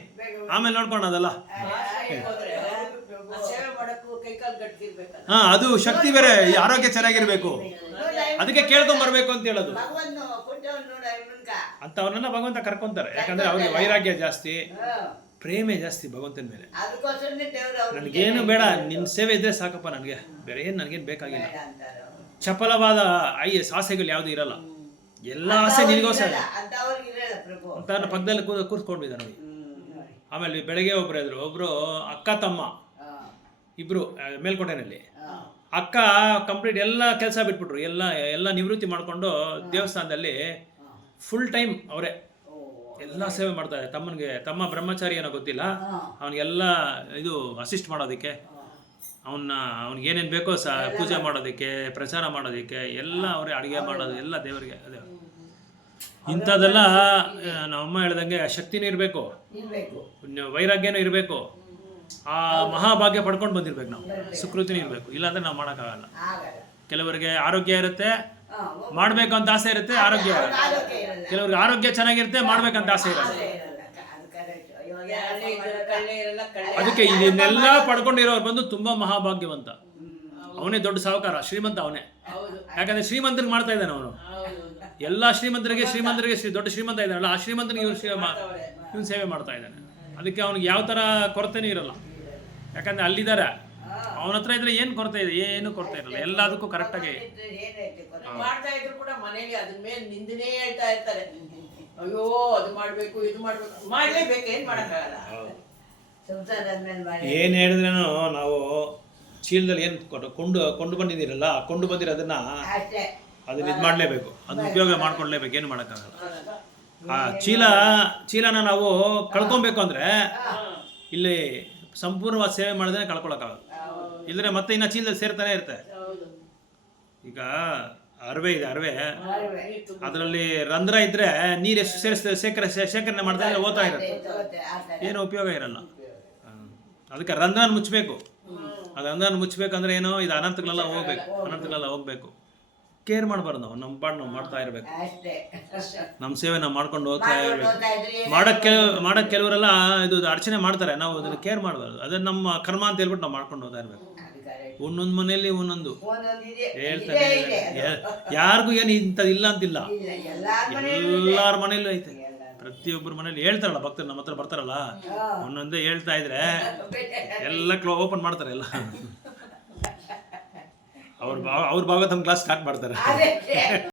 ಆಮೇಲೆ ನೋಡ್ಕೊಂಡು ಅದಲ್ಲ. ಹೋದ್ರೆ ಸೇವೆ ಮಾಡಕ್ಕೂ ಕೈಕಾಲು ಗಟ್ಟಿರ್ಬೇಕಲ್ಲ. ಹಾ, ಅದು ಶಕ್ತಿ ಬೇರೆ, ಆರೋಗ್ಯ ಚೆನ್ನಾಗಿರ್ಬೇಕು, ಅದಕ್ಕೆ ಕೇಳ್ಕೊಂಡ್ ಬರ್ಬೇಕು ಅಂತ ಹೇಳೋದು. ಅಂತವನ್ನೆಲ್ಲ ಭಗವಂತ ಕರ್ಕೊಂತಾರೆ. ಯಾಕಂದ್ರೆ ಅವ್ರಿಗೆ ವೈರಾಗ್ಯ ಜಾಸ್ತಿ, ಪ್ರೇಮೆ ಜಾಸ್ತಿ ಭಗವಂತನ ಮೇಲೆ. ನನಗೇನು ಬೇಡ, ನಿನ್ನ ಸೇವೆ ಇದ್ರೆ ಸಾಕಪ್ಪ, ನನಗೆ ಬೇರೆ ಏನು ನನಗೇನು ಬೇಕಾಗಿಲ್ಲ. ಚಪಲವಾದ ಆಸೆಗಳು ಯಾವುದು ಇರಲ್ಲ, ಎಲ್ಲ ಆಸೆ ನಿನಗೋಸ್ಕರ ಅಂತ ಪಕ್ಕದಲ್ಲಿ ಕೂರ್ಸ್ಕೊಂಡಿದ್ದ ನೋಡಿ. ಆಮೇಲೆ ಬೆಳಗ್ಗೆ ಒಬ್ರು ಅಕ್ಕ ತಮ್ಮ ಇಬ್ರು ಮೇಲ್ಕೋಟೆನಲ್ಲಿ. ಅಕ್ಕ ಕಂಪ್ಲೀಟ್ ಎಲ್ಲ ಕೆಲಸ ಬಿಟ್ಬಿಟ್ರು, ಎಲ್ಲ ನಿವೃತ್ತಿ ಮಾಡಿಕೊಂಡು ದೇವಸ್ಥಾನದಲ್ಲಿ ಫುಲ್ ಟೈಮ್ ಅವರೇ ಎಲ್ಲ ಸೇವೆ ಮಾಡ್ತಾರೆ. ತಮ್ಮ ಬ್ರಹ್ಮಚಾರಿ ಏನೋ ಗೊತ್ತಿಲ್ಲ, ಅವನಿಗೆಲ್ಲ ಇದು ಅಸಿಸ್ಟ್ ಮಾಡೋದಕ್ಕೆ, ಅವ್ನಿಗೆ ಏನೇನು ಬೇಕೋ ಪೂಜೆ ಮಾಡೋದಕ್ಕೆ, ಪ್ರಚಾರ ಮಾಡೋದಕ್ಕೆ ಎಲ್ಲ ಅವರೇ, ಅಡುಗೆ ಮಾಡೋದು ಎಲ್ಲ ದೇವರಿಗೆ. ಅದೇ ಇಂಥದ್ದೆಲ್ಲ ನಮ್ಮಮ್ಮ ಹೇಳ್ದಂಗೆ ಶಕ್ತಿನೂ ಇರಬೇಕು, ವೈರಾಗ್ಯನೂ ಇರಬೇಕು, ಆ ಮಹಾಭಾಗ್ಯ ಪಡ್ಕೊಂಡು ಬಂದಿರ್ಬೇಕು ನಾವು, ಸುಕೃತಿನೂ ಇರಬೇಕು. ಇಲ್ಲಾಂದ್ರೆ ನಾವು ಮಾಡೋಕ್ಕಾಗಲ್ಲ. ಕೆಲವರಿಗೆ ಆರೋಗ್ಯ ಇರುತ್ತೆ, ಮಾಡಬೇಕು ಅಂತ ಆಸೆ ಇರುತ್ತೆ, ಆರೋಗ್ಯ ಇರುತ್ತೆ. ಕೆಲವ್ರಿಗೆ ಆರೋಗ್ಯ ಚೆನ್ನಾಗಿರುತ್ತೆ, ಮಾಡ್ಬೇಕಂತ ಆಸೆ ಇರುತ್ತೆ. ಅದಕ್ಕೆ ಇದನ್ನೆಲ್ಲ ಪಡ್ಕೊಂಡಿರೋರು ಬಂದು ತುಂಬಾ ಮಹಾಭಾಗ್ಯವಂತ. ಅವನೇ ದೊಡ್ಡ ಸಾಹುಕಾರ, ಶ್ರೀಮಂತ ಅವನೇ. ಯಾಕಂದ್ರೆ ಶ್ರೀಮಂತರಿಗೆ ಮಾಡ್ತಾ ಇದ್ದಾನೆ ಅವನು. ಎಲ್ಲ ಶ್ರೀಮಂತರಿಗೆ ದೊಡ್ಡ ಶ್ರೀಮಂತ ಇದ್ದಾನಲ್ಲ, ಆ ಶ್ರೀಮಂತನಿಗೆ ಇವನು ಸೇವೆ ಮಾಡ್ತಾ ಇದ್ದಾನೆ. ಅದಕ್ಕೆ ಅವನಿಗೆ ಯಾವ ಥರ ಕೊರತೆನೂ ಇರಲ್ಲ. ಯಾಕಂದ್ರೆ ಅಲ್ಲಿದ್ದಾರೆ, ಅವನ ಹತ್ರ ಇದ್ರೆ ಏನು ಕೊರತೆ ಇದೆ? ಏನು ಕೊರತೆ ಇರಲ್ಲ, ಎಲ್ಲದಕ್ಕೂ ಕರೆಕ್ಟಾಗಿ ಮಾಡ್ತಾ ಇದ್ರು ಕೂಡ ಮನೇಲಿ ಅದ್ರ ಮೇಲೆ ನಿಂದನೇ ಹೇಳ್ತಾ ಇರ್ತಾರೆ. ಅಯ್ಯೋ ಅದು ಮಾಡ್ಬೇಕು, ಇದು ಮಾಡ್ಬೇಕು, ಮಾಡ್ಲೇಬೇಕು, ಏನ್ ಮಾಡಕ್ಕಾಗಲ್ಲ. ಏನು ಹೇಳಿದ್ರೇನು ನಾವು ಚೀಲದಲ್ಲಿ ಏನು ಕೊಂಡು ಬಂದಿದ್ದೀರಲ್ಲ, ಕೊಂಡು ಬಂದಿರೋದನ್ನ ಅದನ್ನ ಇದು ಮಾಡಲೇಬೇಕು, ಅದನ್ನ ಉಪಯೋಗ ಮಾಡ್ಕೊಳ್ಲೇಬೇಕು, ಏನು ಮಾಡೋಕ್ಕಾಗಲ್ಲ. ಆ ಚೀಲನ ನಾವು ಕಳ್ಕೊಬೇಕು ಅಂದರೆ ಇಲ್ಲಿ ಸಂಪೂರ್ಣವಾದ ಸೇವೆ ಮಾಡಿದ್ರೆ ಕಳ್ಕೊಳಕ್ಕಾಗಲ್ಲ. ಇಲ್ಲದ್ರೆ ಮತ್ತೆ ಇನ್ನು ಚೀಲದಲ್ಲಿ ಸೇರ್ತಾನೆ ಇರುತ್ತೆ. ಈಗ ಅರವೆ ಇದೆ, ಅರವೆ ಅದರಲ್ಲಿ ರಂಧ್ರ ಇದ್ರೆ ನೀರು ಎಷ್ಟು ಶೇಖರಣೆ ಮಾಡ್ತಾ ಇದ್ರೆ ಓದ್ತಾ ಇರುತ್ತೆ, ಏನು ಉಪಯೋಗ ಇರಲ್ಲ. ಅದಕ್ಕೆ ರಂಧ್ರನ ಮುಚ್ಚಬೇಕು. ಅದು ರಂಧ್ರನ ಮುಚ್ಚಬೇಕಂದ್ರೆ ಏನು, ಇದು ಅನರ್ಥಗಳೆಲ್ಲ ಹೋಗ್ಬೇಕು. ಕೇರ್ ಮಾಡಬಾರ್ದು, ನಾವು ನಮ್ಮ ಪಾಡು ನಾವು ಮಾಡ್ತಾ ಇರಬೇಕು, ನಮ್ಮ ಸೇವೆ ನಾವು ಮಾಡ್ಕೊಂಡು ಹೋಗ್ತಾ ಇರಬೇಕು. ಮಾಡಕ್ಕೆ ಕೆಲವರೆಲ್ಲ ಇದು ಅರ್ಚನೆ ಮಾಡ್ತಾರೆ, ನಾವು ಅದನ್ನು ಕೇರ್ ಮಾಡಬಾರ್ದು. ಅದೇ ನಮ್ಮ ಕರ್ಮ ಅಂತ ಹೇಳ್ಬಿಟ್ಟು ನಾವು ಮಾಡ್ಕೊಂಡು ಹೋಗ್ತಾ ಇರಬೇಕು. ಒಂದೊಂದು ಮನೆಯಲ್ಲಿ ಒಂದೊಂದು ಹೇಳ್ತಾನೆ, ಯಾರಿಗೂ ಏನು ಇಂಥದ್ದು ಇಲ್ಲ ಅಂತಿಲ್ಲ, ಎಲ್ಲಾರ ಮನೇಲೂ ಐತೆ. ಪ್ರತಿಯೊಬ್ಬರ ಮನೇಲಿ ಹೇಳ್ತಾರಲ್ಲ ಭಕ್ತರು, ನಮ್ಮ ಹತ್ರ ಬರ್ತಾರಲ್ಲ, ಒಂದೊಂದೇ ಹೇಳ್ತಾ ಇದ್ರೆ ಎಲ್ಲ ಓಪನ್ ಮಾಡ್ತಾರೆ. ಎಲ್ಲ ಅವ್ರ ಭಾಗ ತಮ್ಮ ಕ್ಲಾಸ್ ಸ್ಟಾರ್ಟ್ ಮಾಡ್ತಾರೆ.